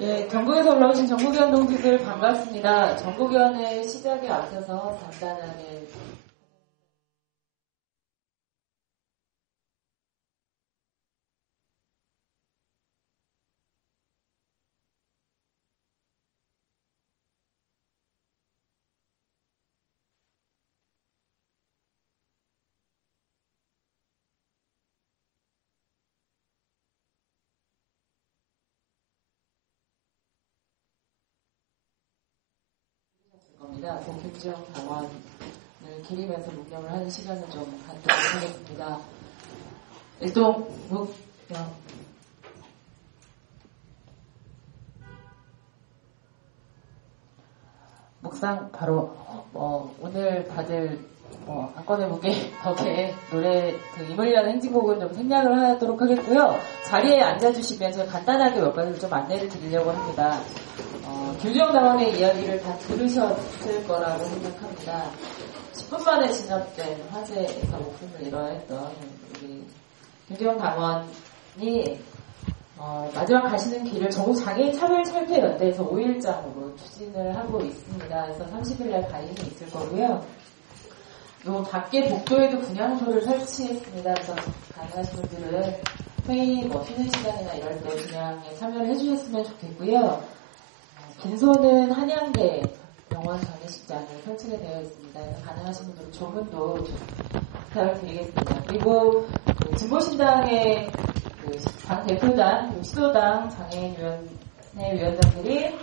예, 전국에서 올라오신 전국위원 동지들 반갑습니다. 전국위원회 시작에 앞서서 간단하게 겁니다. 김지영 당원을 기리면서 묵념을 하는 시간을 좀 갖도록 하겠습니다. 일동 묵상 바로 오늘 다들 안건의 무게 덕에 노래 임을위한 행진곡을 좀 생략을 하도록 하겠고요. 자리에 앉아주시면 제가 간단하게 몇 가지를 좀 안내를 드리려고 합니다. 김주영 당원의 이야기를 다 들으셨을 거라고 생각합니다. 10분 만에 진압된 화재에서 목숨을 잃어했던 우리 김주영 당원이 마지막 가시는 길을 전국 장애인 차별철폐연대에서 5일장으로 추진을 하고 있습니다. 그래서 30일날 가인이 있을 거고요. 요 밖에 복도에도 분향소를 설치했습니다. 그래서 가능하신 분들은 회의 쉬는 시간이나 이럴 때 분향에 참여를 해주셨으면 좋겠고요. 빈소는 한양대 병원 장례식장에 설치가 되어 있습니다. 그래서 가능하신 분들은 조문도 부탁드리겠습니다. 그리고 진보신당의 당 대표단, 시도당 장애인위원회 위원장들이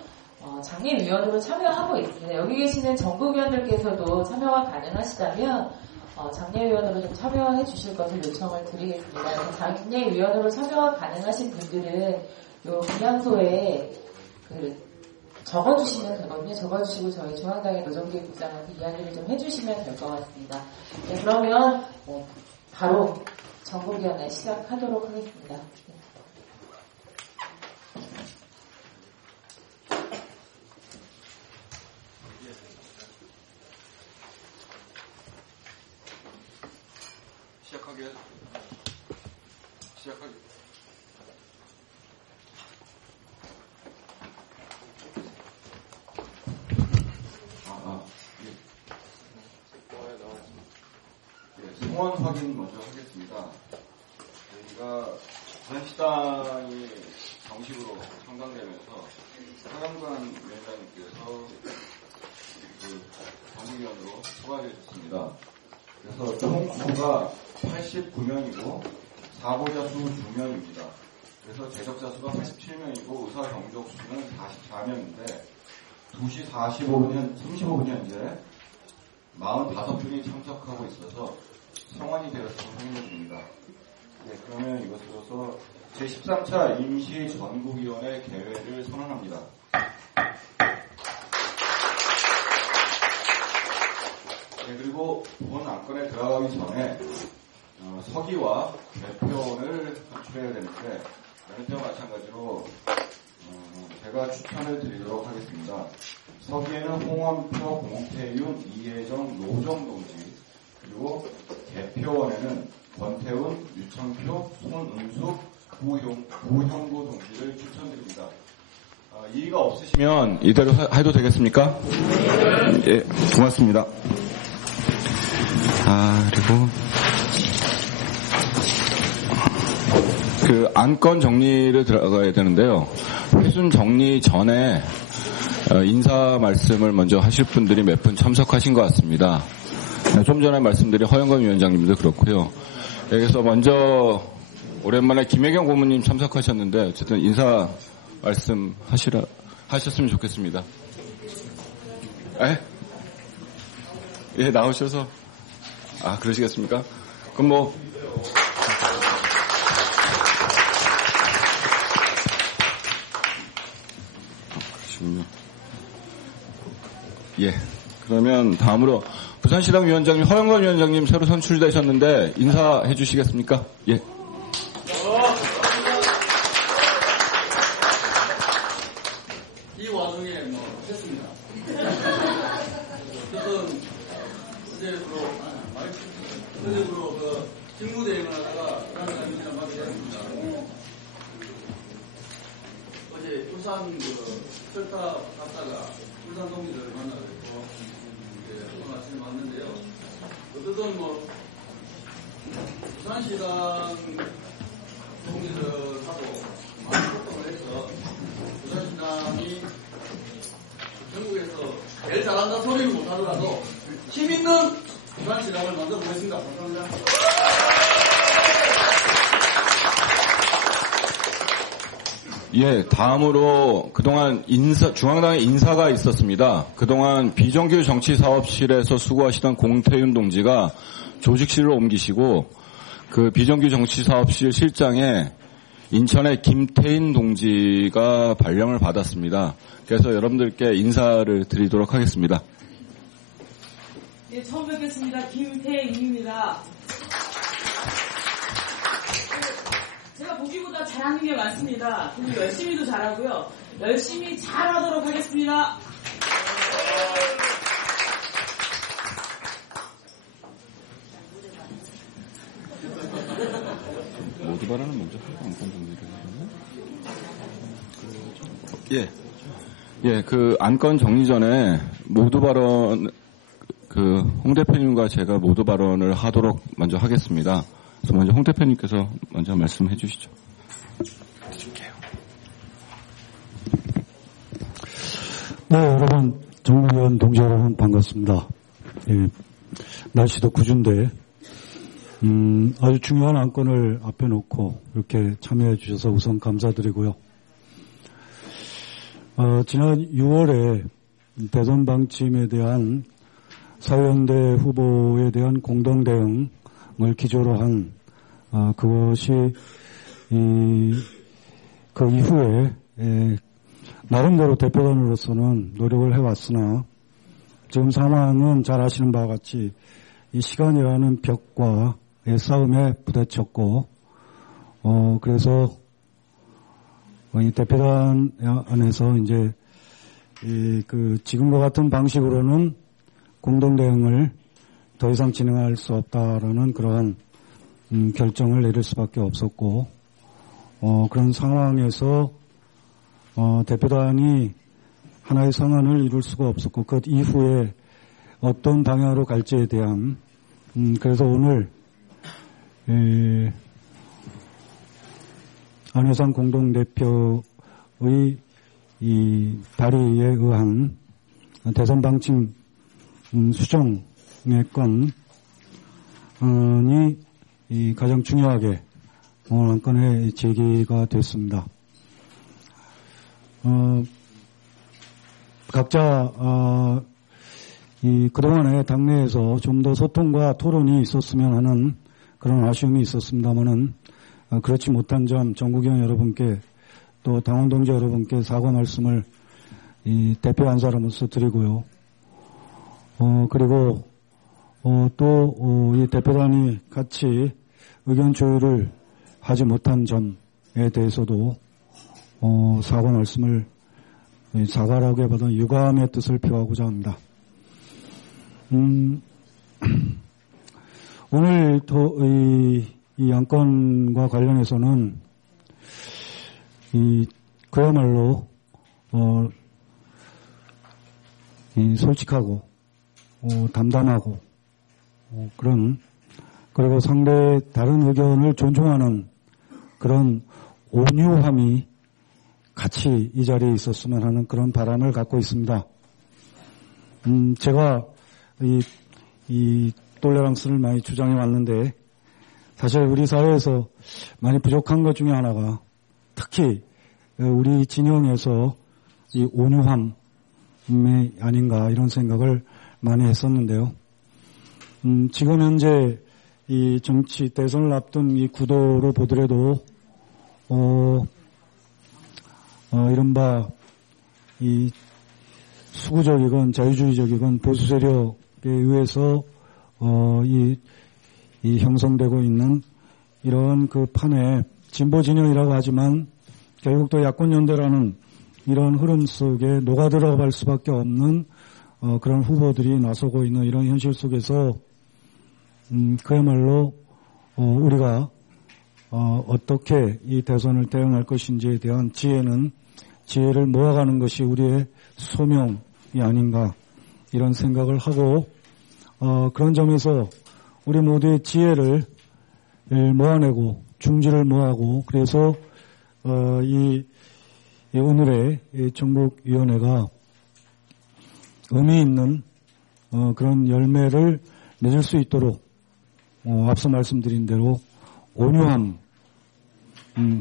장례위원으로 참여하고 있습니다. 여기 계시는 전국위원들께서도 참여가 가능하시다면 장례위원으로 좀 참여해 주실 것을 요청을 드리겠습니다. 장례위원으로 참여가 가능하신 분들은 요 분향소에 적어주시면 되거든요. 적어주시고 저희 중앙당의 노정기국장한테 이야기를 좀 해주시면 될 것 같습니다. 네, 그러면 바로 전국위원회 시작하도록 하겠습니다. 시작하게. 성원 확인 먼저 하겠습니다. 저희가 부산시당이 정식으로 창당되면서 하강관 위원장님께서 정부위원으로 소개되셨습니다. 그래서 총 수가 89명이고 사고자 수 2명입니다. 그래서 제적자 수가 87명이고 의사 경적 수는 44명인데 2시 35분 현재 45분이 참석하고 있어서 성원이 되었음을 확인해 줍니다. 네, 그러면 이것으로서 제13차 임시 전국위원회 개회를 선언합니다. 네, 그리고 본 안건에 들어가기 전에 서기와 개표원을 선출해야 되는데 다른 때와 마찬가지로 제가 추천을 드리도록 하겠습니다. 서기에는 홍원표, 공태윤, 이혜정, 노정 동지, 그리고 개표원에는 권태훈, 유창표, 손은숙, 구형구 동지를 추천드립니다. 이의가 없으시면 이대로 해도 되겠습니까? 예, 고맙습니다. 그리고 안건 정리를 들어가야 되는데요. 회순 정리 전에 인사 말씀을 먼저 하실 분들이 몇 분 참석하신 것 같습니다. 좀 전에 말씀드린 허영건 위원장님도 그렇고요. 여기서 먼저 오랜만에 김혜경 고문님 참석하셨는데 어쨌든 인사 말씀 하셨으면 좋겠습니다. 예, 나오셔서 그러시겠습니까? 그럼 예, 그러면 다음으로 부산시당 위원장님 허영건 위원장님 새로 선출되셨는데 인사해 주시겠습니까? 예. 이 와중에 했습니다. 어제부로 직무대행을 하다가 그런 사람이랑 맞게 됐습니다. 어제 부산 철타 갔다가 부산 동지들을 만나서 이제 오늘 아침에 왔는데요. 어쨌든 부산시당 동지들하고 많은 소통을 해서 부산시당이 전국에서 제일 잘한다 소리를 못하더라도 힘 있는 부산시당을 만들어 보겠습니다. 감사합니다. 예, 다음으로 그동안 중앙당의 인사가 있었습니다. 그동안 비정규 정치사업실에서 수고하시던 공태윤 동지가 조직실로 옮기시고 그 비정규 정치사업실 실장에 인천의 김태인 동지가 발령을 받았습니다. 그래서 여러분들께 인사를 드리도록 하겠습니다. 네, 처음 뵙겠습니다. 김태인입니다. 제가 보기보다 잘하는 게 많습니다. 그리고 열심히도 잘하고요. 열심히 잘하도록 하겠습니다. 모두 발언은 먼저 하고 안건 정리를 예, 그 안건 정리 전에 모두 발언 홍 대표님과 제가 모두 발언을 하도록 먼저 하겠습니다. 그래서 먼저 홍 대표님께서 먼저 말씀해 주시죠. 드릴게요. 네, 여러분, 정무위원 동지 여러분 반갑습니다. 예, 날씨도 구준데 아주 중요한 안건을 앞에 놓고 이렇게 참여해 주셔서 우선 감사드리고요. 지난 6월에 대선 방침에 대한 사회연대 후보에 대한 공동 대응을 기조로 한 그것이 그 이후에 나름대로 대표단으로서는 노력을 해왔으나 지금 상황은 잘 아시는 바와 같이 이 시간이라는 벽과의 싸움에 부딪혔고 그래서 이 대표단 안에서 이제 그 지금과 같은 방식으로는 공동 대응을 더 이상 진행할 수 없다라는 그러한 결정을 내릴 수밖에 없었고 그런 상황에서 대표단이 하나의 성안을 이룰 수가 없었고 그 이후에 어떤 방향으로 갈지에 대한 그래서 오늘 안혜상 공동대표의 이 발의에 의한 대선 방침 수정의 건이 가장 중요하게 오늘 안건에 제기가 됐습니다. 각자 그동안에 당내에서 좀 더 소통과 토론이 있었으면 하는 그런 아쉬움이 있었습니다만은 그렇지 못한 점 전국위원 여러분께 또 당원 동지 여러분께 사과 말씀을 대표한 사람으로서 드리고요. 그리고 또 이 대표단이 같이 의견 조율을 하지 못한 점에 대해서도 사과 말씀을 사과라기보다는 유감의 뜻을 표하고자 합니다. 오늘 이 안건과 관련해서는 그야말로 솔직하고 담담하고 그런 그리고 상대의 다른 의견을 존중하는 그런 온유함이 같이 이 자리에 있었으면 하는 그런 바람을 갖고 있습니다. 제가 이 톨레랑스를 많이 주장해 왔는데 사실 우리 사회에서 많이 부족한 것 중에 하나가 특히 우리 진영에서 이 온유함이 아닌가 이런 생각을 많이 했었는데요. 지금 현재 이 정치 대선을 앞둔 이 구도로 보더라도 이른바 이 수구적이건 자유주의적이건 보수 세력에 의해서 이 형성되고 있는 이런 그 판에 진보 진영이라고 하지만 결국 또 야권 연대라는 이런 흐름 속에 녹아들어갈 수밖에 없는 그런 후보들이 나서고 있는 이런 현실 속에서 그야말로 우리가 어떻게 이 대선을 대응할 것인지에 대한 지혜는 지혜를 모아가는 것이 우리의 소명이 아닌가 이런 생각을 하고 그런 점에서 우리 모두의 지혜를 모아내고 중지를 모아고 그래서 이 오늘의 정국위원회가 의미 있는 그런 열매를 맺을 수 있도록 앞서 말씀드린 대로 온유함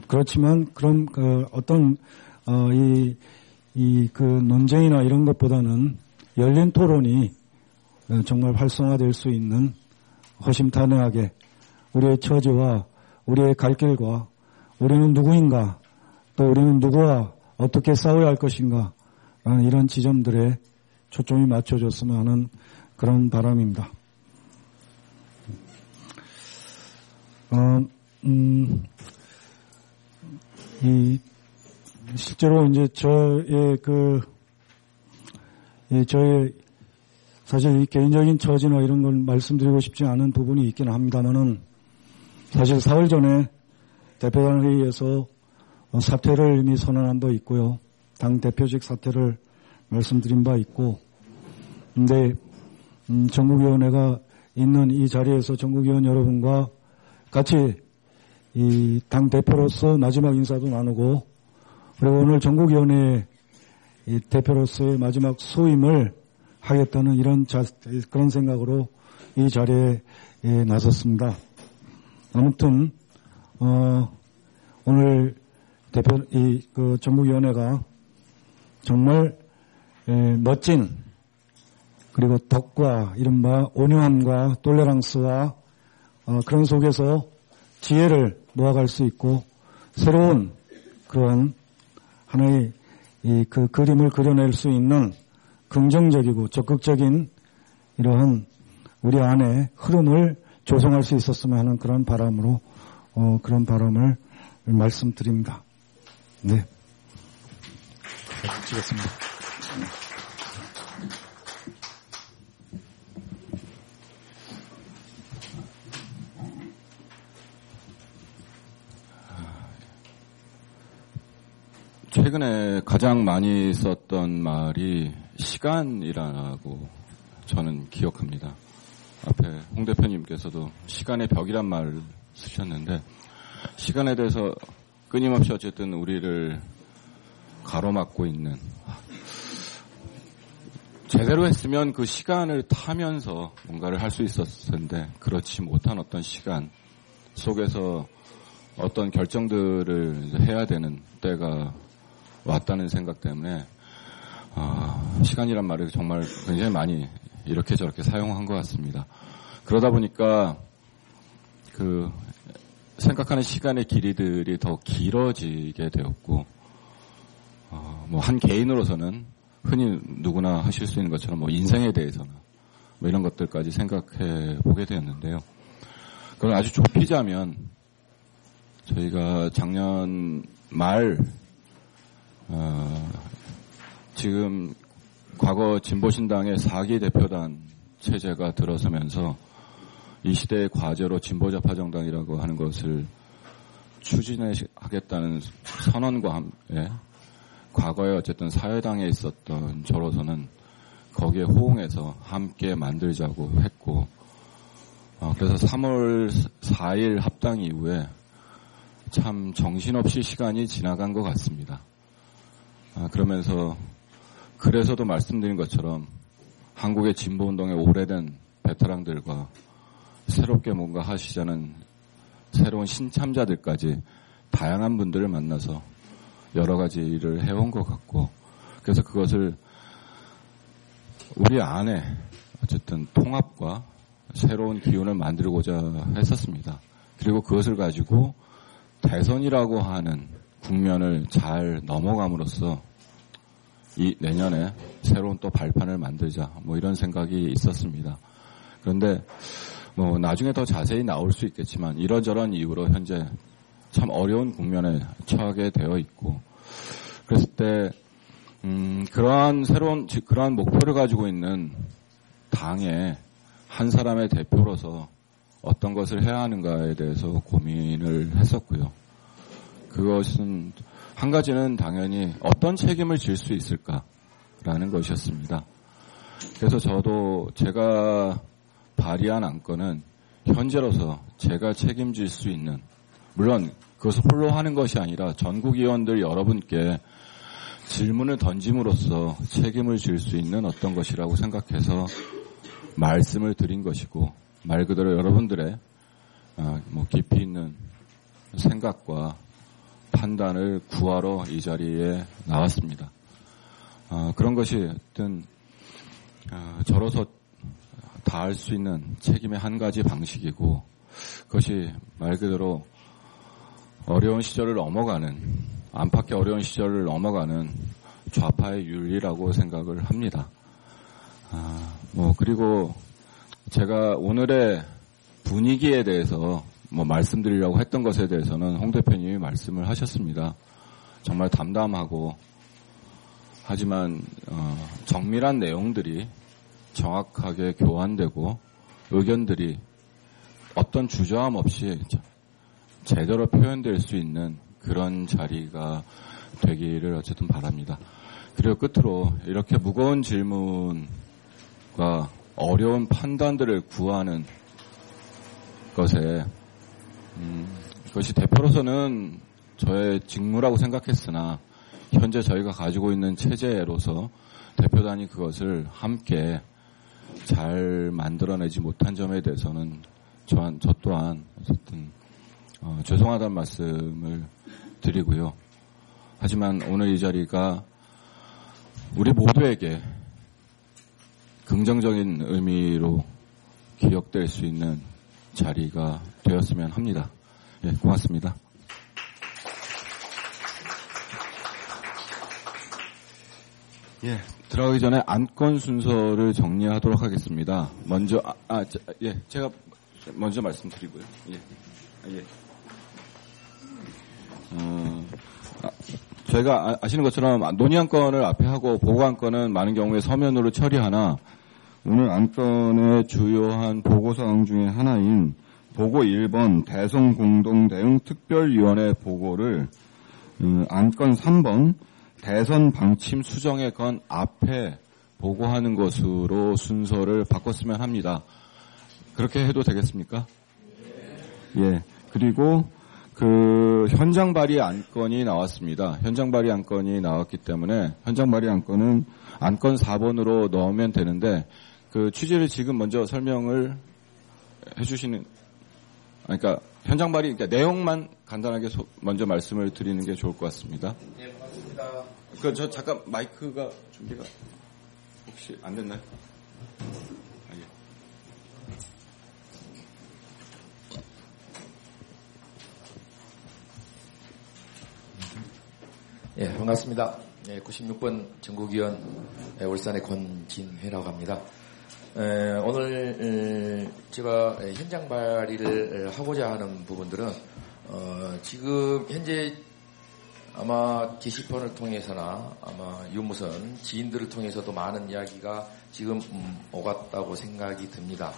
그렇지만 그런 어떤 그 논쟁이나 이런 것보다는 열린 토론이 정말 활성화될 수 있는 허심탄회하게 우리의 처지와 우리의 갈 길과 우리는 누구인가 또 우리는 누구와 어떻게 싸워야 할 것인가 라는 이런 지점들에 초점이 맞춰졌으면 하는 그런 바람입니다. 실제로 이제 저의 사실 이 개인적인 처지나 이런 걸 말씀드리고 싶지 않은 부분이 있긴 합니다만은 사실 사흘 전에 대표단 회의에서 사퇴를 이미 선언한 바 있고요. 당 대표직 사퇴를 말씀드린 바 있고, 근데 전국위원회가 있는 이 자리에서 전국위원 여러분과 같이 이 당 대표로서 마지막 인사도 나누고, 그리고 오늘 전국위원회 이 대표로서의 마지막 소임을 하겠다는 그런 생각으로 이 자리에 나섰습니다. 아무튼 오늘 그 전국위원회가 정말 멋진 그리고 덕과 이른바 온유함과 톨레랑스와 그런 속에서 지혜를 모아갈 수 있고 새로운 그러한 하나의 그 그림을 그려낼 수 있는 긍정적이고 적극적인 이러한 우리 안에 흐름을 조성할 수 있었으면 하는 그런 바람으로 그런 바람을 말씀드립니다. 네. 마치겠습니다. 최근에 가장 많이 썼던 말이 시간이라고 저는 기억합니다. 앞에 홍 대표님께서도 시간의 벽이란 말을 쓰셨는데 시간에 대해서 끊임없이 어쨌든 우리를 가로막고 있는 제대로 했으면 그 시간을 타면서 뭔가를 할 수 있었을 텐데 그렇지 못한 어떤 시간 속에서 어떤 결정들을 해야 되는 때가 왔다는 생각 때문에 시간이란 말을 정말 굉장히 많이 이렇게 저렇게 사용한 것 같습니다. 그러다 보니까 그 생각하는 시간의 길이들이 더 길어지게 되었고 뭐 한 개인으로서는 흔히 누구나 하실 수 있는 것처럼 뭐 인생에 대해서나 뭐 이런 것들까지 생각해 보게 되었는데요. 그걸 아주 좁히자면 저희가 작년 말 지금 과거 진보신당의 4기 대표단 체제가 들어서면서 이 시대의 과제로 진보좌파 정당이라고 하는 것을 추진하겠다는 선언과 함께 과거에 어쨌든 사회당에 있었던 저로서는 거기에 호응해서 함께 만들자고 했고 그래서 3월 4일 합당 이후에 참 정신없이 시간이 지나간 것 같습니다. 그러면서 그래서도 말씀드린 것처럼 한국의 진보운동의 오래된 베테랑들과 새롭게 뭔가 하시자는 새로운 신참자들까지 다양한 분들을 만나서 여러 가지 일을 해온 것 같고 그래서 그것을 우리 안에 어쨌든 통합과 새로운 기운을 만들고자 했었습니다. 그리고 그것을 가지고 대선이라고 하는 국면을 잘 넘어감으로써 이 내년에 새로운 또 발판을 만들자 뭐 이런 생각이 있었습니다. 그런데 뭐 나중에 더 자세히 나올 수 있겠지만 이러저런 이유로 현재 참 어려운 국면에 처하게 되어 있고 그랬을 때 그러한 그러한 목표를 가지고 있는 당의 한 사람의 대표로서 어떤 것을 해야 하는가에 대해서 고민을 했었고요. 그것은 한 가지는 당연히 어떤 책임을 질 수 있을까라는 것이었습니다. 그래서 저도 제가 발의한 안건은 현재로서 제가 책임질 수 있는, 물론 그것을 홀로 하는 것이 아니라 전국 의원들 여러분께 질문을 던짐으로써 책임을 질 수 있는 어떤 것이라고 생각해서 말씀을 드린 것이고, 말 그대로 여러분들의 깊이 있는 생각과 판단을 구하러 이 자리에 나왔습니다. 그런 것이 어떤 저로서 다할 수 있는 책임의 한 가지 방식이고, 그것이 말 그대로 어려운 시절을 넘어가는, 안팎의 어려운 시절을 넘어가는 좌파의 윤리라고 생각을 합니다. 그리고 제가 오늘의 분위기에 대해서 말씀드리려고 했던 것에 대해서는 홍 대표님이 말씀을 하셨습니다. 정말 담담하고, 하지만 정밀한 내용들이 정확하게 교환되고 의견들이 어떤 주저함 없이 제대로 표현될 수 있는 그런 자리가 되기를 어쨌든 바랍니다. 그리고 끝으로 이렇게 무거운 질문과 어려운 판단들을 구하는 것에 그것이 대표로서는 저의 직무라고 생각했으나 현재 저희가 가지고 있는 체제로서 대표단이 그것을 함께 잘 만들어내지 못한 점에 대해서는 저 또한 어쨌든 죄송하다는 말씀을 드리고요. 하지만 오늘 이 자리가 우리 모두에게 긍정적인 의미로 기억될 수 있는 자리가 되었으면 합니다. 예, 고맙습니다. 예, 들어가기 전에 안건 순서를 정리하도록 하겠습니다. 먼저 제가 먼저 말씀드리고요. 저희가 아시는 것처럼 논의 안건을 앞에 하고 보고 안건은 많은 경우에 서면으로 처리하나, 오늘 안건의 주요한 보고사항 중에 하나인 보고 1번 대선 공동대응 특별위원회 보고를 안건 3번 대선 방침 수정의 건 앞에 보고하는 것으로 순서를 바꿨으면 합니다. 그렇게 해도 되겠습니까? 예. 그리고 현장 발의 안건이 나왔습니다. 현장 발의 안건이 나왔기 때문에 현장 발의 안건은 안건 4번으로 넣으면 되는데, 그 취지를 지금 먼저 설명을 해주시는, 그러니까 현장 발의, 그러니까 내용만 간단하게 먼저 말씀을 드리는 게 좋을 것 같습니다. 네, 반갑습니다. 저 잠깐 마이크가 준비가 혹시 안 됐나요? 예, 반갑습니다. 96번 전국위원 울산의 권진회라고 합니다. 오늘 제가 현장 발의를 하고자 하는 부분들은 지금 현재 아마 게시판을 통해서나 아마 유무선 지인들을 통해서도 많은 이야기가 지금 오갔다고 생각이 듭니다.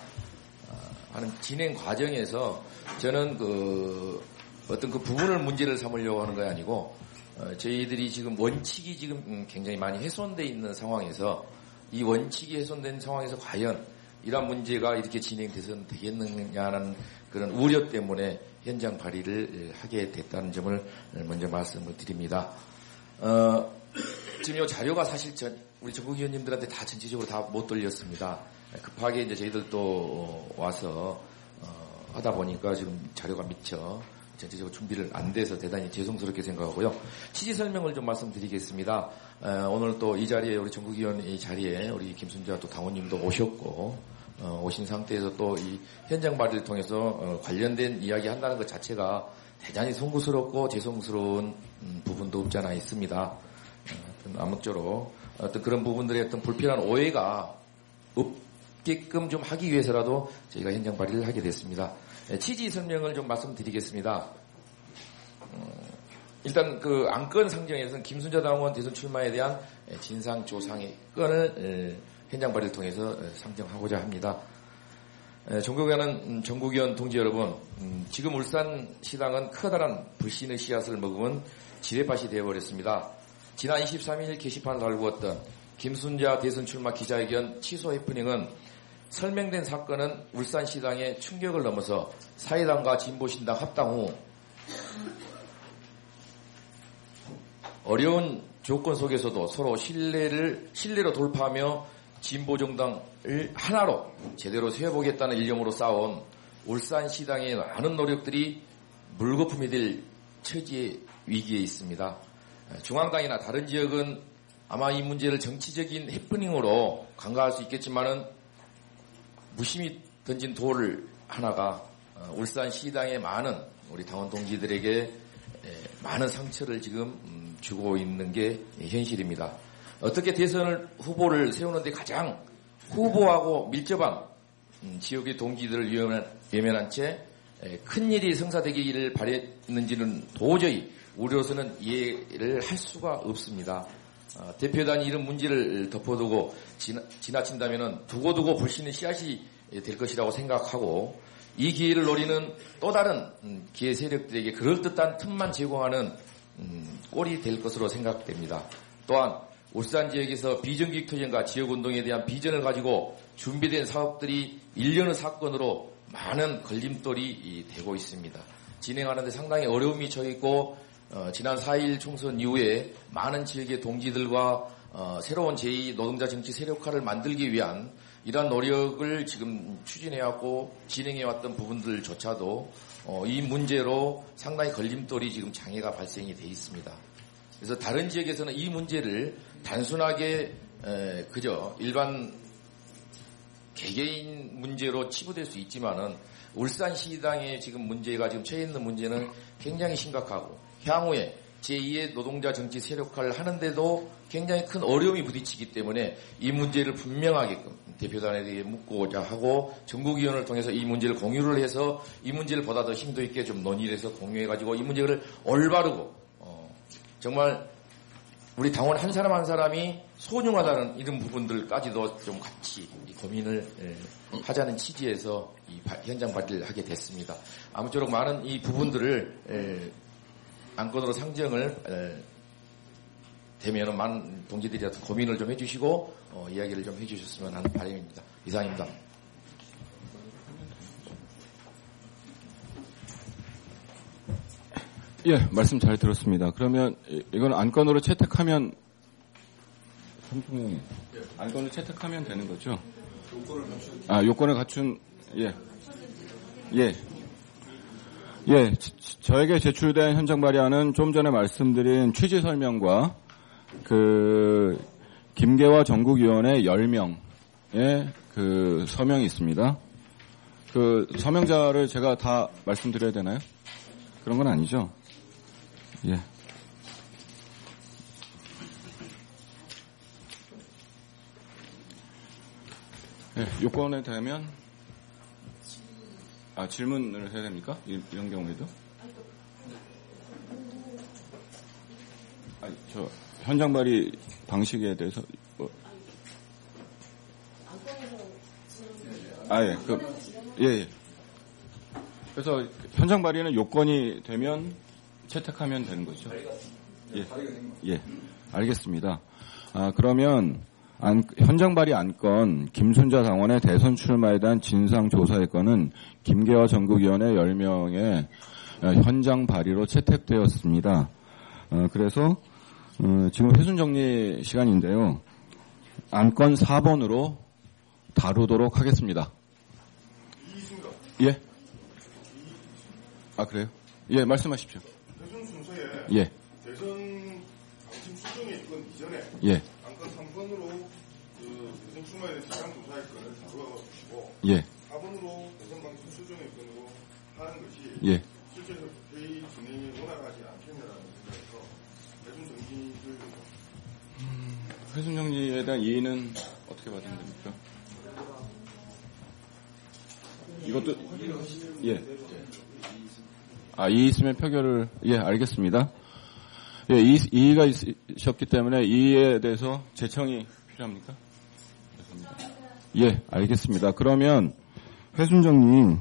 하는 진행 과정에서 저는 어떤 그 부분을 문제를 삼으려고 하는 게 아니고, 저희들이 지금 원칙이 지금 굉장히 많이 훼손되어 있는 상황에서, 이 원칙이 훼손된 상황에서 과연 이러한 문제가 이렇게 진행돼서는 되겠느냐는 그런 우려 때문에 현장 발의를 하게 됐다는 점을 먼저 말씀을 드립니다. 지금 이 자료가 사실 우리 전국 의원님들한테 다 전체적으로 다 못 돌렸습니다. 급하게 이제 저희들도 와서 하다 보니까 지금 자료가 미처 전체적으로 준비를 안 돼서 대단히 죄송스럽게 생각하고요. 취지 설명을 좀 말씀드리겠습니다. 오늘 또 이 자리에 우리 전국위원 이 자리에 우리 김순자 또 당원님도 오셨고, 오신 상태에서 또 이 현장 발의를 통해서 관련된 이야기 한다는 것 자체가 대단히 송구스럽고 죄송스러운 부분도 없지 않아 있습니다. 아무쪼록 어떤 그런 부분들의 어떤 불필요한 오해가 없게끔 좀 하기 위해서라도 저희가 현장 발의를 하게 됐습니다. 취지 설명을 좀 말씀드리겠습니다. 일단 그 안건 상정에서는 김순자 당원 대선 출마에 대한 진상조상의 건을 현장 발의를 통해서 상정하고자 합니다. 전국위원 동지 여러분, 지금 울산시당은 커다란 불신의 씨앗을 머금은 지뢰밭이 되어버렸습니다. 지난 23일 게시판을 달구었던 김순자 대선 출마 기자회견 취소 해프닝은 설명된 사건은 울산시당의 충격을 넘어서 사회당과 진보신당 합당 후 어려운 조건 속에서도 서로 신뢰로 돌파하며 진보정당을 하나로 제대로 세워보겠다는 일념으로 쌓아온 울산시당의 많은 노력들이 물거품이 될 처지의 위기에 있습니다. 중앙당이나 다른 지역은 아마 이 문제를 정치적인 해프닝으로 간과할 수 있겠지만은 무심히 던진 돌 하나가 울산시당의 많은 우리 당원 동지들에게 많은 상처를 지금 주고 있는 게 현실입니다. 어떻게 대선 후보를 세우는데 가장 후보하고 밀접한 지역의 동지들을 외면한 채 큰일이 성사되기를 바랬는지는 도저히 우리로서는 이해를 할 수가 없습니다. 대표단이 이런 문제를 덮어두고 지나친다면 두고두고 불신의 씨앗이 될 것이라고 생각하고 이 기회를 노리는 또 다른 기회 세력들에게 그럴듯한 틈만 제공하는 꼴이 될 것으로 생각됩니다. 또한 울산 지역에서 비정규직 투쟁과 지역운동에 대한 비전을 가지고 준비된 사업들이 일련의 사건으로 많은 걸림돌이 되고 있습니다. 진행하는데 상당히 어려움이 처했고 지난 4.1 총선 이후에 많은 지역의 동지들과 새로운 제2노동자 정치 세력화를 만들기 위한 이러한 노력을 지금 추진해왔고 진행해왔던 부분들조차도 이 문제로 상당히 걸림돌이 지금 장애가 발생이 돼 있습니다. 그래서 다른 지역에서는 이 문제를 단순하게 그저 일반 개개인 문제로 치부될 수 있지만은 울산시당의 지금 문제가 지금 처해 있는 문제는 굉장히 심각하고 향후에 제2의 노동자 정치 세력화를 하는데도 굉장히 큰 어려움이 부딪히기 때문에 이 문제를 분명하게끔 대표단에게 묻고자 하고 전국위원회를 통해서 이 문제를 공유를 해서 이 문제를 보다 더 심도 있게 좀 논의를 해서 공유해가지고 이 문제를 올바르고 정말 우리 당원 한 사람 한 사람이 소중하다는 이런 부분들까지도 좀 같이 고민을 하자는 취지에서 이 현장 발의를 하게 됐습니다. 아무쪼록 많은 이 부분들을 안건으로 상정을 되면 많은 동지들이 고민을 좀 해주시고 이야기를 좀 해주셨으면 하는 바람입니다. 이상입니다. 예, 말씀 잘 들었습니다. 그러면 이건 안건으로 채택하면 안건을 채택하면 되는 거죠? 요건을 갖춘 저에게 제출된 현장 발의안은 좀 전에 말씀드린 취지 설명과 그 김계화 전국위원회 10명의 그 서명이 있습니다. 그 서명자를 제가 다 말씀드려야 되나요? 그런 건 아니죠? 예. 요건에 대면 질문을 해야 됩니까? 이런 경우에도? 저 현장 발의 방식에 대해서 예. 그래서 현장 발의는 요건이 되면 채택하면 되는 거죠. 예. 알겠습니다. 그러면 현장 발의 안건 김순자 당원의 대선 출마에 대한 진상조사의 건은 김계화 전국위원회 10명의 현장 발의로 채택되었습니다. 그래서 지금 회순 정리 시간인데요. 안건 4번으로 다루도록 하겠습니다. 예? 그래요? 예, 말씀하십시오. 대선 순서에 예. 대선 방침 수정에 있건 이전에 예. 안건 3번으로 대선 출마에 대한 진상조사의 건을 다루어 주시고 4번으로 대선 방침 수정의 건으로 하는 것이 실제로 회의 진행이 원활하지 않겠냐라는 생각에서 대선 정리를 회순 정리에 대한 이의는 어떻게 받으면 됩니까? 이것도 이의 있으면 표결을 알겠습니다. 이의가 있으셨기 때문에 이의에 대해서 재청이 필요합니까? 알겠습니다. 그러면 회순정님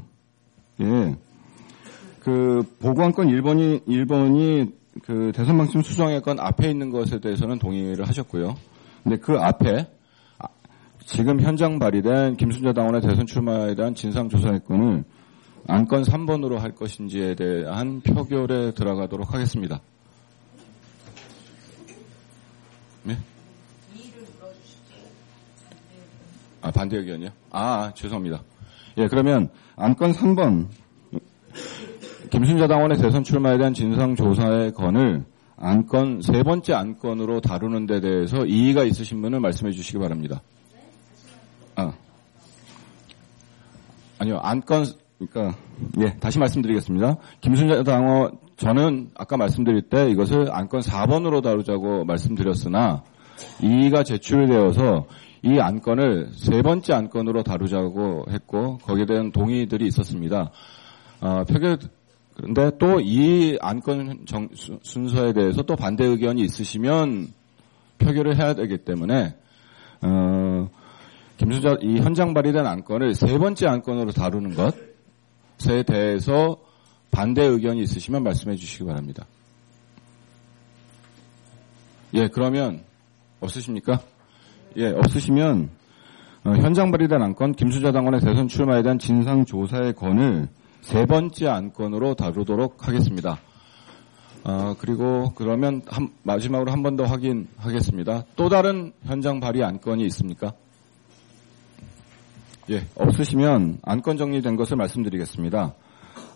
그 보고안건 1번이 그 대선 방침 수정의 건 앞에 있는 것에 대해서는 동의를 하셨고요. 근데 그 앞에 지금 현장 발의된 김순자 당원의 대선 출마에 대한 진상조사건을 안건 3번으로 할 것인지에 대한 표결에 들어가도록 하겠습니다. 네? 반대 의견이요? 죄송합니다. 예, 그러면 안건 3번 김순자 당원의 대선 출마에 대한 진상조사의 건을 안건 세 번째 안건으로 다루는 데 대해서 이의가 있으신 분은 말씀해 주시기 바랍니다. 아니요, 안건, 그러니까, 다시 말씀드리겠습니다. 김순자 당원, 저는 아까 말씀드릴 때 이것을 안건 4번으로 다루자고 말씀드렸으나 이의가 제출되어서 이 안건을 세 번째 안건으로 다루자고 했고 거기에 대한 동의들이 있었습니다. 그런데 또 이 안건 순서에 대해서 또 반대 의견이 있으시면 표결을 해야 되기 때문에 김순자 이 현장 발의된 안건을 세 번째 안건으로 다루는 것에 대해서 반대 의견이 있으시면 말씀해 주시기 바랍니다. 예, 그러면 없으십니까? 예, 없으시면 현장 발의된 안건 김순자 당원의 대선 출마에 대한 진상조사의 건을 세 번째 안건으로 다루도록 하겠습니다. 그리고 그러면 마지막으로 한 번 더 확인하겠습니다. 또 다른 현장 발의 안건이 있습니까? 예, 없으시면 안건 정리된 것을 말씀드리겠습니다.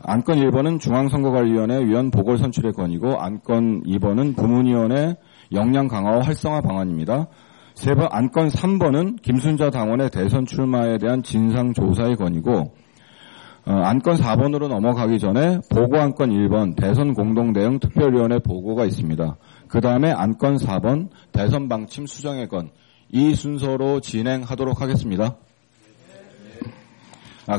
안건 1번은 중앙선거관리위원회 위원 보궐선출의 건이고 안건 2번은 부문위원회 역량 강화와 활성화 방안입니다. 안건 3번은 김순자 당원의 대선 출마에 대한 진상조사의 건이고 안건 4번으로 넘어가기 전에 보고안건 1번 대선 공동대응 특별위원회 보고가 있습니다. 그 다음에 안건 4번 대선 방침 수정의 건, 이 순서로 진행하도록 하겠습니다.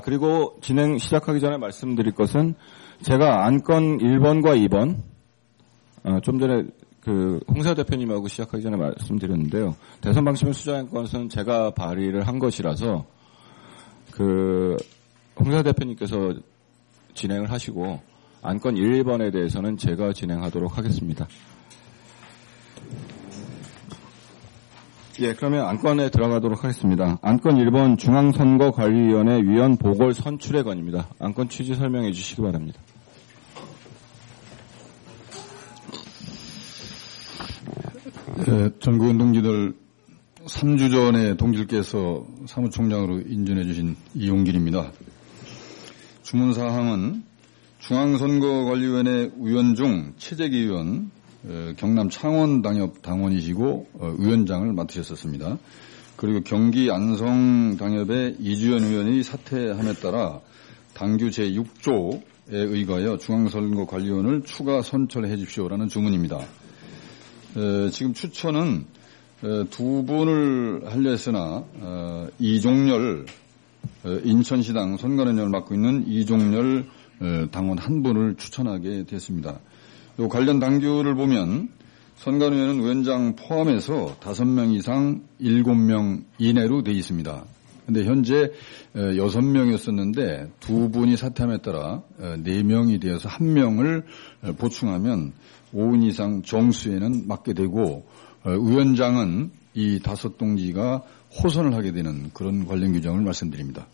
그리고 진행 시작하기 전에 말씀드릴 것은 제가 안건 1번과 2번 좀 전에 홍사 대표님하고 시작하기 전에 말씀드렸는데요. 대선 방침 수정의 것은 제가 발의를 한 것이라서 홍사 대표님께서 진행을 하시고 안건 1번에 대해서는 제가 진행하도록 하겠습니다. 예, 그러면 안건에 들어가도록 하겠습니다. 안건 1번 중앙선거관리위원회 위원 보궐 선출의 건입니다. 안건 취지 설명해 주시기 바랍니다. 예, 전국은 동지들 3주 전에 동지들께서 사무총장으로 인준해 주신 이용길입니다. 주문사항은 중앙선거관리위원회 위원 중 최재기 의원, 경남 창원 당협 당원이시고 위원장을 맡으셨었습니다. 그리고 경기 안성 당협의 이주연 의원이 사퇴함에 따라 당규 제6조에 의거하여 중앙선거관리위원을 추가 선출해 주십시오라는 주문입니다. 지금 추천은 두 분을 하려 했으나 이종렬 인천시당 선관위원을 맡고 있는 이종렬 당원 한 분을 추천하게 됐습니다. 요 관련 당규를 보면 선관위원은 위원장 포함해서 5명 이상 7명 이내로 되어 있습니다. 그런데 현재 6명이었었는데 두 분이 사퇴함에 따라 4명이 되어서 1명을 보충하면 5인 이상 정수에는 맡게 되고 위원장은 이 5동지가 호선을 하게 되는 그런 관련 규정을 말씀드립니다.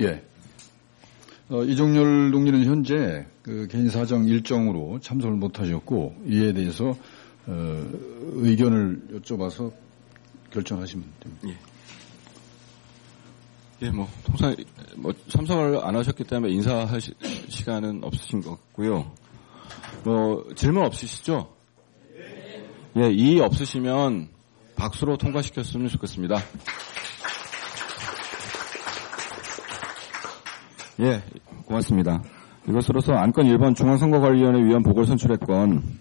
예. 이종렬 동지는 현재 개인 사정 일정으로 참석을 못하셨고 이에 대해서 의견을 여쭤봐서 결정하시면 됩니다. 예, 통상 참석을 안 하셨기 때문에 인사할 시간은 없으신 것 같고요. 질문 없으시죠? 예, 이의 없으시면 박수로 통과시켰으면 좋겠습니다. 예, 고맙습니다. 이것으로서 안건 1번 중앙선거관리위원회 위원 보궐선출의 건,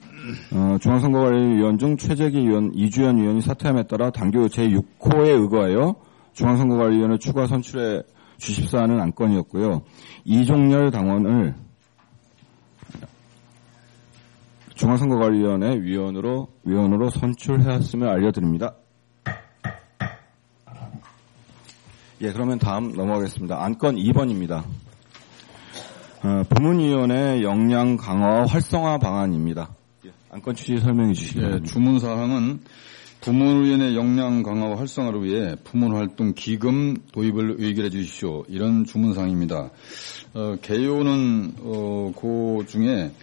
중앙선거관리위원 중 최재기 위원, 이주연 위원이 사퇴함에 따라 당규 제6호에 의거하여 중앙선거관리위원회 추가 선출해 주십사 하는 안건이었고요. 이종렬 당원을 중앙선거관리위원회 위원으로 선출해왔음을 알려드립니다. 예, 그러면 다음 넘어가겠습니다. 안건 2번입니다. 부문위원회 역량 강화 활성화 방안입니다. 예, 안건 취지 설명해 주시기 바랍니다. 주문 사항은 부문위원회 역량 강화 활성화를 위해 부문활동 기금 도입을 의결해 주십시오. 이런 주문 사항입니다. 개요는 그 중에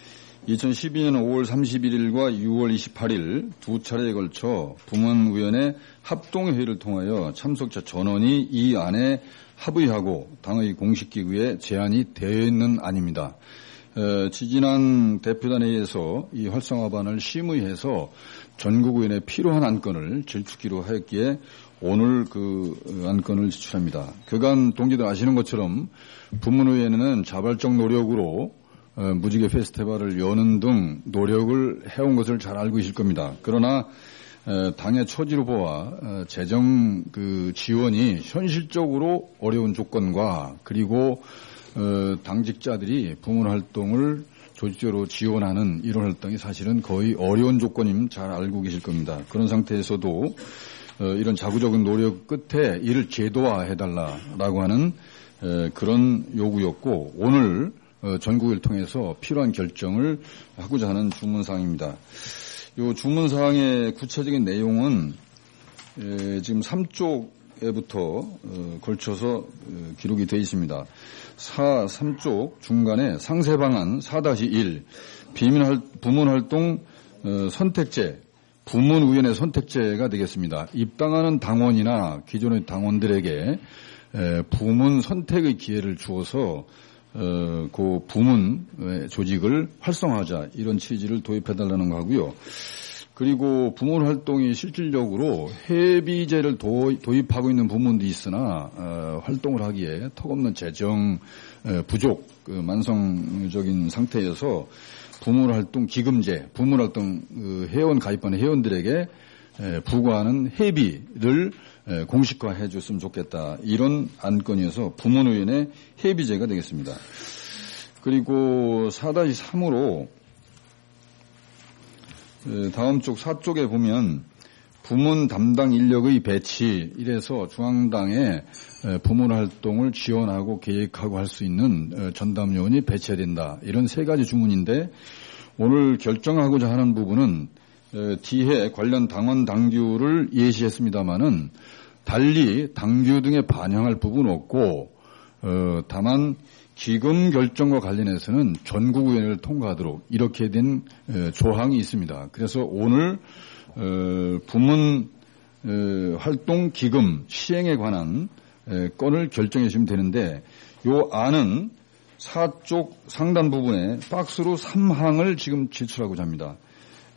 2012년 5월 31일과 6월 28일 두 차례에 걸쳐 부문위원회 합동회의를 통하여 참석자 전원이 이 안에 합의하고 당의 공식기구에 제안이 되어 있는 안입니다. 지지난 대표단회의에서 이 활성화반을 심의해서 전국위원회에 필요한 안건을 제출기로 하였기에 오늘 그 안건을 제출합니다. 그간 동지들 아시는 것처럼 부문위원회는 자발적 노력으로 무지개 페스티벌을 여는 등 노력을 해온 것을 잘 알고 계실 겁니다. 그러나 당의 처지로 보아 재정 그 지원이 현실적으로 어려운 조건과 그리고 당직자들이 부문 활동을 조직적으로 지원하는 이런 활동이 사실은 거의 어려운 조건임 잘 알고 계실 겁니다. 그런 상태에서도 이런 자구적인 노력 끝에 이를 제도화해달라라고 하는 그런 요구였고 오늘 전국을 통해서 필요한 결정을 하고자 하는 주문사항입니다. 이 주문사항의 구체적인 내용은 지금 3쪽에부터 걸쳐서 기록이 되어 있습니다. 3쪽 중간에 상세방안 4-1 부문활동 선택제 부문위원회 선택제가 되겠습니다. 입당하는 당원이나 기존의 당원들에게 부문 선택의 기회를 주어서 그 부문 조직을 활성화하자 이런 취지를 도입해달라는 거고요. 그리고 부문 활동이 실질적으로 회비제를 도입하고 있는 부문도 있으나 활동을 하기에 턱없는 재정 부족 만성적인 상태여서 부문 활동 기금제, 부문 활동 회원 가입하는 회원들에게 부과하는 회비를 공식화해 줬으면 좋겠다. 이런 안건이어서 부문위원회 회비제가 되겠습니다. 그리고 4-3으로 다음 쪽 4쪽에 보면 부문 담당 인력의 배치 이래서 중앙당에 부문 활동을 지원하고 계획하고 할 수 있는 전담요원이 배치해야 된다. 이런 세 가지 주문인데 오늘 결정하고자 하는 부분은 뒤에 관련 당원 당규를 예시했습니다마는 달리 당규 등에 반영할 부분은 없고 다만 기금 결정과 관련해서는 전국위원회를 통과하도록 이렇게 된 조항이 있습니다. 그래서 오늘 부문 활동 기금 시행에 관한 건을 결정해 주시면 되는데 이 안은 4쪽 상단 부분에 박스로 3항을 지금 제출하고자 합니다.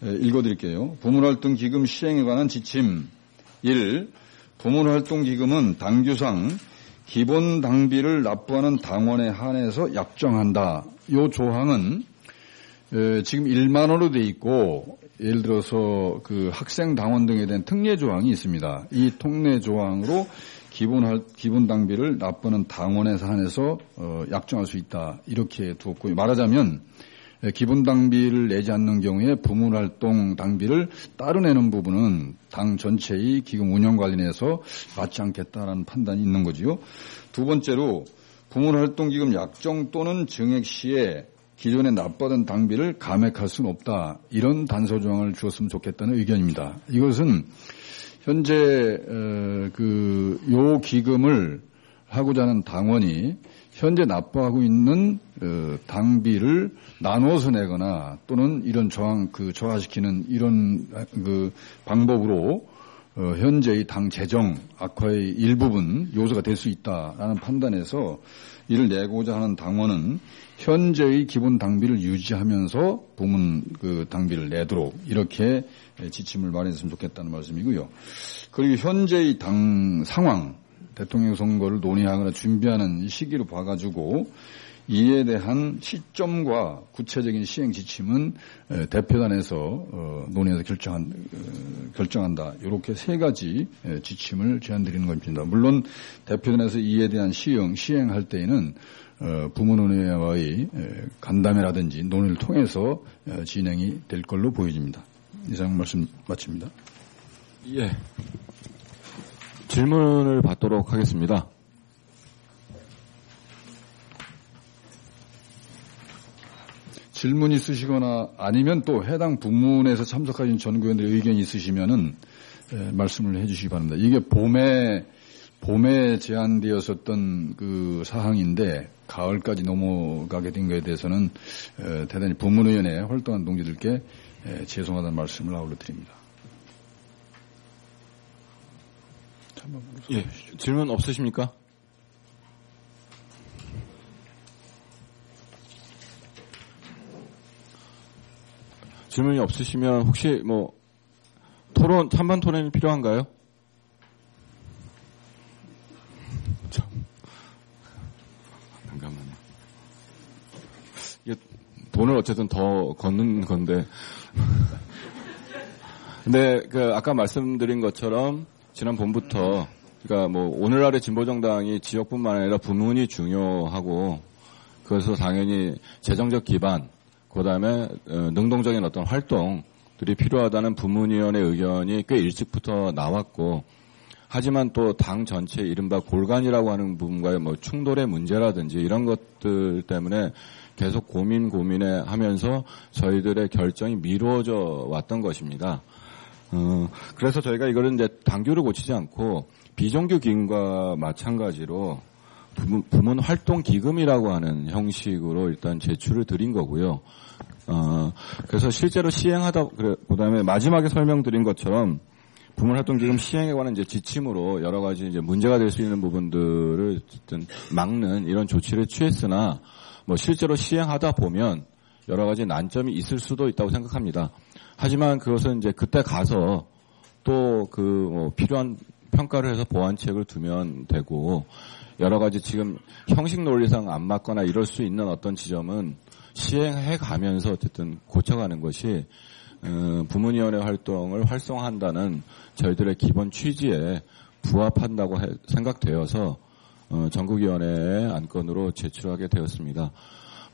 읽어드릴게요. 부문활동 기금 시행에 관한 지침 1. 부문활동 기금은 당규상 기본 당비를 납부하는 당원에 한해서 약정한다. 이 조항은 지금 1만 원으로 돼 있고 예를 들어서 그 학생 당원 등에 대한 특례 조항이 있습니다. 이 특례 조항으로 기본 당비를 납부하는 당원에 한해서 약정할 수 있다. 이렇게 두었고 말하자면 기본 당비를 내지 않는 경우에 부문활동 당비를 따로 내는 부분은 당 전체의 기금 운영 관련해서 맞지 않겠다라는 판단이 있는 거지요. 두 번째로 부문활동 기금 약정 또는 증액 시에 기존에 납부하던 당비를 감액할 수는 없다. 이런 단서 조항을 주었으면 좋겠다는 의견입니다. 이것은 현재 요 기금을 하고자 하는 당원이 현재 납부하고 있는 당비를 나눠서 내거나 또는 이런 저하시키는 이런 방법으로 현재의 당 재정 악화의 일부분 요소가 될 수 있다라는 판단에서 이를 내고자 하는 당원은 현재의 기본 당비를 유지하면서 부문 당비를 내도록 이렇게 지침을 마련했으면 좋겠다는 말씀이고요. 그리고 현재의 당 상황 대통령 선거를 논의하거나 준비하는 시기로 봐가지고 이에 대한 시점과 구체적인 시행 지침은 대표단에서 논의해서 결정한다. 이렇게 세 가지 지침을 제안드리는 겁니다. 물론 대표단에서 이에 대한 시행할 때에는 부문위원회와의 간담회라든지 논의를 통해서 진행이 될 걸로 보여집니다. 이상 말씀 마칩니다. 예. 질문을 받도록 하겠습니다. 질문 있으시거나 아니면 또 해당 부문에서 참석하신 전국위원들의 의견이 있으시면은 말씀을 해주시기 바랍니다. 이게 봄에 제안되었었던 그 사항인데 가을까지 넘어가게 된 것에 대해서는 대단히 부문의원에 활동한 동지들께 죄송하다는 말씀을 아울러 드립니다. 예, 질문 없으십니까? 질문이 없으시면 혹시 뭐 찬반 토론이 필요한가요? 잠깐만요. 이게 돈을 어쨌든 더 걷는 건데. 근데 아까 말씀드린 것처럼 지난 봄부터 그러니까 뭐 오늘날의 진보정당이 지역뿐만 아니라 부문이 중요하고 그래서 당연히 재정적 기반 그다음에 능동적인 어떤 활동들이 필요하다는 부문위원회 의견이 꽤 일찍부터 나왔고 하지만 또 당 전체 이른바 골간이라고 하는 부분과의 뭐 충돌의 문제라든지 이런 것들 때문에 계속 고민해 하면서 저희들의 결정이 미루어져 왔던 것입니다. 그래서 저희가 이거를 이제 당규를 고치지 않고 비정규 기금과 마찬가지로 부문 활동 기금이라고 하는 형식으로 일단 제출을 드린 거고요. 그래서 실제로 시행하다, 그다음에 마지막에 설명드린 것처럼 부문 활동 기금 시행에 관한 이제 지침으로 여러 가지 이제 문제가 될 수 있는 부분들을 어쨌든 막는 이런 조치를 취했으나 뭐 실제로 시행하다 보면 여러 가지 난점이 있을 수도 있다고 생각합니다. 하지만 그것은 이제 그때 가서 또 뭐 필요한 평가를 해서 보완책을 두면 되고 여러 가지 지금 형식 논리상 안 맞거나 이럴 수 있는 어떤 지점은 시행해 가면서 어쨌든 고쳐가는 것이 부문위원회 활동을 활성화한다는 저희들의 기본 취지에 부합한다고 생각되어서 전국위원회의 안건으로 제출하게 되었습니다.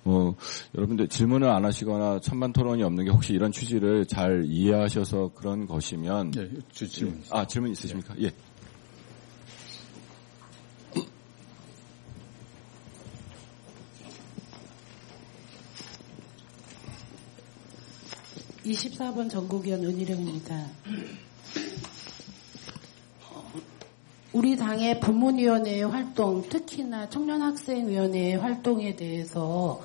뭐 여러분들 질문을 안 하시거나 찬반 토론이 없는 게 혹시 이런 취지를 잘 이해하셔서 그런 것이면 예, 질문. 질문 있으십니까? 예. 24번 전국위원 은희령입니다. 우리 당의 부문위원회의 활동, 특히나 청년학생위원회의 활동에 대해서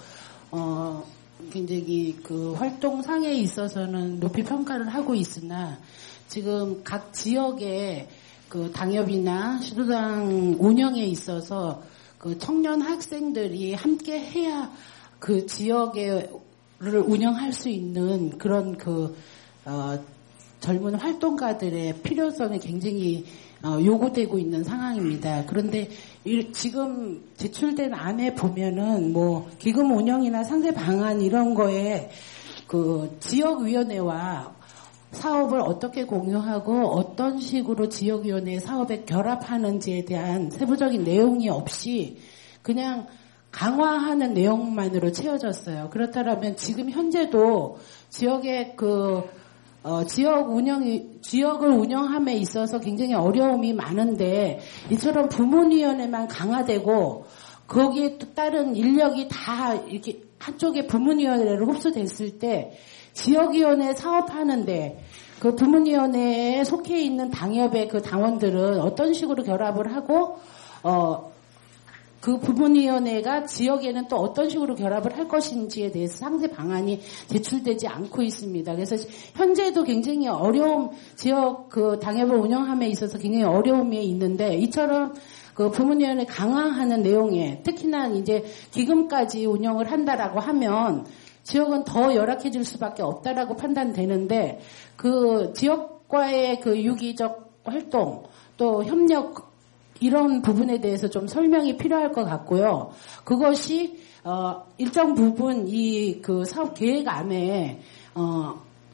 굉장히 그 활동상에 있어서는 높이 평가를 하고 있으나 지금 각 지역의 그 당협이나 시도당 운영에 있어서 그 청년 학생들이 함께 해야 그 지역의 를 운영할 수 있는 그런 젊은 활동가들의 필요성이 굉장히 요구되고 있는 상황입니다. 그런데 지금 제출된 안에 보면은 뭐 기금 운영이나 상세 방안 이런 거에 그 지역위원회와 사업을 어떻게 공유하고 어떤 식으로 지역위원회 사업에 결합하는지에 대한 세부적인 내용이 없이 그냥 강화하는 내용만으로 채워졌어요. 그렇다면 지금 현재도 지역의 지역을 운영함에 있어서 굉장히 어려움이 많은데 이처럼 부문위원회만 강화되고 거기에 또 다른 인력이 다 이렇게 한쪽에 부문위원회로 흡수됐을 때 지역위원회 사업하는데 그 부문위원회에 속해 있는 당협의 그 당원들은 어떤 식으로 결합을 하고 그 부문위원회가 지역에는 또 어떤 식으로 결합을 할 것인지에 대해서 상세 방안이 제출되지 않고 있습니다. 그래서 현재도 굉장히 지역 그 당협을 운영함에 있어서 굉장히 어려움이 있는데 이처럼 그 부문위원회 강화하는 내용에 특히나 이제 기금까지 운영을 한다라고 하면 지역은 더 열악해질 수밖에 없다라고 판단되는데 그 지역과의 그 유기적 활동 또 협력 이런 부분에 대해서 좀 설명이 필요할 것 같고요. 그것이 일정 부분 이 그 사업 계획 안에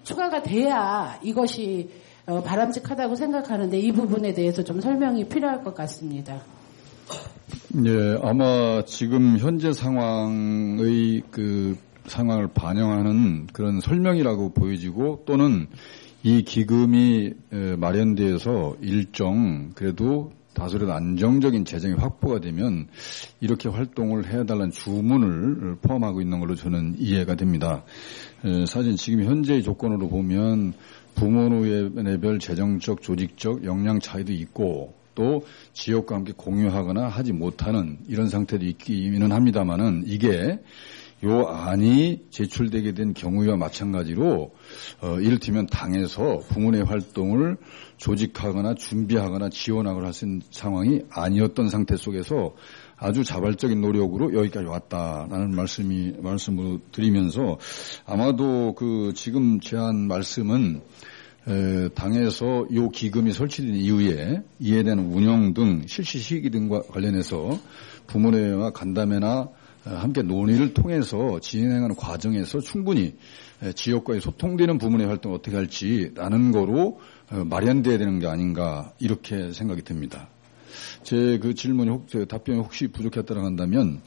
추가가 돼야 이것이 바람직하다고 생각하는데 이 부분에 대해서 좀 설명이 필요할 것 같습니다. 예, 아마 지금 현재 상황의 그 상황을 반영하는 그런 설명이라고 보여지고 또는 이 기금이 마련돼서 일정 그래도 다소라도 안정적인 재정이 확보가 되면 이렇게 활동을 해달라는 주문을 포함하고 있는 걸로 저는 이해가 됩니다. 사실 지금 현재의 조건으로 보면 부문의회별 재정적, 조직적 역량 차이도 있고 또 지역과 함께 공유하거나 하지 못하는 이런 상태도 있기는 합니다만은 이게 요 안이 제출되게 된 경우와 마찬가지로 이를테면 당에서 부문의 활동을 조직하거나 준비하거나 지원하거나 할 수 있는 상황이 아니었던 상태 속에서 아주 자발적인 노력으로 여기까지 왔다라는 말씀을 드리면서 아마도 그 지금 제한 말씀은 당에서 이 기금이 설치된 이후에 이에 대한 운영 등 실시 시기 등과 관련해서 부문회와 간담회나 함께 논의를 통해서 진행하는 과정에서 충분히 지역과의 소통되는 부문의 활동을 어떻게 할지라는 거로 마련돼야 되는 게 아닌가 이렇게 생각이 듭니다. 제 그 질문이 답변이 혹시 부족했다고 한다면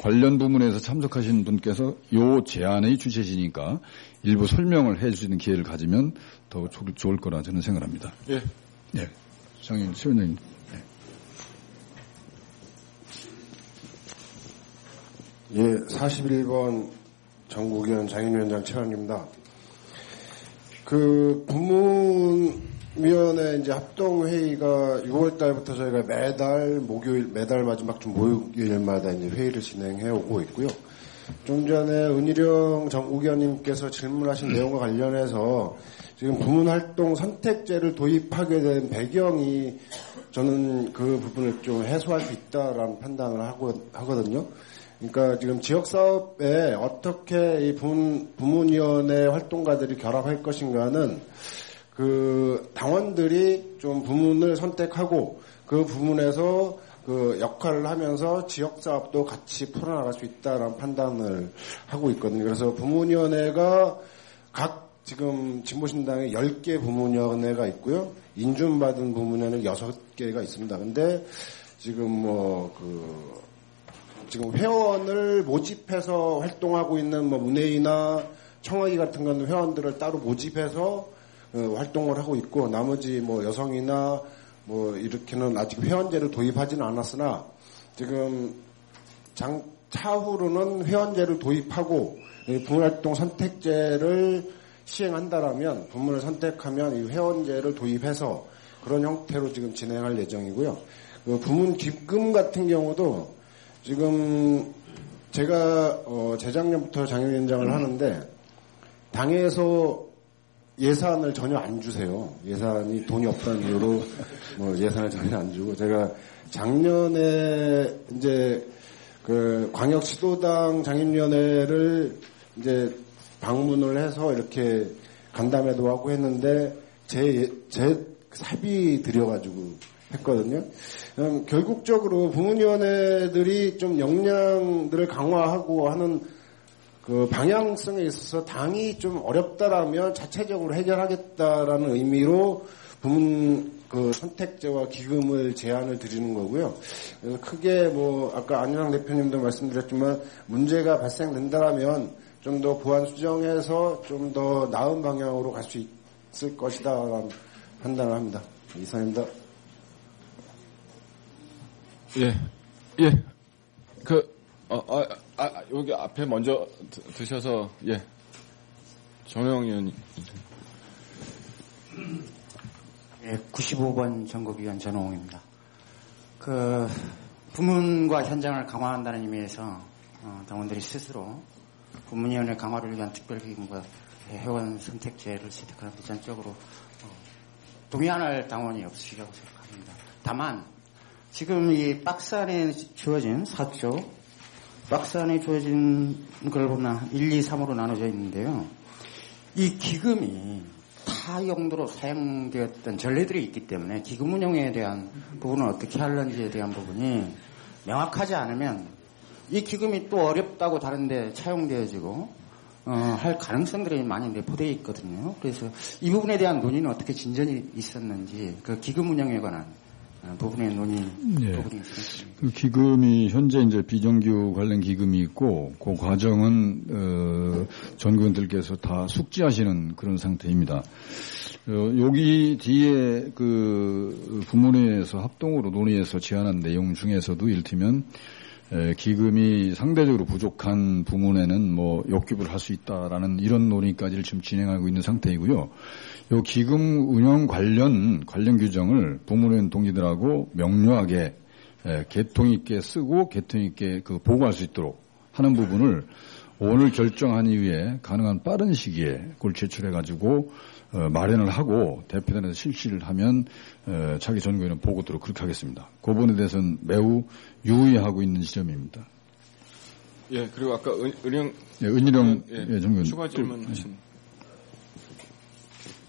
관련 부문에서 참석하신 분께서 요 제안의 주체시니까 일부 설명을 해 주시는 기회를 가지면 더 좋을 거라 저는 생각합니다. 예. 네. 장인 최원장님. 예, 41번 전국위원 장인위원장 최원입니다. 그 부문위원회 이제 합동회의가 6월 달부터 저희가 매달 마지막 주 목요일마다 이제 회의를 진행해 오고 있고요. 좀 전에 은희령 전국위원님께서 질문하신 내용과 관련해서 지금 부문활동 선택제를 도입하게 된 배경이 저는 그 부분을 좀 해소할 수 있다라는 판단을 하거든요. 그러니까 지금 지역사업에 어떻게 이 부문위원회 활동가들이 결합할 것인가는 그 당원들이 좀 부문을 선택하고 그 부문에서 그 역할을 하면서 지역사업도 같이 풀어나갈 수 있다라는 판단을 하고 있거든요. 그래서 부문위원회가 각 지금 진보신당에 10개 부문위원회가 있고요. 인준받은 부문위원회는 6개가 있습니다. 근데 지금 지금 회원을 모집해서 활동하고 있는 문회의나 청와대 같은 건 회원들을 따로 모집해서 활동을 하고 있고 나머지 여성이나 이렇게는 아직 회원제를 도입하지는 않았으나 지금 차후로는 회원제를 도입하고 부문활동 선택제를 시행한다라면 부문을 선택하면 이 회원제를 도입해서 그런 형태로 지금 진행할 예정이고요. 부문 기금 같은 경우도 지금 제가 재작년부터 장애위원장을 하는데 당에서 예산을 전혀 안 주세요. 예산이 돈이 없다는 이유로 예산을 전혀 안 주고 제가 작년에 이제 그 광역시도당 장애인위원회를 이제 방문을 해서 이렇게 간담회도 하고 했는데 제 사비 들여가지고 했거든요. 결국적으로 부문위원회들이 좀 역량들을 강화하고 하는 그 방향성에 있어서 당이 좀 어렵다라면 자체적으로 해결하겠다라는 의미로 부문 그 선택제와 기금을 제안을 드리는 거고요. 그래서 크게 아까 안윤상 대표님도 말씀드렸지만 문제가 발생된다라면 좀 더 보완 수정해서 좀 더 나은 방향으로 갈 수 있을 것이다라는 판단을 합니다. 이상입니다. 예. 여기 앞에 먼저 드셔서, 예. 정영 의원님. 예, 95번 전국위원 전홍입니다. 부문과 현장을 강화한다는 의미에서, 당원들이 스스로 부문위원회 강화를 위한 특별기금과 회원 선택제를 채택하는 데 전적으로 동의할 당원이 없으시라고 생각합니다. 다만, 지금 이 박스 안에 주어진 4조, 박스 안에 주어진 걸 보면 1, 2, 3으로 나눠져 있는데요. 이 기금이 타 용도로 사용되었던 전례들이 있기 때문에 기금 운영에 대한 부분을 어떻게 하는지에 대한 부분이 명확하지 않으면 이 기금이 또 어렵다고 다른데 차용되어지고 할 가능성들이 많이 내포되어 있거든요. 그래서 이 부분에 대한 논의는 어떻게 진전이 있었는지 그 기금 운영에 관한 부분의 논의 예. 부분이 있습니다. 그 기금이 현재 이제 비정규 관련 기금이 있고 그 과정은 전국원들께서 다 숙지하시는 그런 상태입니다. 여기 뒤에 그 부문회에서 합동으로 논의해서 제안한 내용 중에서도 이를테면 기금이 상대적으로 부족한 부문에는 뭐 역기부를 할 수 있다라는 이런 논의까지를 지금 진행하고 있는 상태이고요. 요 기금 운영 관련 규정을 부문회원 동지들하고 명료하게 개통 있게 쓰고 개통 있게 그 보고할 수 있도록 하는 부분을 오늘 결정한 이후에 가능한 빠른 시기에 그걸 제출해가지고 마련을 하고 대표단에서 실시를 하면 차기 전국에는 보고도록 그렇게 하겠습니다. 그 부분에 대해서는 매우 유의하고 있는 지점입니다. 예, 그리고 아까 은희령 전국원 추가 질문하신.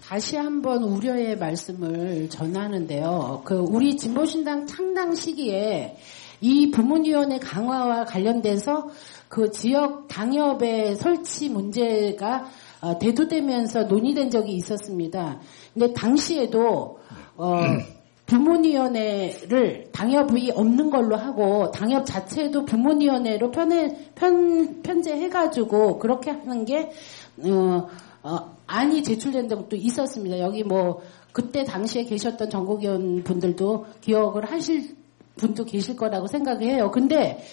다시 한번 우려의 말씀을 전하는데요. 우리 진보신당 창당 시기에 이 부문위원회 강화와 관련돼서 그 지역 당협의 설치 문제가 대두되면서 논의된 적이 있었습니다. 근데 당시에도 부문위원회를 당협이 없는 걸로 하고 당협 자체도 부문위원회로 편제해가지고 그렇게 하는 게 안이 제출된 적도 있었습니다. 여기 뭐 그때 당시에 계셨던 전국위원 분들도 기억을 하실 분도 계실 거라고 생각해요. 근데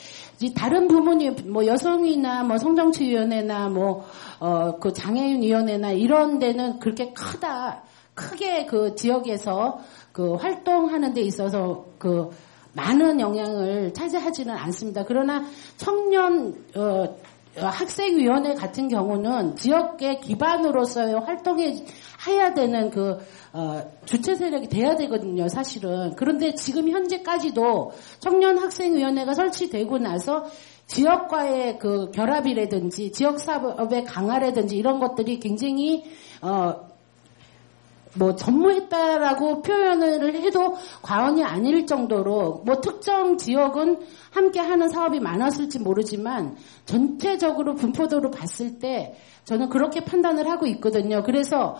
다른 부문이 뭐 여성이나 뭐 성정치위원회나 뭐 그 장애인위원회나 이런 데는 그렇게 크게 그 지역에서 그 활동하는 데 있어서 그 많은 영향을 차지하지는 않습니다. 그러나 청년 학생위원회 같은 경우는 지역의 기반으로서의 활동에 해야 되는 그 주체 세력이 돼야 되거든요, 사실은. 그런데 지금 현재까지도 청년 학생위원회가 설치되고 나서 지역과의 그 결합이라든지 지역 사업의 강화라든지 이런 것들이 굉장히 뭐 전무했다라고 표현을 해도 과언이 아닐 정도로 뭐 특정 지역은 함께 하는 사업이 많았을지 모르지만 전체적으로 분포도로 봤을 때 저는 그렇게 판단을 하고 있거든요. 그래서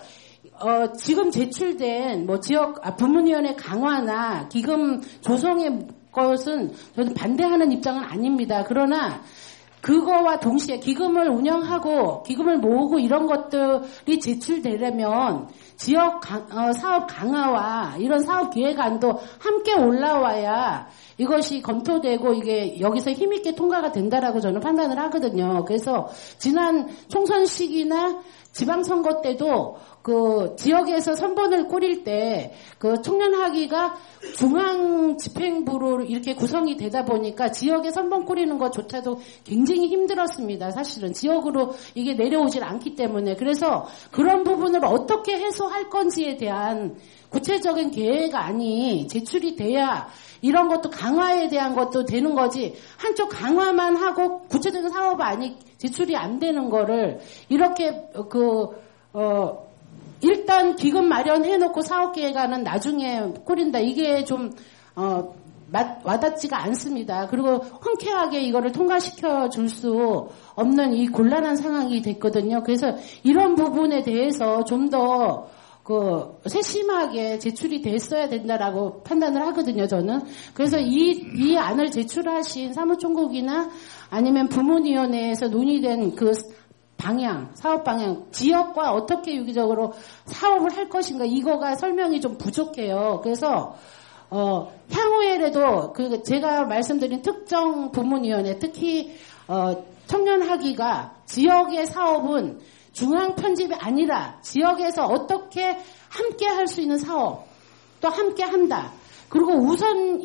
지금 제출된 뭐 지역 부문위원회 강화나 기금 조성의 것은 저는 반대하는 입장은 아닙니다. 그러나 그거와 동시에 기금을 운영하고 기금을 모으고 이런 것들이 제출되려면 지역 사업 강화와 이런 사업 기획안도 함께 올라와야 이것이 검토되고 이게 여기서 힘있게 통과가 된다라고 저는 판단을 하거든요. 그래서 지난 총선 시기나 지방선거 때도 그 지역에서 선본을 꾸릴 때 그 청년학위가 중앙집행부로 이렇게 구성이 되다 보니까 지역에 선본 꾸리는 것조차도 굉장히 힘들었습니다. 사실은 지역으로 이게 내려오질 않기 때문에. 그래서 그런 부분을 어떻게 해소할 건지에 대한 구체적인 계획안이 제출이 돼야 이런 것도 강화에 대한 것도 되는 거지, 한쪽 강화만 하고 구체적인 사업안이 제출이 안 되는 거를 이렇게 일단 기금 마련해놓고 사업계획안은 나중에 꾸린다. 이게 좀 와닿지가 않습니다. 그리고 흔쾌하게 이거를 통과시켜 줄 수 없는 이 곤란한 상황이 됐거든요. 그래서 이런 부분에 대해서 좀 더 세심하게 제출이 됐어야 된다라고 판단을 하거든요, 저는. 그래서 이 안을 제출하신 사무총국이나 아니면 부문위원회에서 논의된 그 방향, 사업 방향, 지역과 어떻게 유기적으로 사업을 할 것인가, 이거가 설명이 좀 부족해요. 그래서 향후에라도 제가 말씀드린 특정 부문위원회, 특히 청년학위가 지역의 사업은 중앙 편집이 아니라 지역에서 어떻게 함께 할 수 있는 사업 또 함께 한다. 그리고 우선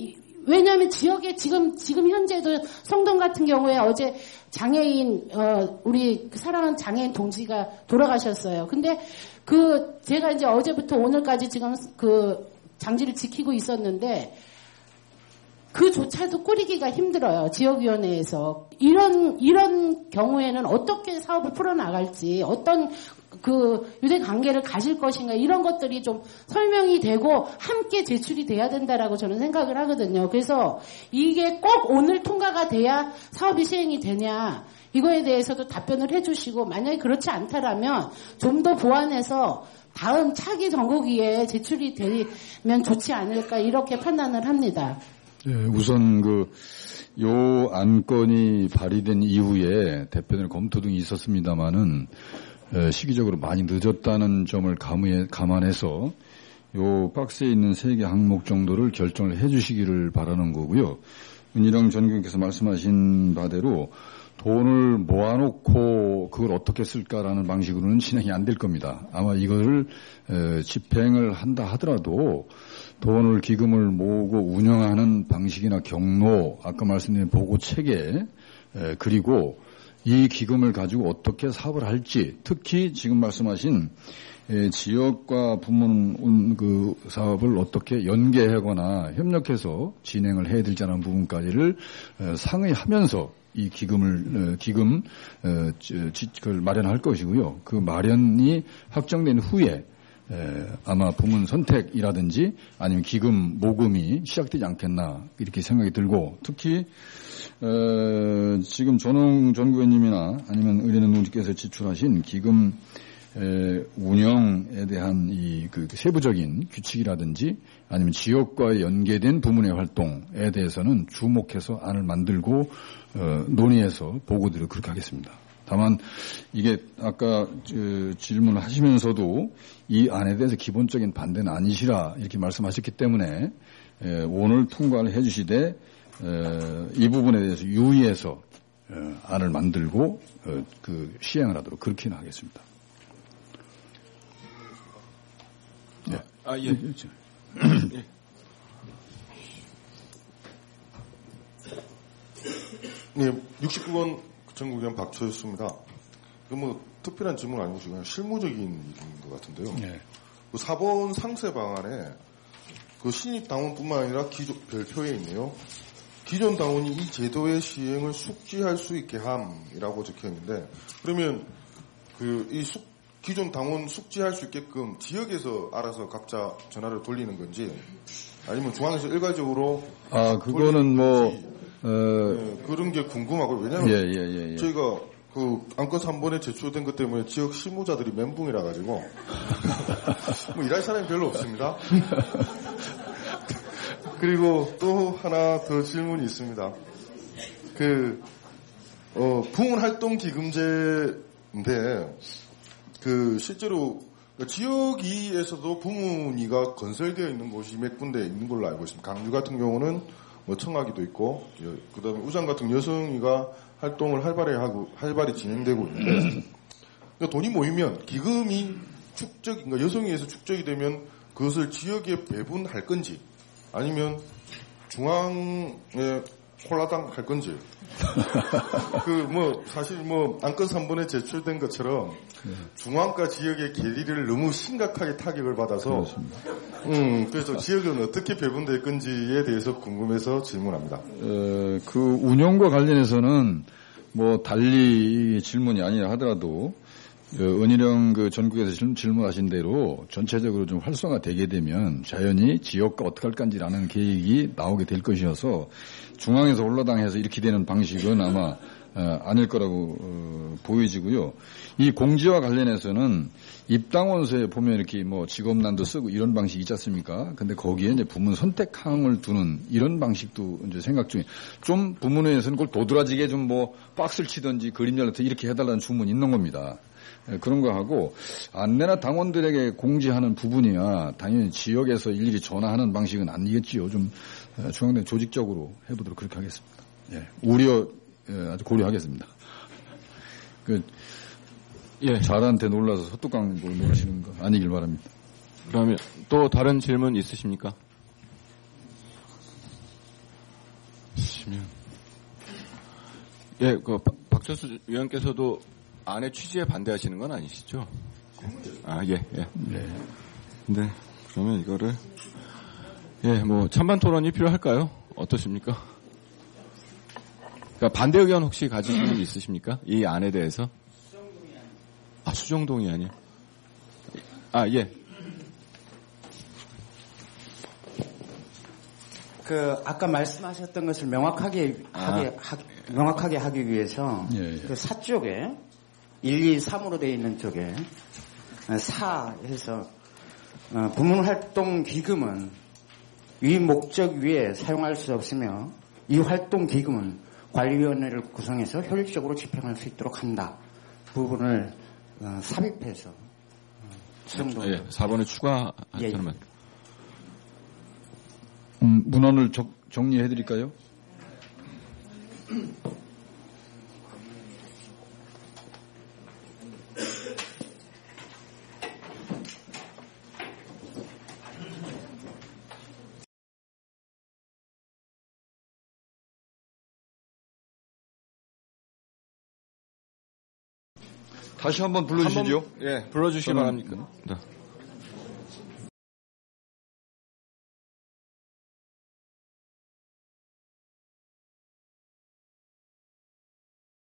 왜냐하면 지역에 지금 현재도 성동 같은 경우에 어제 장애인 우리 사랑하는 장애인 동지가 돌아가셨어요. 근데 제가 이제 어제부터 오늘까지 지금 장지를 지키고 있었는데 그조차도 꾸리기가 힘들어요. 지역위원회에서. 이런 경우에는 어떻게 사업을 풀어나갈지, 어떤 유대 관계를 가질 것인가, 이런 것들이 좀 설명이 되고 함께 제출이 돼야 된다라고 저는 생각을 하거든요. 그래서 이게 꼭 오늘 통과가 돼야 사업이 시행이 되냐, 이거에 대해서도 답변을 해주시고, 만약에 그렇지 않다라면 좀 더 보완해서 다음 차기 정국위에 제출이 되면 좋지 않을까 이렇게 판단을 합니다. 예, 우선 요 안건이 발의된 이후에 대표단의 검토 등이 있었습니다마는 시기적으로 많이 늦었다는 점을 감안해서 요 박스에 있는 3개 항목 정도를 결정을 해주시기를 바라는 거고요. 은희령 전 교수께서 말씀하신 바대로 돈을 모아놓고 그걸 어떻게 쓸까라는 방식으로는 진행이 안 될 겁니다. 아마 이거를 집행을 한다 하더라도 돈을 기금을 모으고 운영하는 방식이나 경로, 아까 말씀드린 보고 체계, 그리고 이 기금을 가지고 어떻게 사업을 할지, 특히 지금 말씀하신 지역과 부문 사업을 어떻게 연계하거나 협력해서 진행을 해야 되지않은 부분까지를 상의하면서 이 기금을 마련할 것이고요. 그 마련이 확정된 후에 아마 부문 선택이라든지 아니면 기금 모금이 시작되지 않겠나 이렇게 생각이 들고, 특히 지금 전웅 전 의원님이나 아니면 의뢰인 의원님께서 지출하신 기금 운영에 대한 세부적인 규칙이라든지 아니면 지역과 연계된 부문의 활동에 대해서는 주목해서 안을 만들고 논의해서 보고드리도록 그렇게 하겠습니다. 다만 이게 아까 질문을 하시면서도 이 안에 대해서 기본적인 반대는 아니시라 이렇게 말씀하셨기 때문에 오늘 통과를 해주시되 이 부분에 대해서 유의해서 안을 만들고 시행을 하도록 그렇게 하겠습니다. 네. 예. 예. 네, 69번 전국위원 박초였습니다. 특별한 질문 아니고 그냥 실무적인 일인 것 같은데요. 네. 4번 상세 방안에 신입 당원뿐만 아니라 별표에 있네요. 기존 당원이 이 제도의 시행을 숙지할 수 있게 함이라고 적혀 있는데, 그러면 기존 당원 숙지할 수 있게끔 지역에서 알아서 각자 전화를 돌리는 건지, 아니면 중앙에서 일괄적으로 그거는 그런 게 궁금하고, 왜냐하면 저희가 안건 3번에 제출된 것 때문에 지역 실무자들이 멘붕이라 가지고 일할 사람이 별로 없습니다. 그리고 또 하나 더 질문이 있습니다. 부문 활동 기금제인데 실제로 지역위에서도 부문위가 건설되어 있는 곳이 몇 군데 있는 걸로 알고 있습니다. 강주 같은 경우는 청하기도 있고, 그다음에 우산 같은 여성위가 활동을 활발히 진행되고 있는데, 돈이 모이면 기금이 여성위에서 축적이 되면 그것을 지역에 배분할 건지, 아니면 중앙에 콜라당 할 건지. 사실 안건 3번에 제출된 것처럼 중앙과 지역의 괴리를 너무 심각하게 타격을 받아서 그래서 지역은 어떻게 배분될 건지에 대해서 궁금해서 질문합니다. 운영과 관련해서는 달리 질문이 아니라 하더라도 은희령 전국에서 질문하신 대로 전체적으로 좀 활성화되게 되면 자연히 지역과 어떻게 할 건지라는 계획이 나오게 될 것이어서 중앙에서 올라당해서 이렇게 되는 방식은 아마 아닐 거라고 보여지고요. 이 공지와 관련해서는 입당원서에 보면 이렇게 직업란도 쓰고 이런 방식이 있지 않습니까? 근데 거기에 이제 부문 선택항을 두는 이런 방식도 이제 생각 중에, 좀 부문회에서는 그걸 도드라지게 좀 박스를 치든지 그림자를 이렇게 해달라는 주문이 있는 겁니다. 그런 거 하고, 안내나 당원들에게 공지하는 부분이야 당연히 지역에서 일일이 전화하는 방식은 아니겠지요. 좀 중앙대 조직적으로 해보도록 그렇게 하겠습니다. 우려 아주 고려하겠습니다. 잘한테 놀라서 소뚜껑 놀라시는 거 아니길 바랍니다. 그러면 또 다른 질문 있으십니까? 박철수 위원께서도 안의 취지에 반대하시는 건 아니시죠? 예. 네. 그러면 이거를 찬반 토론이 필요할까요? 어떠십니까? 반대 의견 혹시 가지신 분 있으십니까? 이 안에 대해서? 수정동이 아니요. 예. 아까 말씀하셨던 것을 명확하게 하기 위해서 사 쪽에 1, 2, 3으로 되어 있는 쪽에 4에서 부문활동기금은 위 목적 위에 사용할 수 없으며 이 활동기금은 관리위원회를 구성해서 효율적으로 집행할 수 있도록 한다. 부분을 삽입해서 수정도. 예, 4번에 추가하면. 문헌을 정리해드릴까요? 다시 한번 불러주시죠. 예, 불러주시기 바랍니까? 네.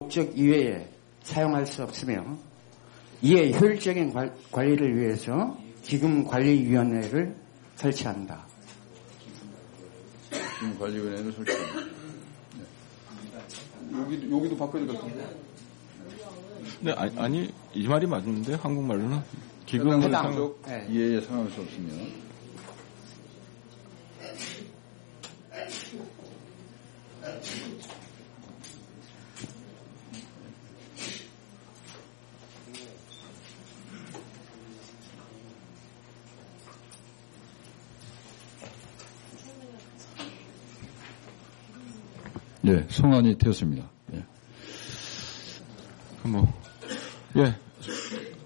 목적 이외에 사용할 수 없으며 이에 효율적인 관리를 위해서 기금관리위원회를 설치한다. 기금관리위원회를 설치한다. 네. 여기도 바꿔야 될 것 같은데. 네, 아니 이 말이 맞는데 한국말로는 기금 해당 이해에 상할 수 없으며 네, 성안이 되었습니다. 예. 예,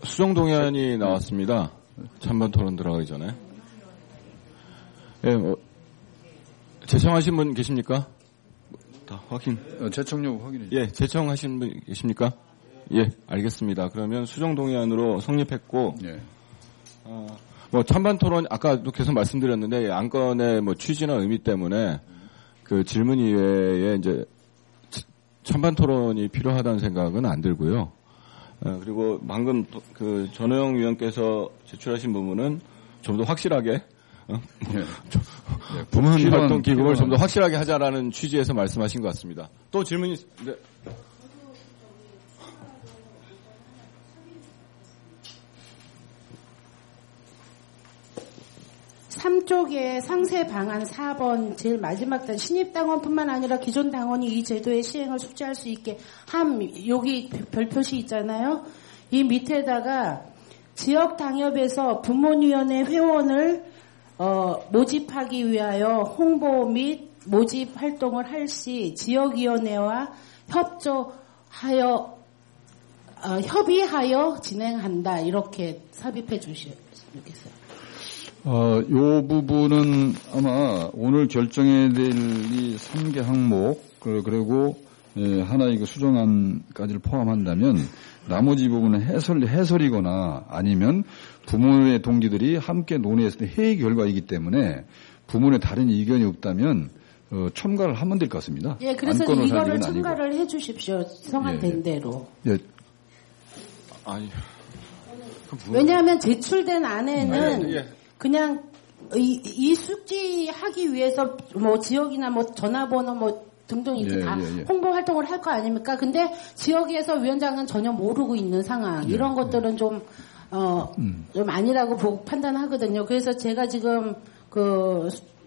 수정동의안이 나왔습니다. 찬반 토론 들어가기 전에. 예, 제청하신 분 계십니까? 다 확인. 제청 여부 확인해. 예, 제청하신 분 계십니까? 예, 알겠습니다. 그러면 수정동의안으로 성립했고, 예. 찬반 토론 아까도 계속 말씀드렸는데 안건의 취지나 의미 때문에 그 질문 이외에 이제 찬반 토론이 필요하다는 생각은 안 들고요. 그리고 방금 그 전호영 위원께서 제출하신 부분은 좀 더 확실하게 부문 활동 기금을 좀 더 확실하게 하자라는 취지에서 말씀하신 것 같습니다. 또 질문이 네. (3쪽에) 상세 방안 4번 제일 마지막 단 신입 당원뿐만 아니라 기존 당원이 이 제도의 시행을 숙지할 수 있게 함 여기 별표시 있잖아요. 이 밑에다가 지역 당협에서 부문위원회 회원을 모집하기 위하여 홍보 및 모집 활동을 할 시 지역위원회와 협의하여 진행한다 이렇게 삽입해 주시면 좋겠어요. 요 부분은 아마 오늘 결정해야 될 이 3개 항목, 그리고 하나의 수정안까지를 포함한다면 나머지 부분은 해설이거나 아니면 부문의 동기들이 함께 논의했을 때 회의 결과이기 때문에 부문에 다른 의견이 없다면 첨가를 하면 될 것 같습니다. 예, 그래서 이거를 첨가를 해 주십시오. 성안된 대로. 예. 아니. 왜냐하면 제출된 안에는 그냥 이 숙지하기 위해서 지역이나 전화번호 등등 이렇게 다 홍보 활동을 할 거 아닙니까? 근데 지역에서 위원장은 전혀 모르고 있는 상황 이런 것들은 좀 아니라고 보고 판단하거든요. 그래서 제가 지금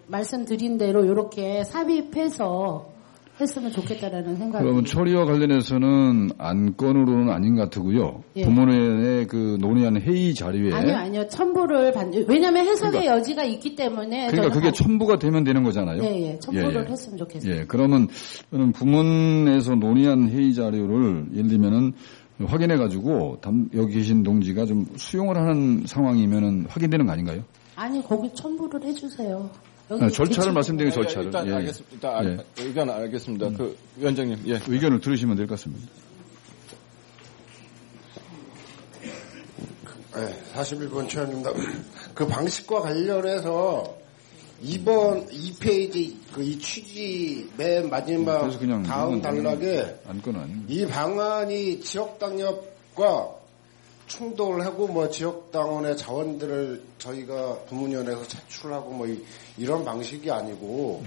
말씀드린 대로 이렇게 삽입해서 했으면 좋겠다라는 생각이. 그러면 처리와 관련해서는 안건으로는 아닌 것 같고요. 예. 부문회의 논의하는 회의 자료에 아니요. 첨부를 왜냐하면 해석의 여지가 있기 때문에. 그러니까 그게 첨부가 되면 되는 거잖아요. 예, 첨부를 했으면 좋겠어요. 예, 그러면 부문에서 논의한 회의 자료를 예를 들면은 확인해가지고 여기 계신 동지가 좀 수용을 하는 상황이면은 확인되는 거 아닌가요? 아니 거기 첨부를 해주세요. 절차를 말씀드리는 절차를. 일단 알겠습니다. 일단 의견 알겠습니다. 위원장님, 의견을 들으시면 될 것 같습니다. 41번 최현입니다. 그 방식과 관련해서 2페이지 이 취지 맨 마지막 다음 단락에 이 방안이 지역당협과 충돌을 하고 지역당원의 자원들을 저희가 부문위원회에서 차출하고 이런 방식이 아니고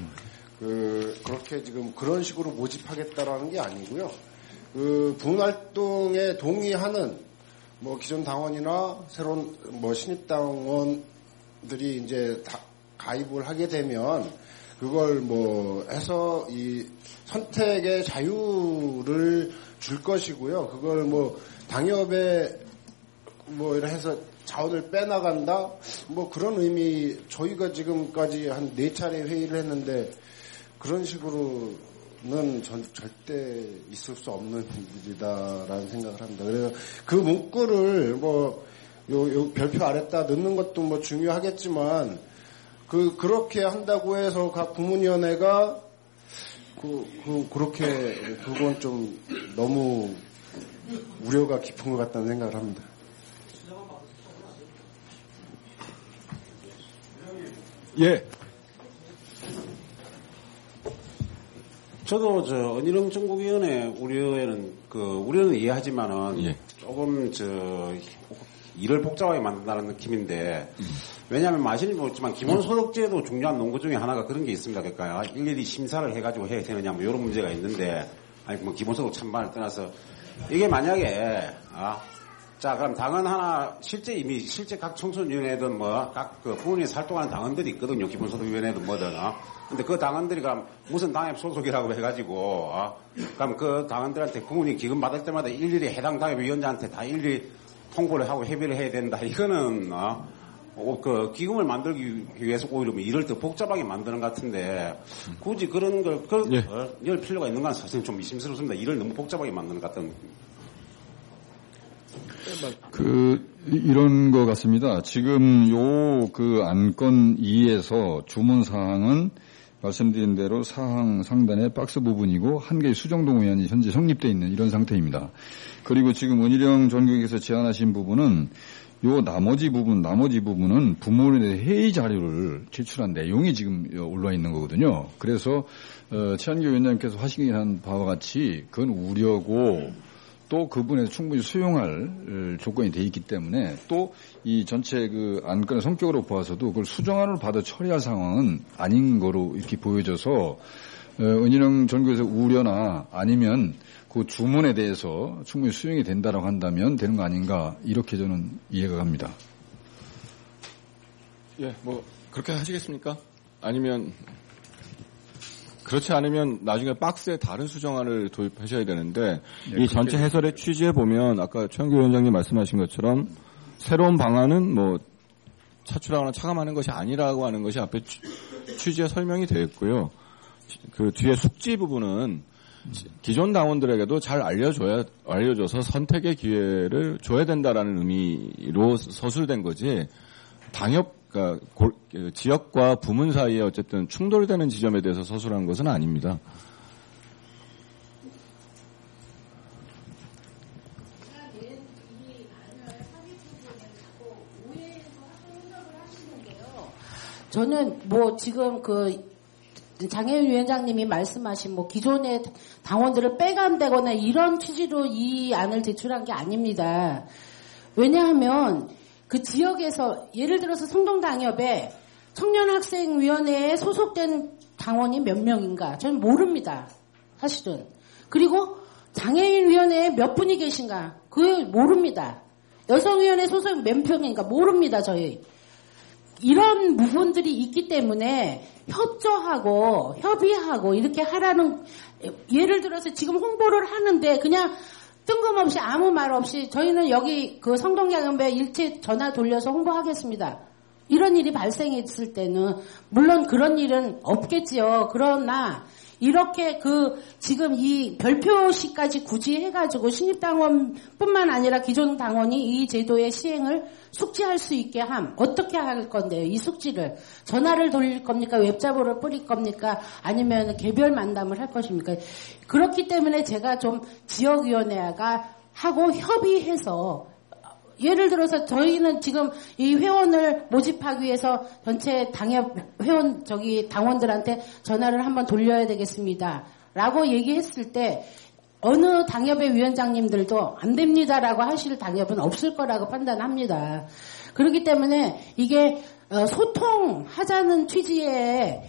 그렇게 지금 그런 식으로 모집하겠다라는 게 아니고요. 부문활동에 동의하는 뭐 기존 당원이나 새로운 뭐 신입 당원들이 이제 다 가입을 하게 되면 그걸 뭐 해서 이 선택의 자유를 줄 것이고요. 그걸 뭐 당협에 뭐 이래 해서 자원을 빼나간다? 뭐 그런 의미, 저희가 지금까지 한 4차례 회의를 했는데 그런 식으로는 절대 있을 수 없는 일이다라는 생각을 합니다. 그래서 그 문구를 뭐 요 별표 아래다 넣는 것도 뭐 중요하겠지만 그렇게 한다고 해서 각 부문위원회가 그렇게 그건 좀 너무 우려가 깊은 것 같다는 생각을 합니다. 예. 저도 은희룡 전국위원회 우려에는 우려는 이해하지만은 예. 조금 일을 복잡하게 만든다는 느낌인데 왜냐하면 마시는 모르지만 기본소득제도 중요한 논거 중에 하나가 그런 게 있습니다. 그러니까 일일이 심사를 해가지고 해야 되느냐 뭐 이런 문제가 있는데 아니 뭐 기본소득 찬반을 떠나서 이게 만약에 자 그럼 당원 하나 실제 각 청소년위원회든 뭐 각 부문에 활동하는 당원들이 있거든요. 기본소득위원회든 뭐든 근데 그 당원들이 그럼 무슨 당협 소속이라고 해가지고 그럼 그 당원들한테 부문이 기금 받을 때마다 일일이 해당 당협위원장한테 다 일일이 통보를 하고 협의를 해야 된다. 이거는 그 기금을 만들기 위해서 오히려 일을 더 복잡하게 만드는 것 같은데 굳이 그런 걸 열 필요가 있는 건 사실 좀 의심스럽습니다. 일을 너무 복잡하게 만드는 것 같은. 이런 것 같습니다. 지금 그 안건 2에서 주문 사항은 말씀드린 대로 사항 상단의 박스 부분이고 한 개의 수정동 의안이 현재 성립되어 있는 이런 상태입니다. 그리고 지금 은희룡 전국에서 제안하신 부분은 나머지 부분은 부문의 회의 자료를 제출한 내용이 지금 올라와 있는 거거든요. 그래서 최한규 위원장님께서 하시긴 바와 같이 그건 우려고 또 그분에서 충분히 수용할 조건이 돼 있기 때문에 또 이 전체 그 안건의 성격으로 보아서도 그걸 수정안을 받아 처리할 상황은 아닌 거로 이렇게 보여져서 은희룡 전국에서 우려나 아니면 그 주문에 대해서 충분히 수용이 된다라고 한다면 되는 거 아닌가 이렇게 저는 이해가 갑니다. 예, 뭐 그렇게 하시겠습니까? 아니면 그렇지 않으면 나중에 박스에 다른 수정안을 도입하셔야 되는데 이 전체 해설의 취지에 보면 아까 최한규 위원장님 말씀하신 것처럼 새로운 방안은 뭐 차출하거나 차감하는 것이 아니라고 하는 것이 앞에 취지에 설명이 되어 있고요. 그 뒤에 숙지 부분은 기존 당원들에게도 잘 알려줘서 선택의 기회를 줘야 된다라는 의미로 서술된 거지 그러니까 지역과 부문 사이에 어쨌든 충돌되는 지점에 대해서 서술한 것은 아닙니다. 저는 뭐 지금 장혜윤 위원장님이 말씀하신 뭐 기존의 당원들을 빼간다거나 이런 취지로 이 안을 제출한 게 아닙니다. 왜냐하면 그 지역에서 예를 들어서 성동당협에 청년학생위원회에 소속된 당원이 몇 명인가 저는 모릅니다. 사실은. 그리고 장애인 위원회에 몇 분이 계신가 그걸 모릅니다. 여성위원회 소속 몇 명인가 모릅니다. 저희. 이런 부분들이 있기 때문에 협조하고 협의하고 이렇게 하라는 예를 들어서 지금 홍보를 하는데 그냥 뜬금없이 아무 말 없이 저희는 여기 그 성동양협에 일체 전화 돌려서 홍보하겠습니다. 이런 일이 발생했을 때는 물론 그런 일은 없겠지요. 그러나 이렇게 지금 이 별표시까지 굳이 해가지고 신입당원뿐만 아니라 기존 당원이 이 제도의 시행을 숙지할 수 있게 어떻게 할 건데요? 이 숙지를 전화를 돌릴 겁니까? 웹잡으로 뿌릴 겁니까? 아니면 개별 만담을 할 것입니까? 그렇기 때문에 제가 좀 지역위원회가 하고 협의해서 예를 들어서 저희는 지금 이 회원을 모집하기 위해서 전체 당협 회원 당원들한테 전화를 한번 돌려야 되겠습니다. 라고 얘기했을 때 어느 당협의 위원장님들도 안 됩니다라고 하실 당협은 없을 거라고 판단합니다. 그렇기 때문에 이게 소통하자는 취지에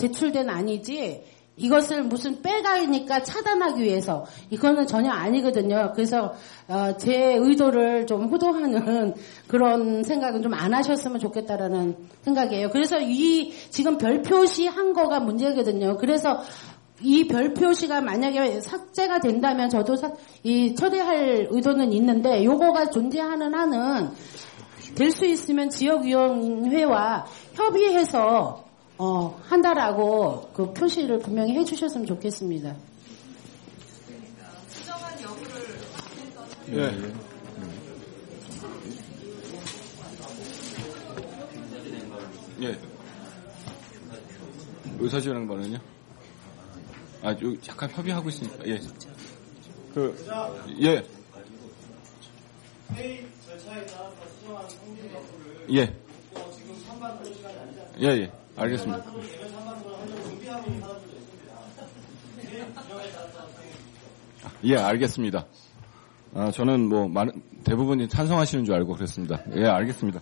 제출된 안이지 이것을 무슨 빼가니까 차단하기 위해서 이거는 전혀 아니거든요. 그래서 제 의도를 좀 호도하는 그런 생각은 좀 안 하셨으면 좋겠다라는 생각이에요. 그래서 이 지금 별 표시한 거가 문제거든요. 그래서 이 별 표시가 만약에 삭제가 된다면 저도 이 처리할 의도는 있는데 요거가 존재하는 한은 될 수 있으면 지역위원회와 협의해서 한다라고 그 표시를 분명히 해주셨으면 좋겠습니다. 예. 예. 의사진행 반은요? 잠깐 협의하고 있으니까, 예. 예. 회의 절차에 따라서 수정한 성질 여부를 예. 지금 찬반으로 시간이 아니잖아요. 예. 알겠습니다. 예, 알겠습니다. 저는 대부분이 찬성하시는 줄 알고 그랬습니다. 예, 알겠습니다.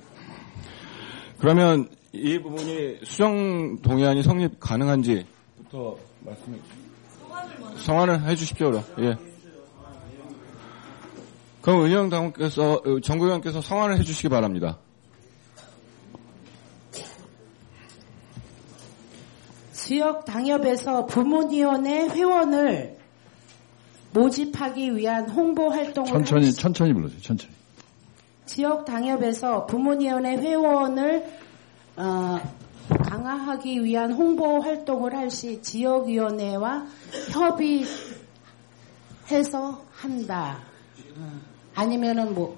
그러면 이 부분이 수정 동의안이 성립 가능한지부터 말씀해 주시죠. 성안을 해 주십시오, 그럼. 예. 그럼 은영 당원께서, 정국위원께서 성안을 해 주시기 바랍니다. 지역 당협에서 부문위원회 회원을 모집하기 위한 홍보 활동을 천천히 불러주세요. 천천히. 지역 당협에서 부문위원회 회원을 강화하기 위한 홍보 활동을 할 시 지역위원회와 협의해서 한다. 아니면은 그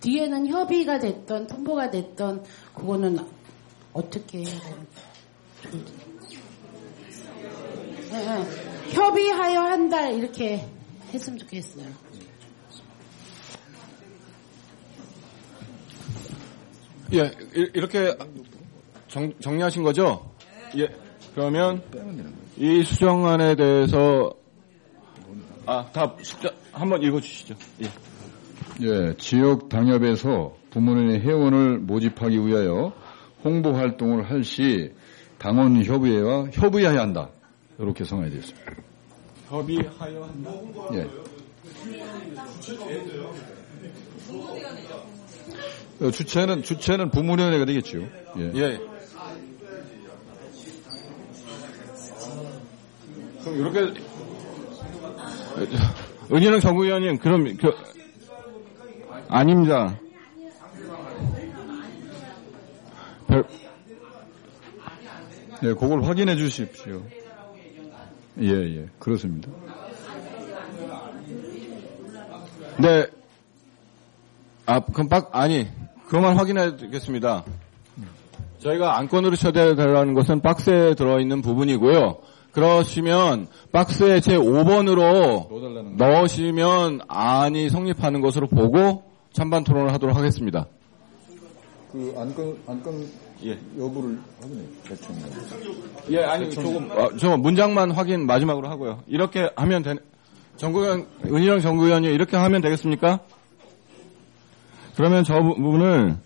뒤에는 협의가 됐던 통보가 됐던 그거는 어떻게 해야 되는지. 네, 협의하여 한다 이렇게 했으면 좋겠어요. 예, 이렇게 정리하신 거죠? 예. 그러면 이 수정안에 대해서 다 한번 읽어주시죠. 예. 예, 지역 당협에서 부문의 회원을 모집하기 위하여 홍보 활동을 할 시 당원 협의회와 협의해야 한다. 이렇게 성안이 되어 있습니다. 협의하여 한다. 예. 주체는 부문위원회가 되겠죠. 예. 예. 그럼 이렇게 은희랑 정국위원님 그럼 아닙니다. 네, 그걸 확인해 주십시오. 예, 그렇습니다. 네. 그럼 그것만 확인해 드리겠습니다. 저희가 안건으로 처리해달라는 것은 박스에 들어있는 부분이고요. 그러시면 박스에 제 5번으로 넣으시면 안이 성립하는 것으로 보고 찬반 토론을 하도록 하겠습니다. 그 안건 예. 여부를 확인해 대충. 예, 아니 조금 문장만 확인 마지막으로 하고요. 이렇게 하면 은희랑 정국위원님 이렇게 하면 되겠습니까? 그러면 저 부분을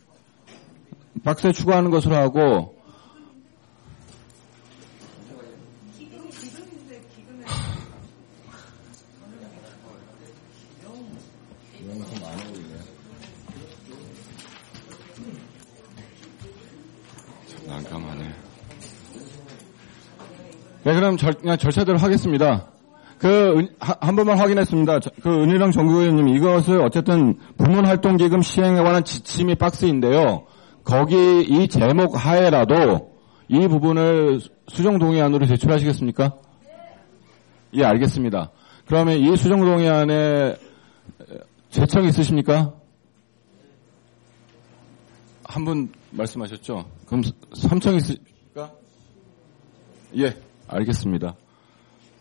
박스에 추가하는 것으로 하고 난감하네. 네, 그럼 그냥 절차대로 하겠습니다. 한 번만 확인했습니다. 은희랑 정국위원님, 이것을 어쨌든 부문활동기금 시행에 관한 지침이 박스인데요. 거기 이 제목 하에라도 이 부분을 수정동의안으로 제출하시겠습니까? 예, 알겠습니다. 그러면 이 수정동의안에 제청 있으십니까? 한 분 말씀하셨죠? 그럼 3청 있으십니까? 예, 알겠습니다.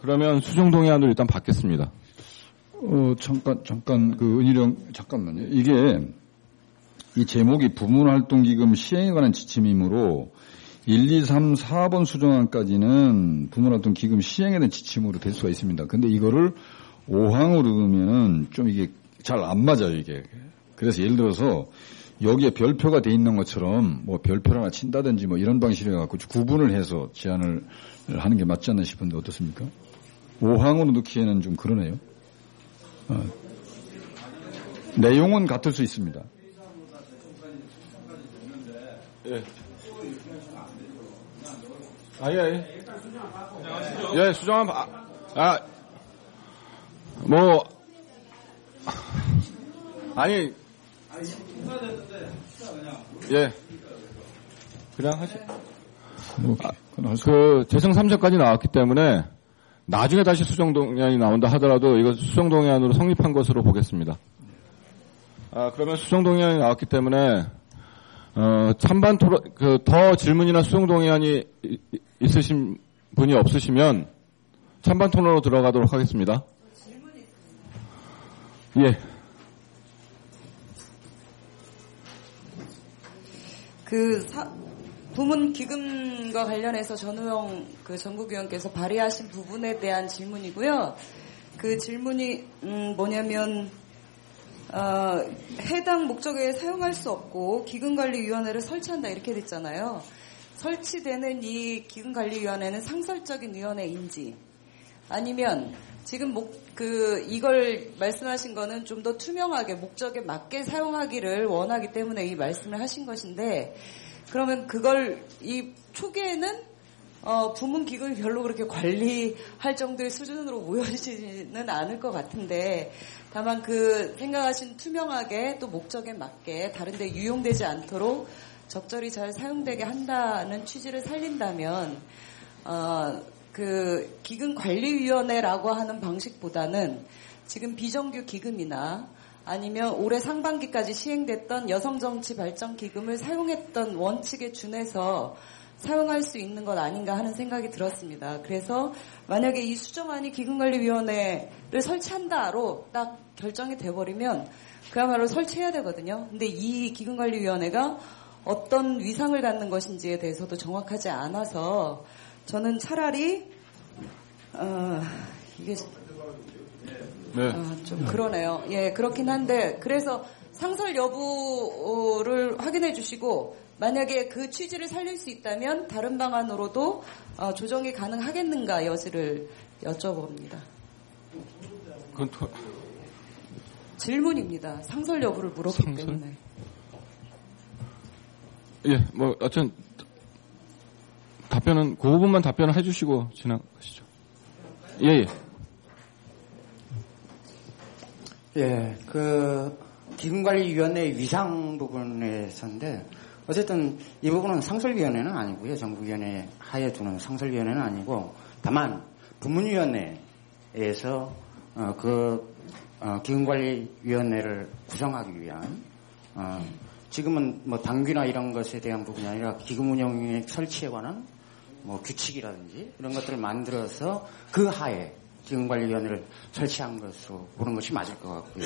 그러면 수정동의안으로 일단 받겠습니다. 잠깐, 은희령, 잠깐만요. 이게, 이 제목이 부문활동기금 시행에 관한 지침이므로 1, 2, 3, 4번 수정안까지는 부문활동기금 시행에 대한 지침으로 될 수가 있습니다. 근데 이거를 5항으로 넣으면은 좀 이게 잘 안 맞아요, 이게. 그래서 예를 들어서 여기에 별표가 돼 있는 것처럼 별표를 하나 친다든지 이런 방식으로 해갖고 구분을 해서 제안을 하는 게 맞지 않나 싶은데 어떻습니까? 5항으로 넣기에는 좀 그러네요. 내용은 같을 수 있습니다. 예. 예, 수정한, 예. 그냥 하시. 재성 3자까지 나왔기 때문에 나중에 다시 수정동의안이 나온다 하더라도 이거 수정동의안으로 성립한 것으로 보겠습니다. 그러면 수정동의안이 나왔기 때문에 찬반 토론, 더 질문이나 수정동의안이 있으신 분이 없으시면 찬반 토론으로 들어가도록 하겠습니다. 예. 부문 기금과 관련해서 전우영 전국위원께서 발의하신 부분에 대한 질문이고요. 그 질문이 뭐냐면 해당 목적에 사용할 수 없고 기금관리위원회를 설치한다 이렇게 됐잖아요. 설치되는 이 기금관리위원회는 상설적인 위원회인지 아니면 지금 이걸 말씀하신 거는 좀 더 투명하게 목적에 맞게 사용하기를 원하기 때문에 이 말씀을 하신 것인데 그러면 그걸 이 초기에는 부문 기금이 별로 그렇게 관리할 정도의 수준으로 모여지지는 않을 것 같은데 다만 생각하신 투명하게 또 목적에 맞게 다른 데 유용되지 않도록 적절히 잘 사용되게 한다는 취지를 살린다면 기금관리위원회라고 하는 방식보다는 지금 비정규 기금이나 아니면 올해 상반기까지 시행됐던 여성정치발전기금을 사용했던 원칙에 준해서 사용할 수 있는 것 아닌가 하는 생각이 들었습니다. 그래서 만약에 이 수정안이 기금관리위원회를 설치한다로 딱 결정이 돼버리면 그야말로 설치해야 되거든요. 근데 이 기금관리위원회가 어떤 위상을 갖는 것인지에 대해서도 정확하지 않아서 저는 차라리 이게 좀 그러네요. 예, 그렇긴 한데 그래서 상설 여부를 확인해 주시고 만약에 그 취지를 살릴 수 있다면 다른 방안으로도 조정이 가능하겠는가 여지를 여쭤봅니다. 질문입니다. 상설 여부를 물었기 때문에. 예, 어쨌든 답변은 그 부분만 답변을 해주시고 진행하시죠. 예. 예, 기금관리위원회 위상 부분에서인데 어쨌든 이 부분은 상설위원회는 아니고요. 정부위원회 하에 두는 상설위원회는 아니고 다만 부문위원회에서 기금관리위원회를 구성하기 위한 지금은 당규나 이런 것에 대한 부분이 아니라 기금운용 설치에 관한 규칙이라든지 이런 것들을 만들어서 그 하에 기금관리위원회를 설치한 것으로 보는 것이 맞을 것 같고요.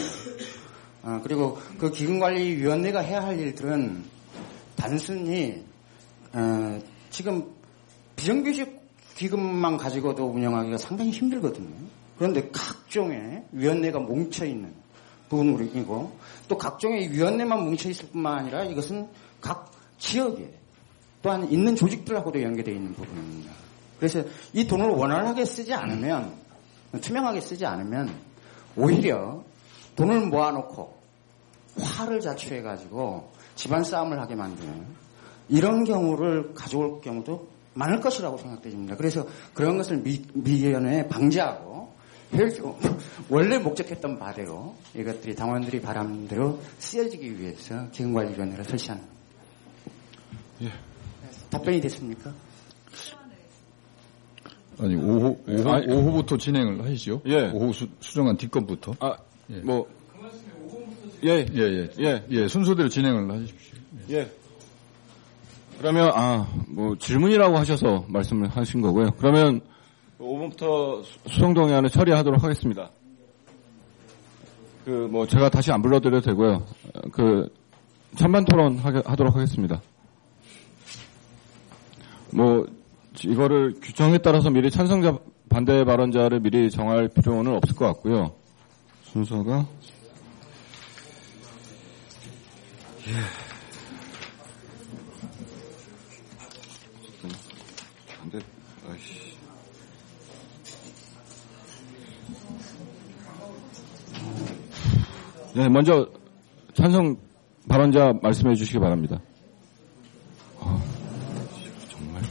그리고 그 기금관리위원회가 해야 할 일들은 단순히 지금 비정규직 기금만 가지고도 운영하기가 상당히 힘들거든요. 그런데 각종의 위원회가 뭉쳐있는 부분이고 또 각종의 위원회만 뭉쳐있을 뿐만 아니라 이것은 각 지역에 또한 있는 조직들하고도 연계되어 있는 부분입니다. 그래서 이 돈을 원활하게 쓰지 않으면 투명하게 쓰지 않으면 오히려 돈을 모아놓고 화를 자초해가지고 집안 싸움을 하게 만드는 이런 경우를 가져올 경우도 많을 것이라고 생각됩니다. 그래서 그런 것을 미연에 방지하고 원래 목적했던 바대로 이것들이 당원들이 바라는 대로 쓰여지기 위해서 기금관리위원회를 설치하는 겁니다. 예. 답변이 됐습니까? 아니 오후부터 진행을 하시죠. 예. 오후 수정안 뒷건부터. 예. 순서대로 진행을 하십시오. 예. 그러면 질문이라고 하셔서 말씀을 하신 거고요. 그러면 5분부터 수정동의안을 처리하도록 하겠습니다. 제가 다시 안 불러드려도 되고요. 찬반 토론 하도록 하겠습니다. 이거를 규정에 따라서 미리 찬성자, 반대 발언자를 미리 정할 필요는 없을 것 같고요. 순서가. 반대, 네, 먼저 찬성 발언자 말씀해 주시기 바랍니다. 정말.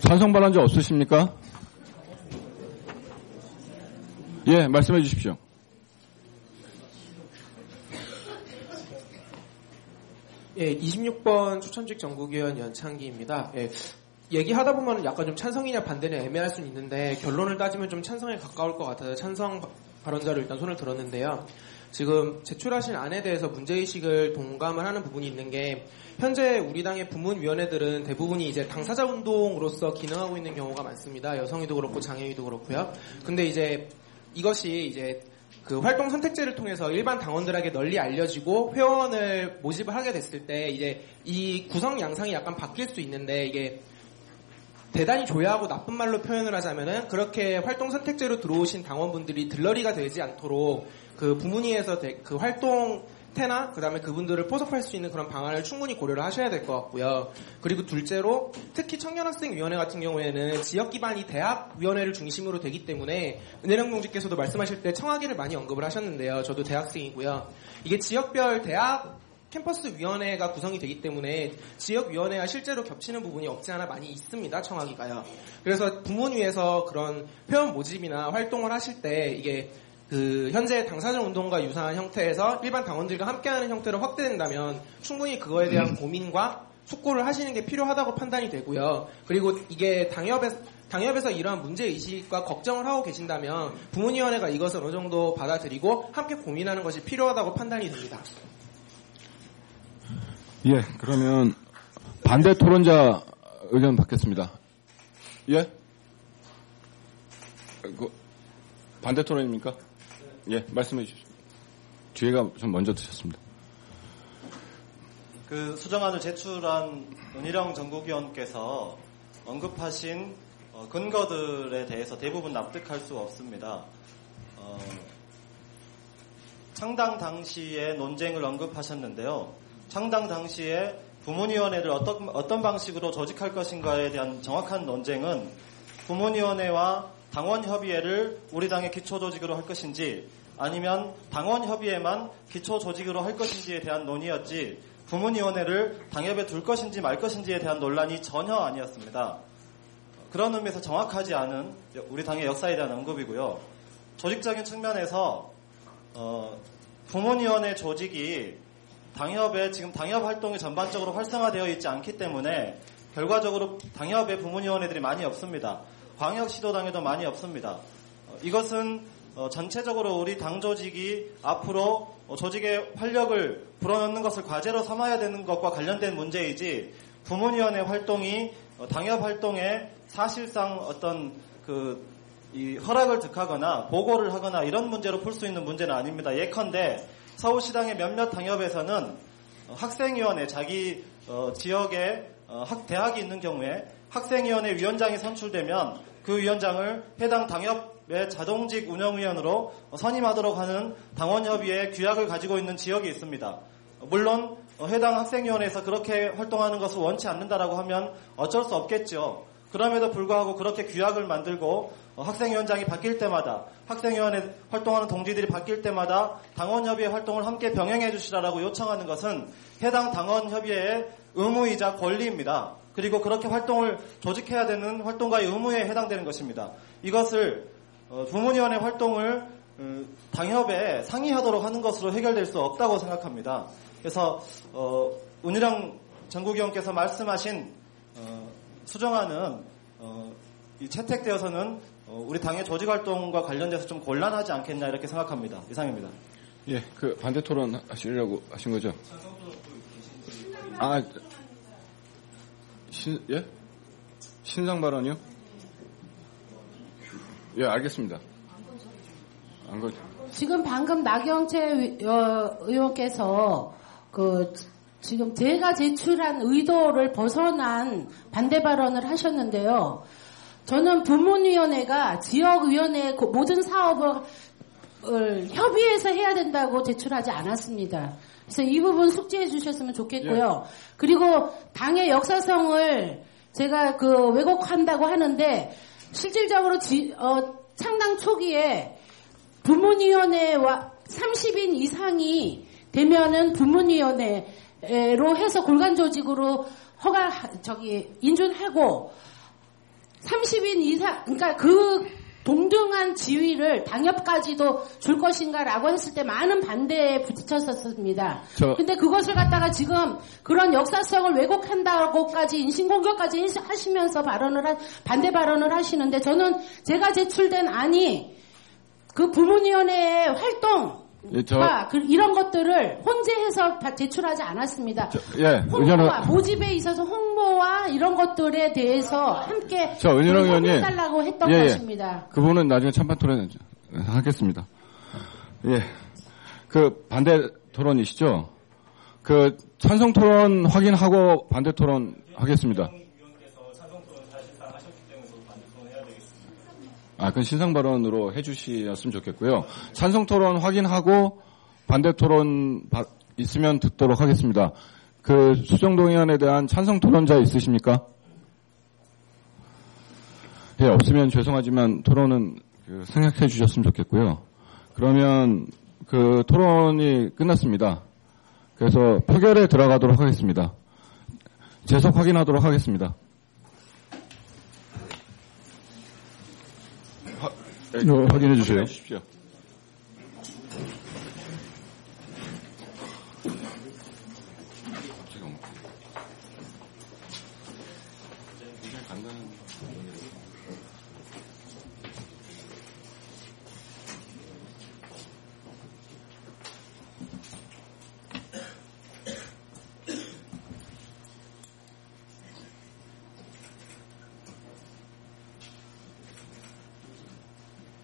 찬성 발언자 없으십니까? 예, 말씀해 주십시오. 예, 26번 추천직 정국위원 연창기입니다. 예, 얘기하다 보면 약간 좀 찬성이냐 반대냐 애매할 수는 있는데 결론을 따지면 좀 찬성에 가까울 것 같아서 찬성 발언자로 일단 손을 들었는데요. 지금 제출하신 안에 대해서 문제의식을 동감을 하는 부분이 있는 게 현재 우리 당의 부문위원회들은 대부분이 이제 당사자 운동으로서 기능하고 있는 경우가 많습니다. 여성위도 그렇고 장애위도 그렇고요. 근데 이제 이것이 이제 그 활동 선택제를 통해서 일반 당원들에게 널리 알려지고 회원을 모집을 하게 됐을 때 이제 이 구성 양상이 약간 바뀔 수 있는데 이게 대단히 조야하고 나쁜 말로 표현을 하자면은 그렇게 활동 선택제로 들어오신 당원분들이 들러리가 되지 않도록 그 부문위에서 그 활동 태나 그다음에 그분들을 포섭할 수 있는 그런 방안을 충분히 고려를 하셔야 될 것 같고요. 그리고 둘째로 특히 청년학생위원회 같은 경우에는 지역 기반이 대학위원회를 중심으로 되기 때문에 은혜령 동지께서도 말씀하실 때 청하기를 많이 언급을 하셨는데요. 저도 대학생이고요. 이게 지역별 대학 캠퍼스 위원회가 구성이 되기 때문에 지역위원회와 실제로 겹치는 부분이 없지 않아 많이 있습니다. 청하기가요. 그래서 부문위에서 그런 회원 모집이나 활동을 하실 때 이게 그 현재 당사자 운동과 유사한 형태에서 일반 당원들과 함께하는 형태로 확대된다면 충분히 그거에 대한 고민과 숙고를 하시는 게 필요하다고 판단이 되고요. 그리고 이게 당협에서 이러한 문제의식과 걱정을 하고 계신다면 부문위원회가 이것을 어느 정도 받아들이고 함께 고민하는 것이 필요하다고 판단이 됩니다. 예, 그러면 반대 토론자 의견 받겠습니다. 예? 반대 토론입니까? 예, 말씀해 주십시오. 뒤에가 좀 먼저 드셨습니다. 그 수정안을 제출한 은희령 정국위원께서 언급하신 근거들에 대해서 대부분 납득할 수 없습니다. 창당 당시의 논쟁을 언급하셨는데요. 창당 당시에 부문위원회를 어떤 방식으로 조직할 것인가에 대한 정확한 논쟁은 부문위원회와 당원협의회를 우리 당의 기초조직으로 할 것인지 아니면 당원협의회만 기초조직으로 할 것인지에 대한 논의였지 부문위원회를 당협에 둘 것인지 말 것인지에 대한 논란이 전혀 아니었습니다. 그런 의미에서 정확하지 않은 우리 당의 역사에 대한 언급이고요. 조직적인 측면에서 부문위원회 조직이 당협에 지금 당협 활동이 전반적으로 활성화되어 있지 않기 때문에 결과적으로 당협에 부문위원회들이 많이 없습니다. 광역시도당에도 많이 없습니다. 이것은 전체적으로 우리 당 조직이 앞으로 조직의 활력을 불어넣는 것을 과제로 삼아야 되는 것과 관련된 문제이지 부문위원회 활동이 당협 활동에 사실상 어떤 이 허락을 득하거나 보고를 하거나 이런 문제로 풀 수 있는 문제는 아닙니다. 예컨대 서울시당의 몇몇 당협에서는 학생위원회 자기 지역에 대학이 있는 경우에 학생위원회 위원장이 선출되면 그 위원장을 해당 당협의 자동직 운영위원으로 선임하도록 하는 당원협의회 규약을 가지고 있는 지역이 있습니다. 물론 해당 학생위원회에서 그렇게 활동하는 것을 원치 않는다라고 하면 어쩔 수 없겠죠. 그럼에도 불구하고 그렇게 규약을 만들고 학생위원장이 바뀔 때마다 학생위원회 활동하는 동지들이 바뀔 때마다 당원협의회 활동을 함께 병행해 주시라고 요청하는 것은 해당 당원협의회의 의무이자 권리입니다. 그리고 그렇게 활동을 조직해야 되는 활동가의 의무에 해당되는 것입니다. 이것을 부문위원회 활동을 당협에 상의하도록 하는 것으로 해결될 수 없다고 생각합니다. 그래서 은희령 정국위원께서 말씀하신 수정안은 이 채택되어서는 우리 당의 조직활동과 관련돼서 좀 곤란하지 않겠나 이렇게 생각합니다. 이상입니다. 예, 그 반대 토론 하시려고 하신 거죠? 예? 신상 발언이요? 예, 알겠습니다. 지금 방금 나경채 의원께서 지금 제가 제출한 의도를 벗어난 반대 발언을 하셨는데요. 저는 부문위원회가 지역위원회 모든 사업을 협의해서 해야 된다고 제출하지 않았습니다. 그래서 이 부분 숙지해 주셨으면 좋겠고요. 예. 그리고 당의 역사성을 제가 왜곡한다고 하는데 실질적으로 창당 초기에 부문위원회와 30인 이상이 되면은 부문위원회로 해서 골간 조직으로 인준하고 30인 이상, 그러니까 그 동등한 지위를 당협까지도 줄 것인가라고 했을 때 많은 반대에 부딪혔었습니다. 근데 그것을 갖다가 지금 그런 역사성을 왜곡한다고까지 인신공격까지 하시면서 반대 발언을 하시는데 저는 제가 제출된 안이 그 부문위원회의 활동 이런 것들을 혼재해서 제출하지 않았습니다. 홍보와 모집에 있어서 홍보와 이런 것들에 대해서 함께 해달라고 했던 것입니다. 그분은 나중에 찬반 토론 하겠습니다. 그 반대 토론이시죠? 그 찬성 토론 확인하고 반대 토론 하겠습니다. 그건 신상 발언으로 해주셨으면 좋겠고요. 찬성 토론 확인하고 반대 토론 있으면 듣도록 하겠습니다. 그 수정동의안에 대한 찬성 토론자 있으십니까? 없으면 죄송하지만 토론은 생략해 주셨으면 좋겠고요. 그러면 그 토론이 끝났습니다. 그래서 표결에 들어가도록 하겠습니다. 재석 확인하도록 하겠습니다. 확인해 주세요.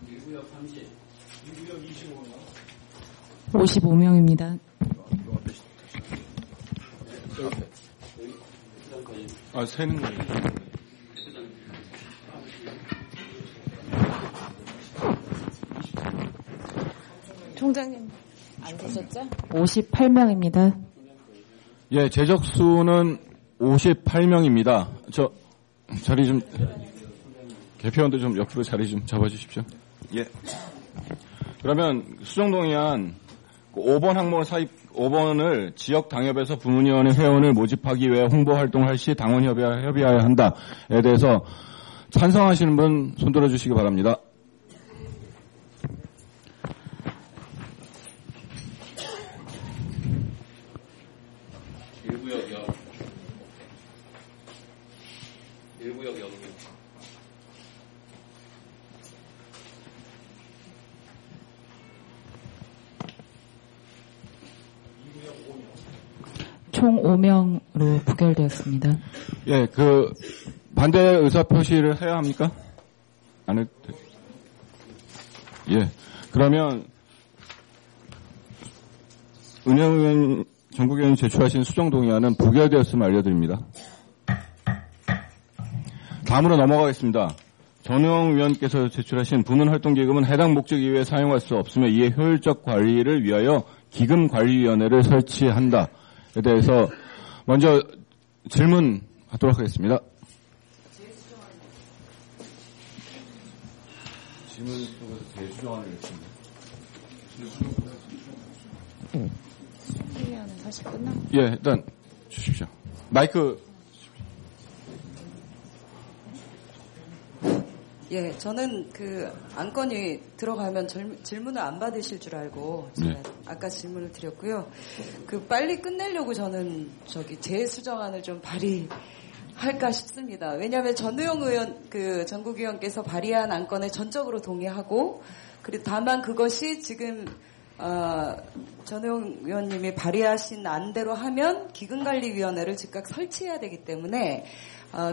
유구역 30, 유구역 25명. 55명입니다. 세는 거예요. 총장님 안 되셨죠? 58명입니다. 예, 재적수는 58명입니다. 저 자리 좀 개표원도 좀 옆으로 자리 좀 잡아주십시오. 예. 그러면 수정동의안 5번 항목 5번을 지역 당협에서 부문위원회 회원을 모집하기 위해 홍보 활동을 할 시 당원 협의하여야 한다에 대해서 찬성하시는 분 손들어 주시기 바랍니다. 총 5명으로 부결되었습니다. 예, 그 반대 의사 표시를 해야 합니까? 안 해도 돼. 예, 그러면 은영 의원, 정국 의원이 제출하신 수정동의안은 부결되었음을 알려드립니다. 다음으로 넘어가겠습니다. 전우영 의원께서 제출하신 부문활동기금은 해당 목적 이외에 사용할 수 없으며 이에 효율적 관리를 위하여 기금관리위원회를 설치한다. 에 대해서 먼저 질문하도록 하겠습니다. 질문 속에서 재수정안을 냈습니다. 수정안은 사실 끝난 거예요. 예, 일단 주십시오. 마이크. 예, 저는 그 안건이 들어가면 질문을 안 받으실 줄 알고 제가 아까 질문을 드렸고요. 그 빨리 끝내려고 저는 재수정안을 좀 발의할까 싶습니다. 왜냐하면 전우영 의원, 그 전국 의원께서 발의한 안건에 전적으로 동의하고, 그리고 다만 그것이 지금 전우영 의원님이 발의하신 안대로 하면 기금관리위원회를 즉각 설치해야 되기 때문에.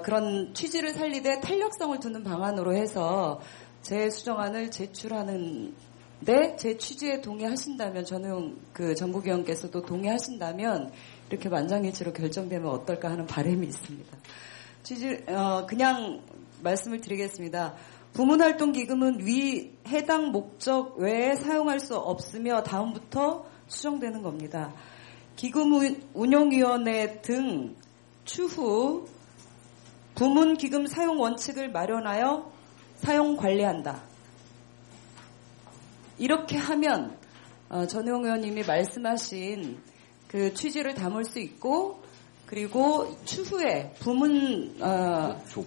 그런 취지를 살리되 탄력성을 두는 방안으로 해서 재수정안을 제출하는데 제 취지에 동의하신다면 전우영 그 전국 의원께서도 동의하신다면 이렇게 만장일치로 결정되면 어떨까 하는 바람이 있습니다. 그냥 말씀을 드리겠습니다. 부문활동기금은 위 해당 목적 외에 사용할 수 없으며 다음부터 수정되는 겁니다. 기금운용위원회 등 추후 부문기금 사용 원칙을 마련하여 사용 관리한다. 이렇게 하면 전혜영 의원님이 말씀하신 그 취지를 담을 수 있고, 그리고 추후에 부문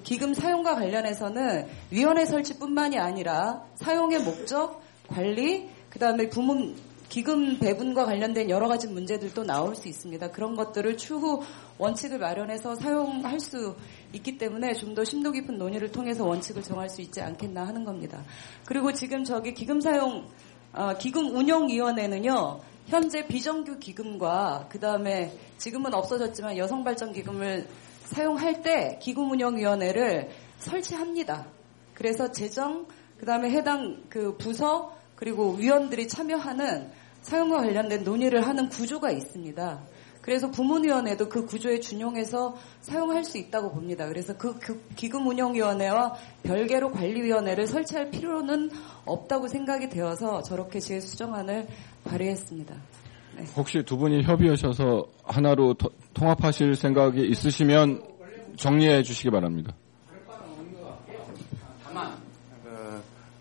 기금 사용과 관련해서는 위원회 설치뿐만이 아니라 사용의 목적, 관리, 그다음에 부문 기금 배분과 관련된 여러 가지 문제들도 나올 수 있습니다. 그런 것들을 추후 원칙을 마련해서 사용할 수 있기 때문에 좀 더 심도 깊은 논의를 통해서 원칙을 정할 수 있지 않겠나 하는 겁니다. 그리고 지금 저기 기금 운영위원회는요, 현재 비정규 기금과 그다음에 지금은 없어졌지만 여성발전기금을 사용할 때 기금운영위원회를 설치합니다. 그래서 재정, 그다음에 해당 그 부서 그리고 위원들이 참여하는 사용과 관련된 논의를 하는 구조가 있습니다. 그래서 부문위원회도 그 구조에 준용해서 사용할 수 있다고 봅니다. 그래서 그 기금운영위원회와 별개로 관리위원회를 설치할 필요는 없다고 생각이 되어서 저렇게 제 수정안을 발의했습니다. 네. 혹시 두 분이 협의하셔서 하나로 통합하실 생각이 있으시면 정리해 주시기 바랍니다. 다만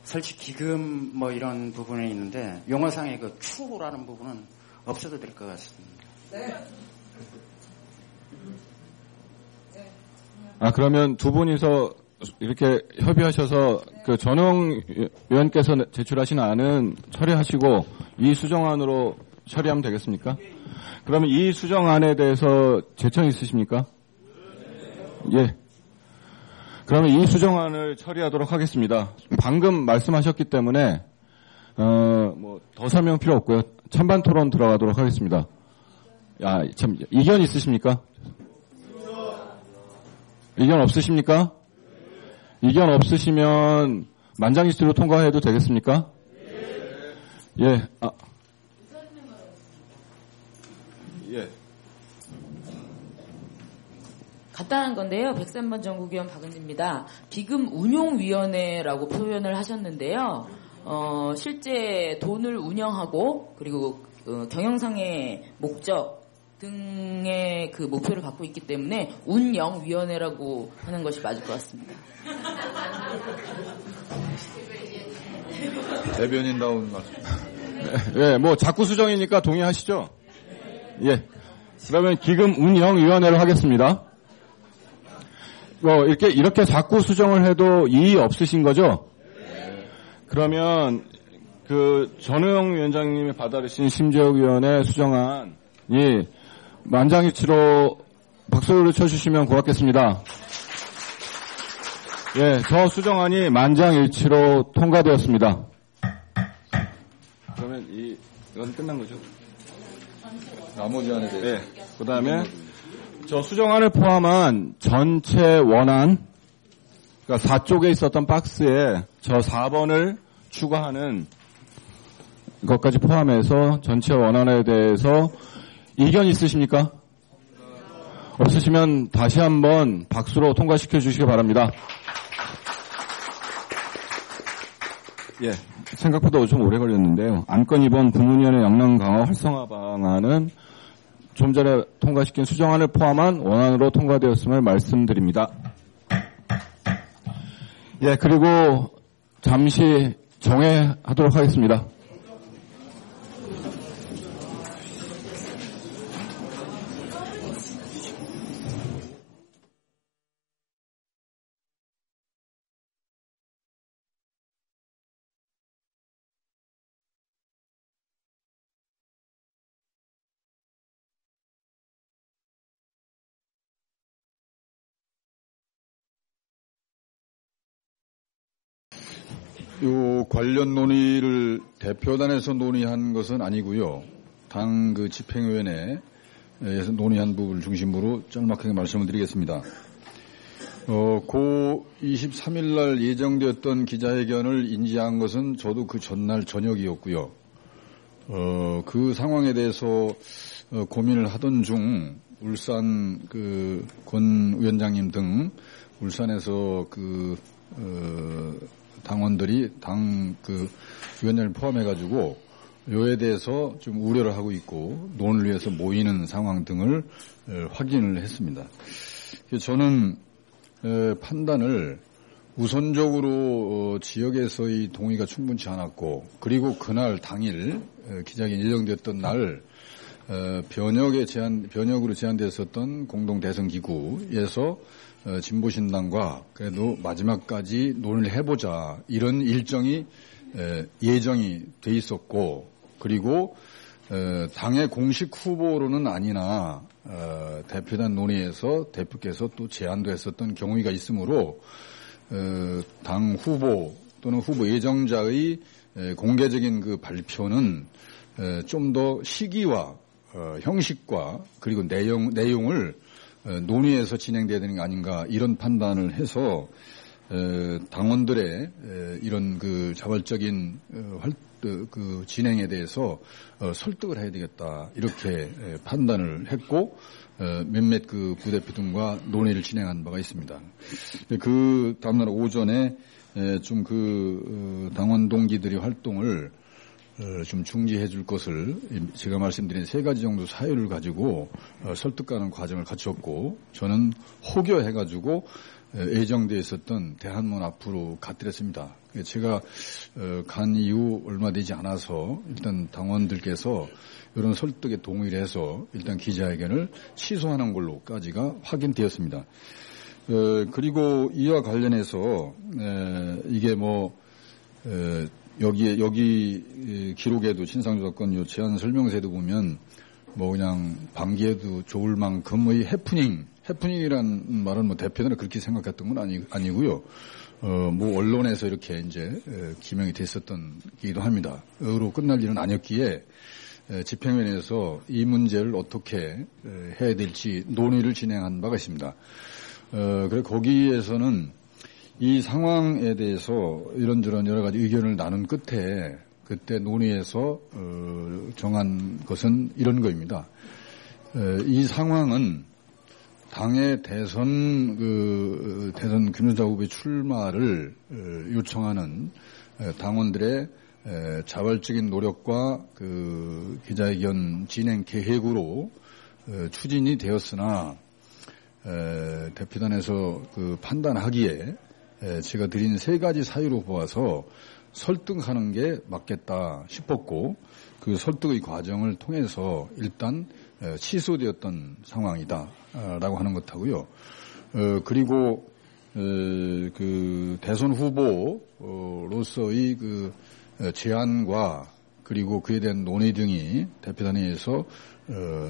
설치 기금 뭐 이런 부분에 있는데 용어상의 그 추후라는 부분은 없어도 될 것 같습니다. 네. 그러면 두 분이서 이렇게 협의하셔서 그 전용 의원께서 제출하신 안은 처리하시고 이 수정안으로 처리하면 되겠습니까? 그러면 이 수정안에 대해서 제청 있으십니까? 예. 그러면 이 수정안을 처리하도록 하겠습니다. 방금 말씀하셨기 때문에 뭐 더 설명 필요 없고요. 찬반 토론 들어가도록 하겠습니다. 참 이견 있으십니까? 이견 없으십니까? 이견 없으시면 만장일치로 통과해도 되겠습니까? 예. 예. 간단한 건데요. 103번 전국위원 박은지입니다. 기금 운용위원회라고 표현을 하셨는데요. 실제 돈을 운영하고 그리고 경영상의 목적 등의 그 목표를 갖고 있기 때문에 운영위원회라고 하는 것이 맞을 것 같습니다. 대변인다운 말씀. 예, 뭐 자꾸 수정이니까 동의하시죠? 예. 그러면 기금 운영위원회로 하겠습니다. 이렇게 자꾸 수정을 해도 이의 없으신 거죠? 그러면 전우영 위원장님이 받아주신 심재혁 위원의 수정안이 만장일치로 박수를 쳐주시면 고맙겠습니다. 예, 저 수정안이 만장일치로 통과되었습니다. 그러면 이건 끝난 거죠? 나머지 안에 대해서. 네. 그 다음에 저 수정안을 포함한 전체 원안, 그러니까 4쪽에 있었던 박스에 저 4번을 추가하는 것까지 포함해서 전체 원안에 대해서 이견 있으십니까? 없으시면 다시 한번 박수로 통과시켜 주시기 바랍니다. 예, 생각보다 좀 오래 걸렸는데요. 안건 2번 부문위원회 역량 강화 활성화 방안은 좀 전에 통과시킨 수정안을 포함한 원안으로 통과되었음을 말씀드립니다. 예, 그리고 잠시 정회하도록 하겠습니다. 요 관련 논의를 대표단에서 논의한 것은 아니고요. 당 집행위원회에서 논의한 부분을 중심으로 짤막하게 말씀을 드리겠습니다. 고 23일 날 예정되었던 기자회견을 인지한 것은 저도 그 전날 저녁이었고요. 그 상황에 대해서 고민을 하던 중 울산 권 위원장님 등 울산에서 당원들이 위원장을 포함해가지고 요에 대해서 좀 우려를 하고 있고 논의를 위해서 모이는 상황 등을 확인을 했습니다. 저는 판단을 우선적으로 지역에서의 동의가 충분치 않았고, 그리고 그날 당일 기자회견이 예정됐던 날 변역으로 제안됐었던 공동 대선 기구에서 진보신당과 그래도 마지막까지 논의를 해보자 이런 일정이 예정이 돼 있었고, 그리고 당의 공식 후보로는 아니나 대표단 논의에서 대표께서 또 제안도 했었던 경우가 있으므로 당 후보 또는 후보 예정자의 공개적인 그 발표는 좀 더 시기와 형식과 그리고 내용을 논의해서 진행돼야 되는 게 아닌가 이런 판단을 해서 당원들의 이런 그 자발적인 그 진행에 대해서 설득을 해야 되겠다 이렇게 판단을 했고 몇몇 그 부대표 등과 논의를 진행한 바가 있습니다. 그 다음날 오전에 좀 그 당원 동기들의 활동을 좀 중지해 줄 것을 제가 말씀드린 3가지 정도 사유를 가지고 설득하는 과정을 거쳤고, 저는 혹여해 가지고 예정되어 있었던 대한문 앞으로 갓들였습니다. 제가 간 이후 얼마 되지 않아서 일단 당원들께서 이런 설득에 동의를 해서 일단 기자회견을 취소하는 걸로까지가 확인되었습니다. 그리고 이와 관련해서 이게 뭐 여기 기록에도 신상조사건 요 제안 설명서에도 보면 뭐 그냥 방기해도 좋을 만큼의 해프닝이란 말은 뭐 대표들은 그렇게 생각했던 건 아니고요. 뭐 언론에서 이렇게 이제 기명이 됐었던 기도 합니다. 으로 끝날 일은 아니었기에 집행위원회에서 이 문제를 어떻게 해야 될지 논의를 진행한 바가 있습니다. 그래 거기에서는 이 상황에 대해서 이런저런 여러 가지 의견을 나눈 끝에 그때 논의해서 정한 것은 이런 거입니다. 이 상황은 당의 대선 김여자 후보의 출마를 요청하는 당원들의 자발적인 노력과 그 기자회견 진행 계획으로 추진이 되었으나 대표단에서 그 판단하기에 제가 드린 3가지 사유로 보아서 설득하는 게 맞겠다 싶었고, 그 설득의 과정을 통해서 일단 취소되었던 상황이다라고 하는 것하고요. 그리고 그 대선 후보로서의 그 제안과 그리고 그에 대한 논의 등이 대표단에서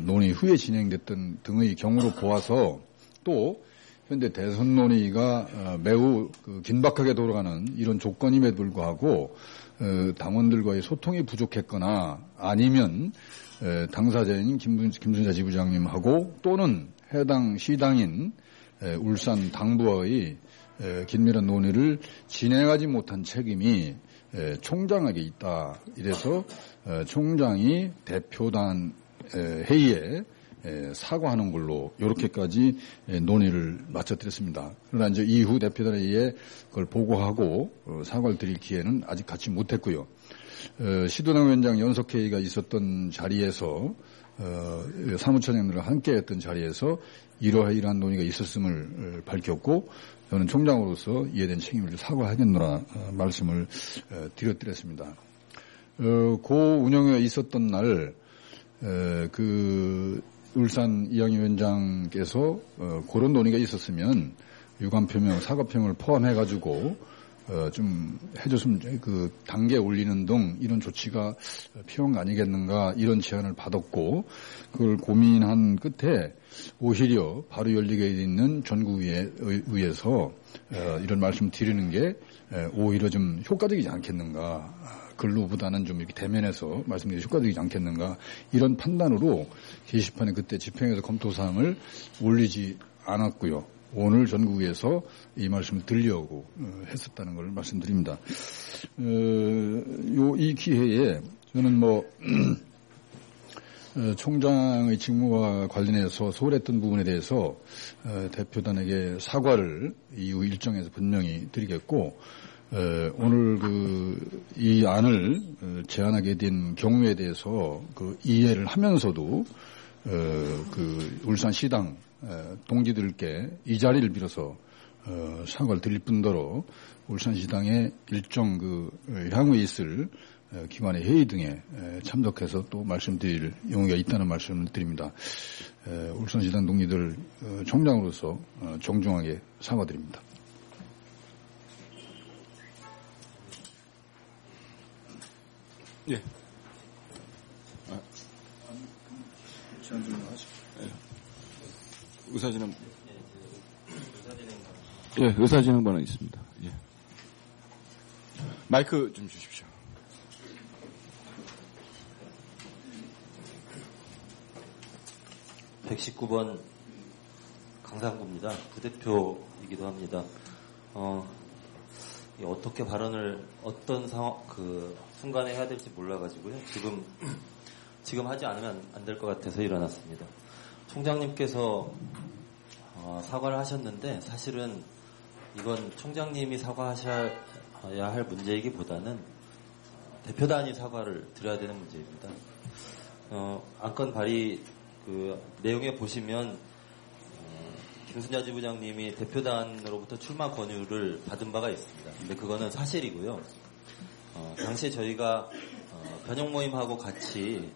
논의 후에 진행됐던 등의 경우로 보아서 또 현재 대선 논의가 매우 긴박하게 돌아가는 이런 조건임에도 불구하고 당원들과의 소통이 부족했거나 아니면 당사자인 김순자 지부장님하고 또는 해당 시당인 울산 당부와의 긴밀한 논의를 진행하지 못한 책임이 총장에게 있다. 이래서 총장이 대표단 회의에 사과하는 걸로 이렇게까지 논의를 마쳐드렸습니다. 그러나 이제 이후 대표단에 의해 그걸 보고하고 사과를 드릴 기회는 아직 갖지 못했고요. 시도당 위원장 연석회의가 있었던 자리에서 사무처장들과 함께했던 자리에서 이러한 논의가 있었음을 밝혔고, 저는 총장으로서 이에 대한 책임을 사과하겠노라 말씀을 드렸습니다. 고 운영회가 있었던 날 울산 이양희 위원장께서 그런 논의가 있었으면 유감표명, 사과표명을 포함해가지고 좀 해줬으면 그 단계 올리는 등 이런 조치가 필요한 거 아니겠는가 이런 제안을 받았고, 그걸 고민한 끝에 오히려 바로 열리게 있는 전국위에서 이런 말씀 드리는 게 오히려 좀 효과적이지 않겠는가. 글로보다는 좀 이렇게 대면해서 말씀드리기 효과적이지 않겠는가 이런 판단으로 게시판에 그때 집행해서 검토사항을 올리지 않았고요. 오늘 전국에서 이 말씀을 드리려고 했었다는 걸 말씀드립니다. 이 기회에 저는 총장의 직무와 관련해서 소홀했던 부분에 대해서 대표단에게 사과를 이후 일정에서 분명히 드리겠고, 오늘 이 안을 제안하게 된 경우에 대해서 이해를 하면서도 울산 시당 동지들께 이 자리를 빌어서 사과를 드릴 뿐더러 울산시당의 일정 향후에 있을 기관의 회의 등에 참석해서 또 말씀드릴 용의가 있다는 말씀을 드립니다. 울산시당 동지들 총장으로서 정중하게 사과드립니다. 예. 의사진행. 예, 의사진행 번호 있습니다. 예. 마이크 좀 주십시오. (119번) 강상구입니다. 부대표이기도 합니다. 어떻게 발언을 어떤 순간에 해야 될지 몰라가지고요. 지금 하지 않으면 안 될 것 같아서 일어났습니다. 총장님께서 사과를 하셨는데 사실은 이건 총장님이 사과하셔야 할 문제이기보다는 대표단이 사과를 드려야 되는 문제입니다. 안건 발의 내용에 보시면 김순자 지부장님이 대표단으로부터 출마 권유를 받은 바가 있습니다. 근데 그거는 사실이고요. 당시에 저희가 변형 모임하고 같이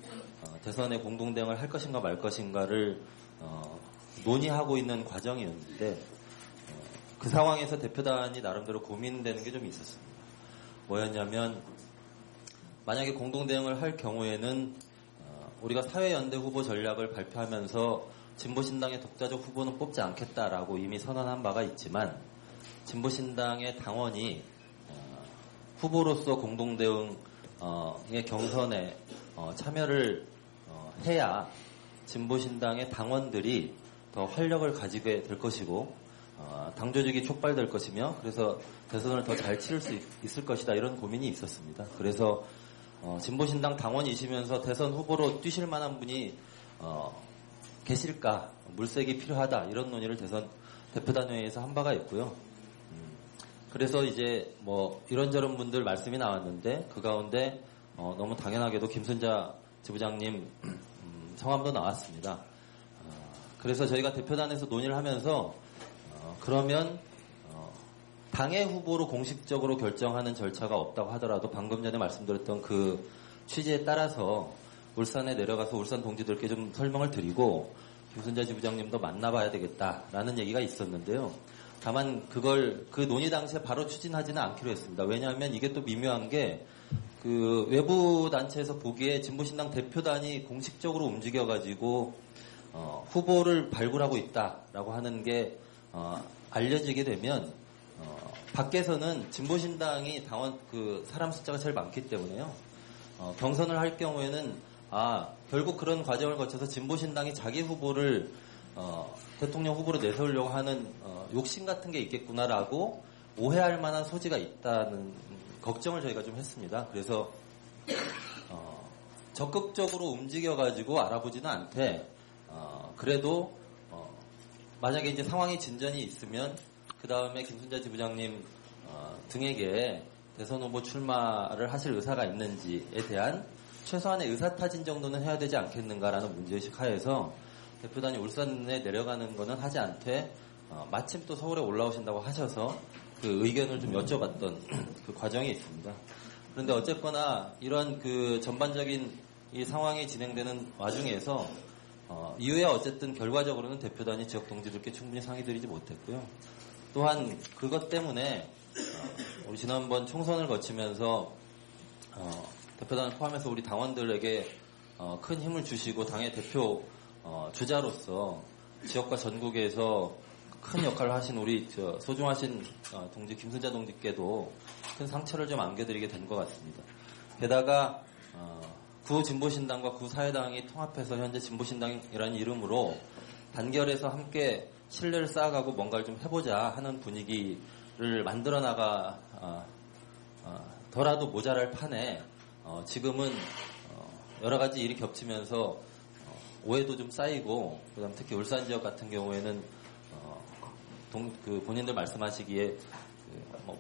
대선에 공동대응을 할 것인가 말 것인가를 논의하고 있는 과정이었는데 그 상황에서 대표단이 나름대로 고민되는 게 좀 있었습니다. 뭐였냐면 만약에 공동대응을 할 경우에는 우리가 사회연대 후보 전략을 발표하면서 진보신당의 독자적 후보는 뽑지 않겠다라고 이미 선언한 바가 있지만 진보신당의 당원이 후보로서 공동대응의 경선에 참여를 해야 진보신당의 당원들이 더 활력을 가지게 될 것이고 당 조직이 촉발될 것이며 그래서 대선을 더 잘 치를 수 있을 것이다 이런 고민이 있었습니다. 그래서 진보신당 당원이시면서 대선 후보로 뛰실 만한 분이 계실까 물색이 필요하다 이런 논의를 대선 대표단 회의에서 한 바가 있고요. 그래서 이제 이런저런 분들 말씀이 나왔는데 그 가운데 너무 당연하게도 김순자 지부장님 성함도 나왔습니다. 그래서 저희가 대표단에서 논의를 하면서 그러면 당의 후보로 공식적으로 결정하는 절차가 없다고 하더라도 방금 전에 말씀드렸던 그 취지에 따라서 울산에 내려가서 울산 동지들께 좀 설명을 드리고 김순자 지부장님도 만나봐야 되겠다라는 얘기가 있었는데요. 다만 그 논의 당시에 바로 추진하지는 않기로 했습니다. 왜냐하면 이게 또 미묘한 게 그 외부 단체에서 보기에 진보신당 대표단이 공식적으로 움직여가지고 후보를 발굴하고 있다라고 하는 게 알려지게 되면 밖에서는 진보신당이 당원 사람 숫자가 제일 많기 때문에요. 경선을 할 경우에는 결국 그런 과정을 거쳐서 진보신당이 자기 후보를 대통령 후보로 내세우려고 하는 욕심 같은 게 있겠구나라고 오해할 만한 소지가 있다는 걱정을 저희가 좀 했습니다. 그래서 적극적으로 움직여가지고 알아보지는 않되 그래도 만약에 이제 상황이 진전이 있으면 그 다음에 김순자 지부장님 등에게 대선 후보 출마를 하실 의사가 있는지에 대한 최소한의 의사타진 정도는 해야 되지 않겠는가라는 문제의식 하에서 대표단이 울산에 내려가는 거는 하지 않되 마침 또 서울에 올라오신다고 하셔서 그 의견을 좀 여쭤봤던 그 과정이 있습니다. 그런데 어쨌거나 이런 그 전반적인 이 상황이 진행되는 와중에서 이후에 어쨌든 결과적으로는 대표단이 지역 동지들께 충분히 상의드리지 못했고요. 또한 그것 때문에 우리 지난번 총선을 거치면서 대표단을 포함해서 우리 당원들에게 큰 힘을 주시고 당의 대표 주자로서 지역과 전국에서 큰 역할을 하신 우리 소중하신 동지 김순자 동지께도 큰 상처를 좀 안겨드리게 된 것 같습니다. 게다가 구 진보신당과 구 사회당이 통합해서 현재 진보신당이라는 이름으로 단결해서 함께 신뢰를 쌓아가고 뭔가를 좀 해보자 하는 분위기를 만들어 나가 더라도 모자랄 판에 지금은 여러 가지 일이 겹치면서 오해도 좀 쌓이고 그다음 특히 울산 지역 같은 경우에는 본인들 말씀하시기에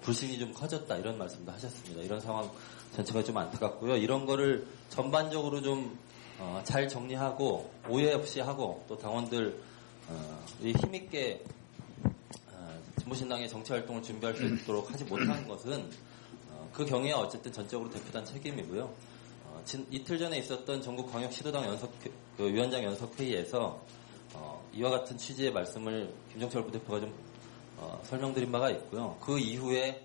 불신이 좀 커졌다 이런 말씀도 하셨습니다. 이런 상황 전체가 좀 안타깝고요. 이런 거를 전반적으로 좀 잘 정리하고 오해 없이 하고 또 당원들 힘있게 진보신당의 정치활동을 준비할 수 있도록 하지 못한 것은 그 경우에 어쨌든 전적으로 대표단 책임이고요. 이틀 전에 있었던 전국광역시도당 위원장 연석회의에서 이와 같은 취지의 말씀을 김정철 부대표가 좀 설명드린 바가 있고요. 그 이후에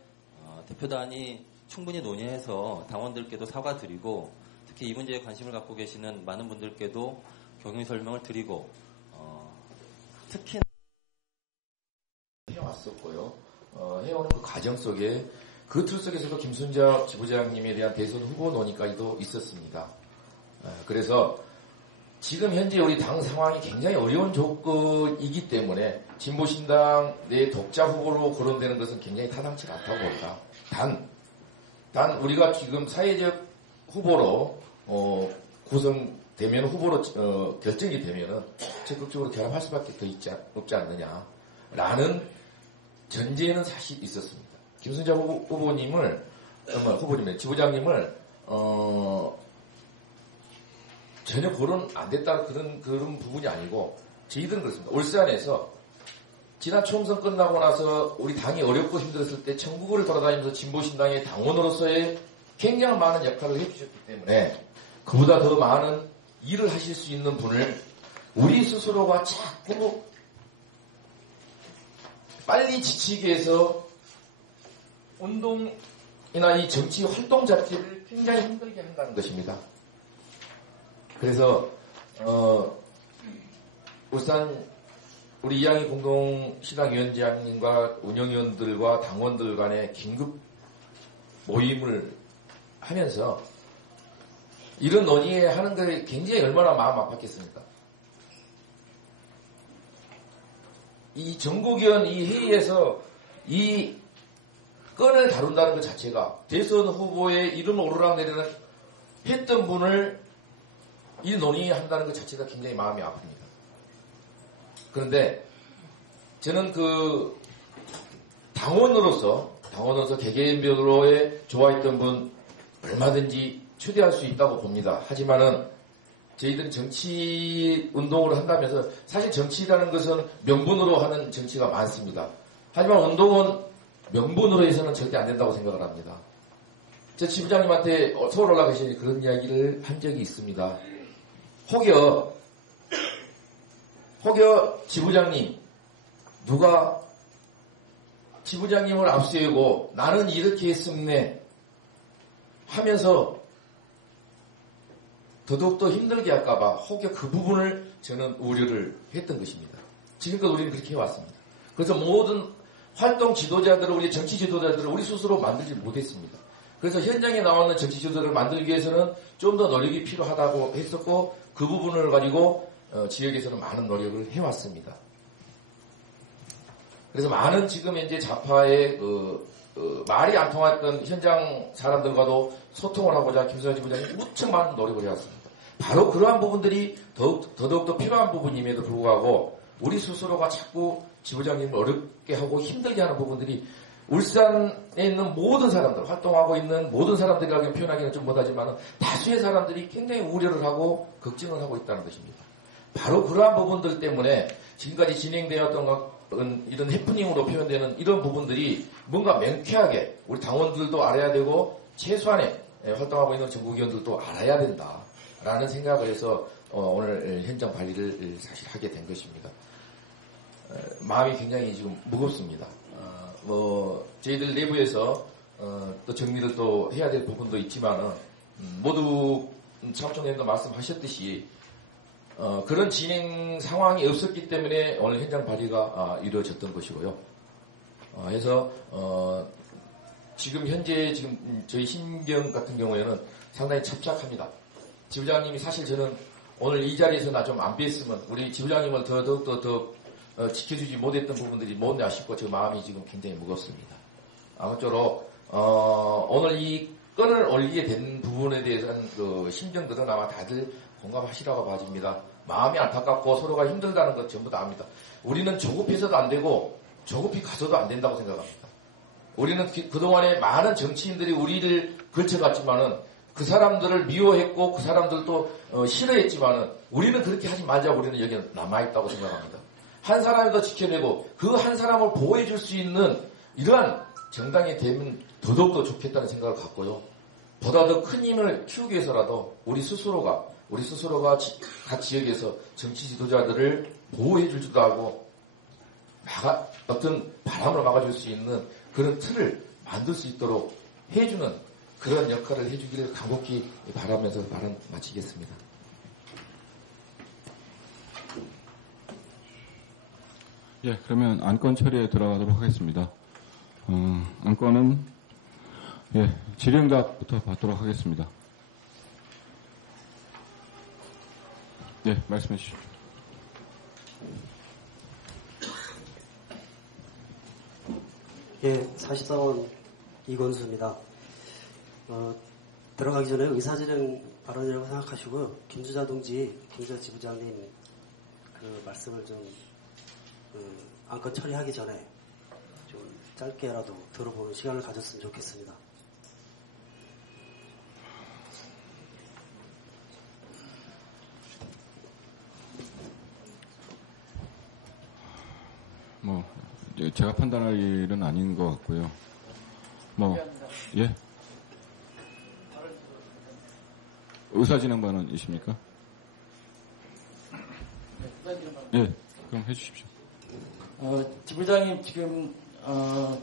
대표단이 충분히 논의해서 당원들께도 사과드리고 특히 이 문제에 관심을 갖고 계시는 많은 분들께도 경위 설명을 드리고 특히 해왔었고요. 해오는 그 과정 속에 그 틀 속에서도 김순자 지부장님에 대한 대선 후보 논의까지도 있었습니다. 그래서 지금 현재 우리 당 상황이 굉장히 어려운 조건이기 때문에 진보신당 내 독자 후보로 거론되는 것은 굉장히 타당치 않다고 봅니다. 단 우리가 지금 사회적 후보로 구성되면 후보로 결정이 되면은 적극적으로 결합할 수밖에 더 없지 않느냐라는 전제는 사실 있었습니다. 김순자 후보님을 지부장님을 전혀 거론 안 됐다 그런 부분이 아니고 저희들은 그렇습니다. 울산에서 지난 총선 끝나고 나서 우리 당이 어렵고 힘들었을 때 전국을 돌아다니면서 진보신당의 당원으로서의 굉장히 많은 역할을 해주셨기 때문에 그보다 더 많은 일을 하실 수 있는 분을 우리 스스로가 자꾸 빨리 지치게 해서 운동이나 이 정치 활동 자체를 굉장히 힘들게 한다는 것입니다. 그래서 울산 우리 이양희 공동시당위원장님과 운영위원들과 당원들 간의 긴급 모임을 하면서 이런 논의에 하는 것에 굉장히 얼마나 마음 아팠겠습니까? 이 전국위원 이 회의에서 이 건을 다룬다는 것 자체가 대선 후보의 이름 오르락내리락 했던 분을 이 논의한다는 것 자체가 굉장히 마음이 아픕니다. 그런데 저는 그 당원으로서 개개인별로의 좋아했던 분 얼마든지 초대할 수 있다고 봅니다. 하지만은 저희들은 정치 운동을 한다면서 사실 정치라는 것은 명분으로 하는 정치가 많습니다. 하지만 운동은 명분으로 해서는 절대 안 된다고 생각을 합니다. 저 지부장님한테 서울 올라가 계시니 그런 이야기를 한 적이 있습니다. 혹여 지부장님 누가 지부장님을 앞세우고 나는 이렇게 했음네 하면서 더더욱더 힘들게 할까봐 혹여 그 부분을 저는 우려를 했던 것입니다. 지금껏 우리는 그렇게 해왔습니다. 그래서 모든 활동 지도자들을 우리 정치 지도자들을 우리 스스로 만들지 못했습니다. 그래서 현장에 나와 있는 정치 지도자들을 만들기 위해서는 좀 더 노력이 필요하다고 했었고 그 부분을 가지고 지역에서는 많은 노력을 해왔습니다. 그래서 많은 지금 현재 좌파의 말이 안 통했던 현장 사람들과도 소통을 하고자 김순자 지부장이 무척 많은 노력을 해왔습니다. 바로 그러한 부분들이 더더욱더 필요한 부분임에도 불구하고 우리 스스로가 자꾸 지부장님을 어렵게 하고 힘들게 하는 부분들이 울산에 있는 모든 사람들, 활동하고 있는 모든 사람들이라고 표현하기는 좀 못하지만 다수의 사람들이 굉장히 우려를 하고 걱정을 하고 있다는 것입니다. 바로 그러한 부분들 때문에 지금까지 진행되었던 이런 해프닝으로 표현되는 이런 부분들이 뭔가 명쾌하게 우리 당원들도 알아야 되고 최소한의 활동하고 있는 전국위원들도 알아야 된다라는 생각을 해서 오늘 현장 발의를 사실 하게 된 것입니다. 마음이 굉장히 지금 무겁습니다. 저희들 내부에서 또 정리를 또 해야 될 부분도 있지만은 모두 차업총장님도 말씀하셨듯이 그런 진행 상황이 없었기 때문에 오늘 현장 발의가 이루어졌던 것이고요. 그래서 지금 현재 저희 신경 같은 경우에는 상당히 착잡합니다. 지부장님이 사실 저는 오늘 이 자리에서 나 좀 안 뵀으면 우리 지부장님을 더욱더 지켜주지 못했던 부분들이 뭐냐 싶고 저 마음이 지금 굉장히 무겁습니다. 아무쪼록 오늘 이 건을 올리게 된 부분에 대해서는 그 심정들은 아마 다들 공감하시라고 봐집니다. 마음이 안타깝고 서로가 힘들다는 것 전부 다 압니다. 우리는 조급해서도 안 되고 조급히 가서도 안 된다고 생각합니다. 우리는 그동안에 많은 정치인들이 우리를 걸쳐갔지만은 그 사람들을 미워했고 그 사람들도 싫어했지만은 우리는 그렇게 하지 말자. 우리는 여기 남아있다고 생각합니다. 한 사람이 더 지켜내고 그 한 사람을 보호해 줄 수 있는 이러한 정당이 되면 더더욱더 좋겠다는 생각을 갖고요. 보다 더 큰 힘을 키우기 위해서라도 우리 스스로가 각 지역에서 정치 지도자들을 보호해 주기도 하고 어떤 바람을 막아줄 수 있는 그런 틀을 만들 수 있도록 해주는 그런 역할을 해주기를 간곡히 바라면서 발언 마치겠습니다. 예, 그러면 안건 처리에 들어가도록 하겠습니다. 안건은 질의응답부터 받도록 하겠습니다. 네, 말씀해 주십시오. 예, 44원 이건수입니다. 들어가기 전에 의사진행 발언이라고 생각하시고 김주자 동지, 김주자 지부장님 그 말씀을 좀 안건 처리하기 전에 좀 짧게라도 들어보는 시간을 가졌으면 좋겠습니다. 제가 판단할 일은 아닌 것 같고요. 예? 의사진행 발언이십니까? 예, 그럼 해주십시오. 지부장님 지금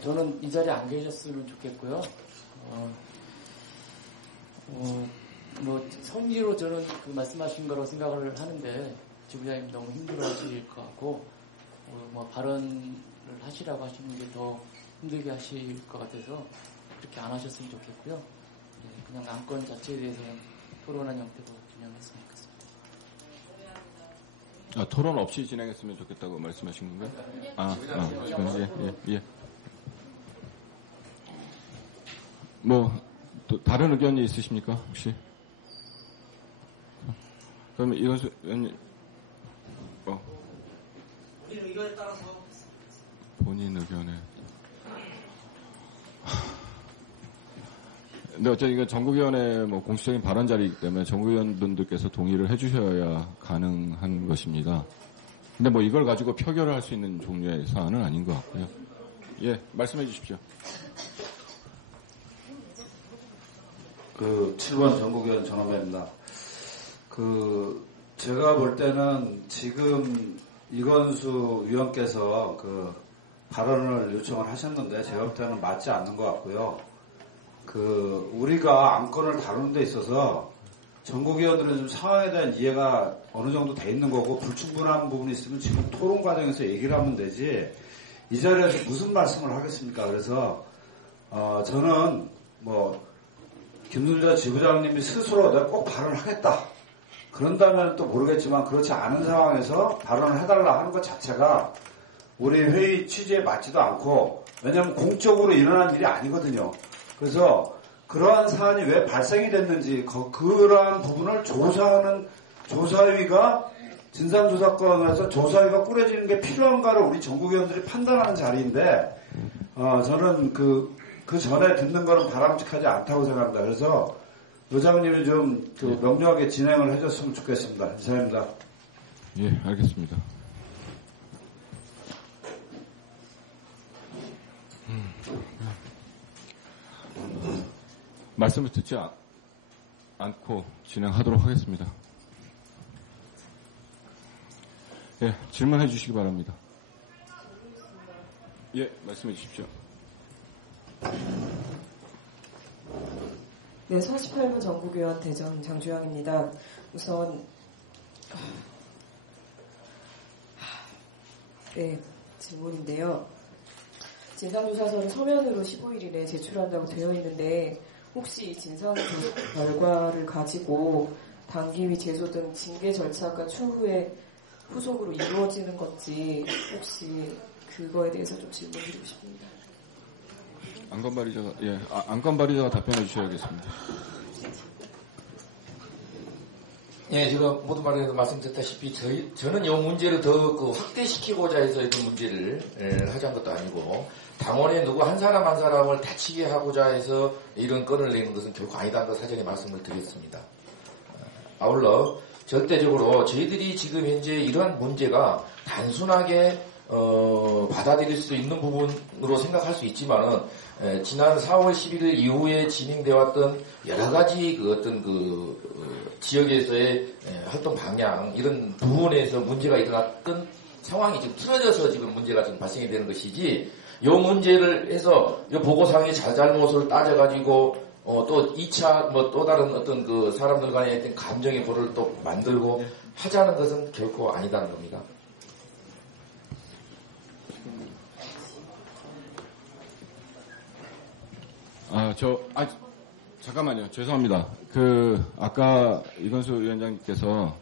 저는 이 자리에 안 계셨으면 좋겠고요. 성의로 저는 그 말씀하신 거라고 생각을 하는데 지부장님 너무 힘들어하실 것 같고 발언을 하시라고 하시는 게 더 힘들게 하실 것 같아서 그렇게 안 하셨으면 좋겠고요. 그냥 안건 자체에 대해서는 토론한 형태로 진행했으면 좋겠습니다. 토론 없이 진행했으면 좋겠다고 말씀하신 건가요? 예. 또 다른 의견이 있으십니까, 혹시? 그러면 이것은, 본인 의견에 따라서. 본인 의견에. 근데 어쨌든 이건 전국위원회 공식적인 발언 자리이기 때문에 전국위원분들께서 동의를 해주셔야 가능한 것입니다. 근데 이걸 가지고 표결을 할 수 있는 종류의 사안은 아닌 것 같고요. 예, 말씀해 주십시오. 7번 전국위원 전원배입니다. 제가 볼 때는 지금 이건수 위원께서 발언을 요청을 하셨는데 제가 볼 때는 맞지 않는 것 같고요. 우리가 안건을 다루는 데 있어서 전국위원들은 좀 상황에 대한 이해가 어느 정도 돼 있는 거고 불충분한 부분이 있으면 지금 토론 과정에서 얘기를 하면 되지 이 자리에서 무슨 말씀을 하겠습니까? 그래서 저는 김순자 지부장님이 스스로 내가 꼭 발언하겠다. 그런다면 또 모르겠지만 그렇지 않은 상황에서 발언을 해달라 하는 것 자체가 우리 회의 취지에 맞지도 않고 왜냐하면 공적으로 일어난 일이 아니거든요. 그래서 그러한 사안이 왜 발생이 됐는지 그러한 부분을 조사하는 조사위가 진상조사권에서 조사위가 꾸려지는 게 필요한가를 우리 전국위원들이 판단하는 자리인데 저는 그 전에 듣는 거는 바람직하지 않다고 생각합니다. 그래서 의장님이 좀 명료하게 진행을 해줬으면 좋겠습니다. 이상입니다. 예, 알겠습니다. 말씀을 듣지 않고 진행하도록 하겠습니다. 예, 질문해 주시기 바랍니다. 예, 말씀해 주십시오. 네, 48분 전국위원 대전 장주영입니다. 우선 질문인데요. 진상조사서를 서면으로 15일 이내에 제출한다고 되어 있는데 혹시 진상조사 결과를 가지고 당기위 제소 등 징계 절차가 추후에 후속으로 이루어지는 건지 혹시 그거에 대해서 좀 질문드리고 싶습니다. 안건 발의자가 답변해 주셔야겠습니다. 예, 지금 모두 말씀드렸다시피 저는 이 문제를 더 확대시키고자 해서 이런 문제를 하자는 것도 아니고 당원의 누구 한 사람 한 사람을 다치게 하고자 해서 이런 건을 내는 것은 결코 아니다는 걸 사전에 말씀을 드렸습니다. 아울러 절대적으로 저희들이 지금 현재 이러한 문제가 단순하게 받아들일 수 있는 부분으로 생각할 수 있지만은 지난 4월 11일 이후에 진행되어 왔던 여러 가지 그 어떤 지역에서의 활동 방향 이런 부분에서 문제가 일어났던 상황이 지금 틀어져서 지금 문제가 지금 발생이 되는 것이지, 이 문제를 해서 이 보고상의 잘잘못을 따져가지고 또 2차 또 다른 어떤 그 사람들 간의 어떤 감정의 고를 또 만들고 하자는 것은 결코 아니다는 겁니다. 잠깐만요. 죄송합니다. 아까 이건수 위원장님께서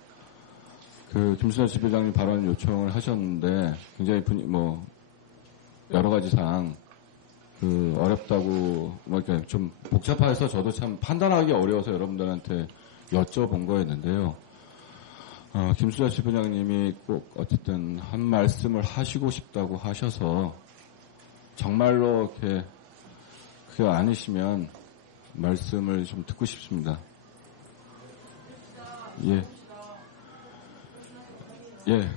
김순자 지부장님 발언 요청을 하셨는데, 굉장히 여러 가지 사항, 어렵다고, 이렇게 좀 복잡해서 저도 참 판단하기 어려워서 여러분들한테 여쭤본 거였는데요. 김순자 지부장님이 꼭 어쨌든 한 말씀을 하시고 싶다고 하셔서, 정말로 그게 아니시면 말씀을 좀 듣고 싶습니다. 예. 그래.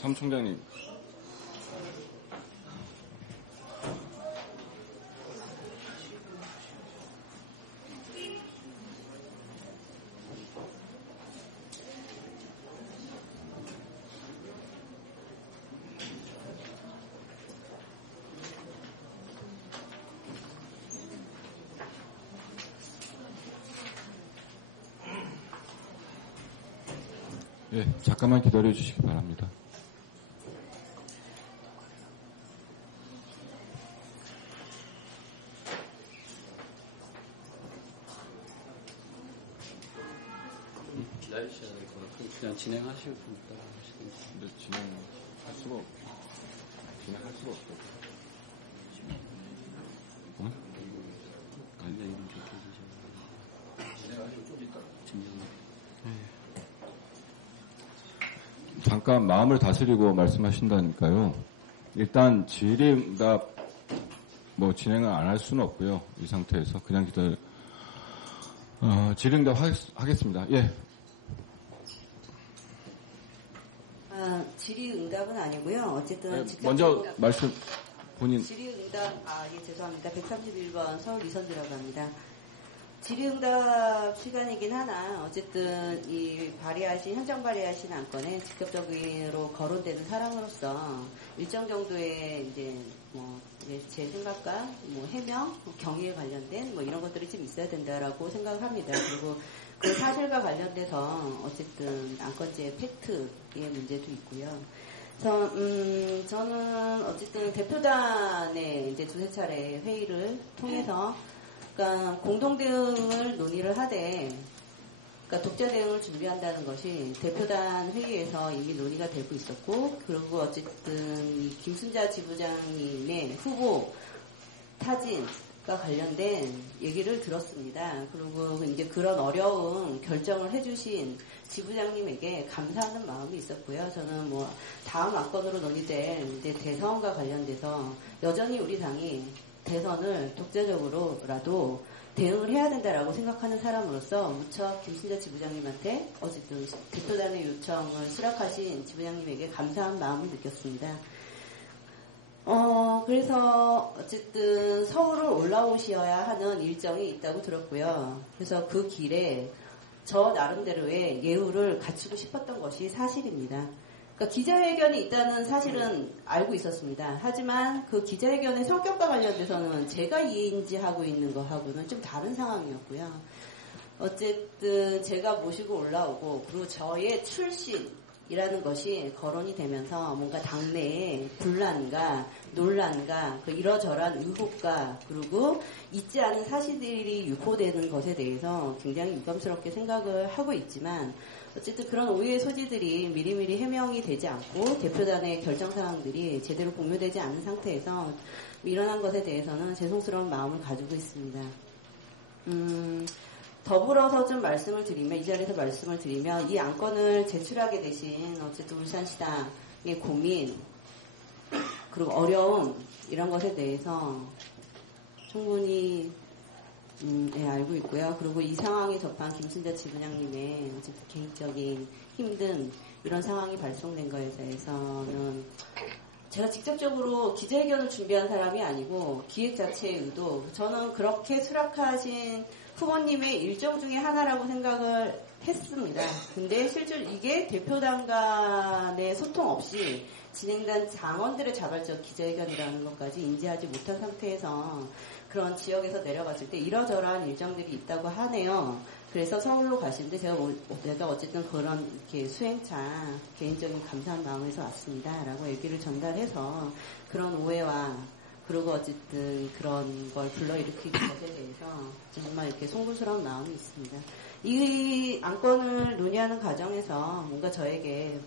사무총장님. 잠깐만 기다려 주시기 바랍니다. 기다리셔야 될 것 같고 그냥 진행하시고 하시든지. 근데 진행할 수가 없어. 진행할 수가 없어. 굉장히 좀 진행하시고 좀 이따 잠깐 마음을 다스리고 말씀하신다니까요. 일단 질의응답 진행을 안 할 수는 없고요. 이 상태에서 그냥 기다려. 질의응답 하겠습니다. 예. 질의응답은 아니고요. 어쨌든 먼저 말씀 본인. 질의응답 죄송합니다. 131번 서울 이선주라고 합니다. 질의응답 시간이긴 하나 어쨌든 이 현장 발의하신 안건에 직접적으로 거론되는 사람으로서 일정 정도의 이제 제 생각과 해명, 경위에 관련된 이런 것들이 좀 있어야 된다라고 생각을 합니다. 그리고 그 사실과 관련돼서 어쨌든 안건제 팩트의 문제도 있고요. 저는 어쨌든 대표단의 이제 두세 차례 회의를 통해서 그러니까 공동 대응을 논의를 하되, 그러니까 독자 대응을 준비한다는 것이 대표단 회의에서 이미 논의가 되고 있었고, 그리고 어쨌든 김순자 지부장님의 후보 타진과 관련된 얘기를 들었습니다. 그리고 이제 그런 어려운 결정을 해주신 지부장님에게 감사하는 마음이 있었고요. 저는 다음 안건으로 논의될 이제 대선과 관련돼서 여전히 우리 당이 대선을 독자적으로라도 대응을 해야 된다라고 생각하는 사람으로서 무척 김순자 지부장님한테 어쨌든 대표단의 요청을 수락하신 지부장님에게 감사한 마음을 느꼈습니다. 그래서 어쨌든 서울을 올라오셔야 하는 일정이 있다고 들었고요. 그래서 그 길에 저 나름대로의 예우를 갖추고 싶었던 것이 사실입니다. 그러니까 기자회견이 있다는 사실은 알고 있었습니다. 하지만 그 기자회견의 성격과 관련돼서는 제가 이해인지하고 있는 거하고는 좀 다른 상황이었고요. 어쨌든 제가 모시고 올라오고 그리고 저의 출신이라는 것이 거론이 되면서 뭔가 당내의 분란과 논란과 이러저러한 의혹과 그리고 있지 않은 사실들이 유포되는 것에 대해서 굉장히 유감스럽게 생각을 하고 있지만 어쨌든 그런 오해의 소지들이 미리미리 해명이 되지 않고 대표단의 결정사항들이 제대로 공유되지 않은 상태에서 일어난 것에 대해서는 죄송스러운 마음을 가지고 있습니다. 더불어서 좀 말씀을 드리면, 이 자리에서 말씀을 드리면 이 안건을 제출하게 되신 어쨌든 울산시당의 고민, 그리고 어려움 이런 것에 대해서 충분히 알고 있고요. 그리고 이 상황에 접한 김순자 지부장님의 개인적인 힘든 이런 상황이 발생된 것에 대해서는 제가 직접적으로 기자회견을 준비한 사람이 아니고 기획 자체의 의도, 저는 그렇게 수락하신 후보님의 일정 중에 하나라고 생각을 했습니다. 근데 실제로 이게 대표단 간의 소통 없이 진행된 장원들의 자발적 기자회견이라는 것까지 인지하지 못한 상태에서 그런 지역에서 내려갔을 때 이러저러한 일정들이 있다고 하네요. 그래서 서울로 가시는데 내가 어쨌든 그런 이렇게 수행차 개인적인 감사한 마음에서 왔습니다라고 얘기를 전달해서 그런 오해와 그리고 어쨌든 그런 걸 불러일으키는 것에 대해서 정말 이렇게 송구스러운 마음이 있습니다. 이 안건을 논의하는 과정에서 뭔가 저에게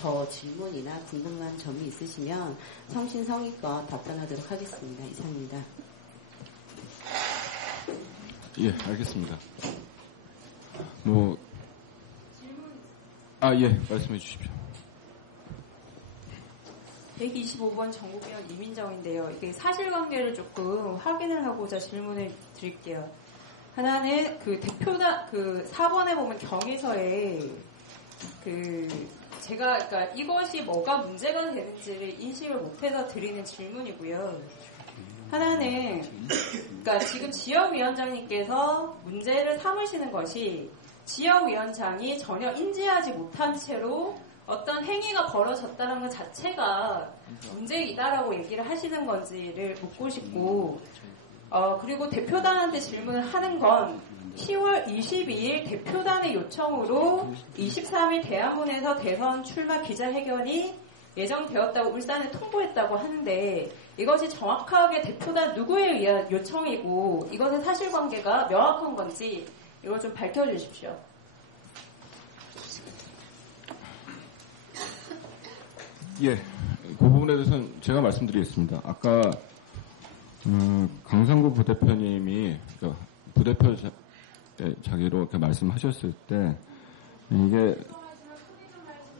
더 질문이나 궁금한 점이 있으시면 성심성의껏 답변하도록 하겠습니다. 이상입니다. 예, 알겠습니다. 예, 말씀해 주십시오. 125번 전국위원 이민정인데요. 이게 사실관계를 조금 확인을 하고자 질문을 드릴게요. 하나는 그 대표단, 4번에 보면 경위서에 그러니까 이것이 뭐가 문제가 되는지를 인식을 못해서 드리는 질문이고요. 하나는, 그러니까 지금 지역위원장님께서 문제를 삼으시는 것이 지역위원장이 전혀 인지하지 못한 채로 어떤 행위가 벌어졌다는 것 자체가 문제이다라고 얘기를 하시는 건지를 묻고 싶고, 그리고 대표단한테 질문을 하는 건 10월 22일 대표단의 요청으로 23일 대한문에서 대선 출마 기자회견이 예정되었다고 울산에 통보했다고 하는데 이것이 정확하게 대표단 누구에 의한 요청이고 이것의 사실관계가 명확한 건지 이걸 좀 밝혀주십시오. 예, 그 부분에 대해서는 제가 말씀드리겠습니다. 아까 강상구 부대표님이 부대표 자기로 이렇게 말씀하셨을 때 이게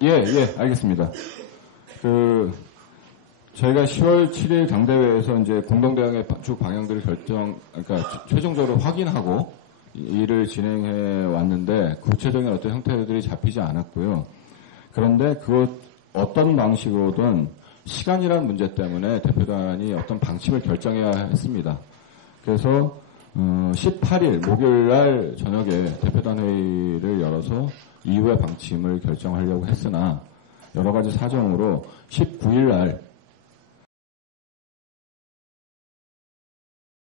예, 알겠습니다. 저희가 10월 7일 당대회에서 이제 공동대항의 주 방향들을 그러니까 최종적으로 확인하고 일을 진행해 왔는데 구체적인 어떤 형태들이 잡히지 않았고요. 그런데 어떤 방식으로든 시간이라는 문제 때문에 대표단이 어떤 방침을 결정해야 했습니다. 그래서 18일 목요일 날 저녁에 대표단 회의를 열어서 이후의 방침을 결정하려고 했으나 여러 가지 사정으로 19일 날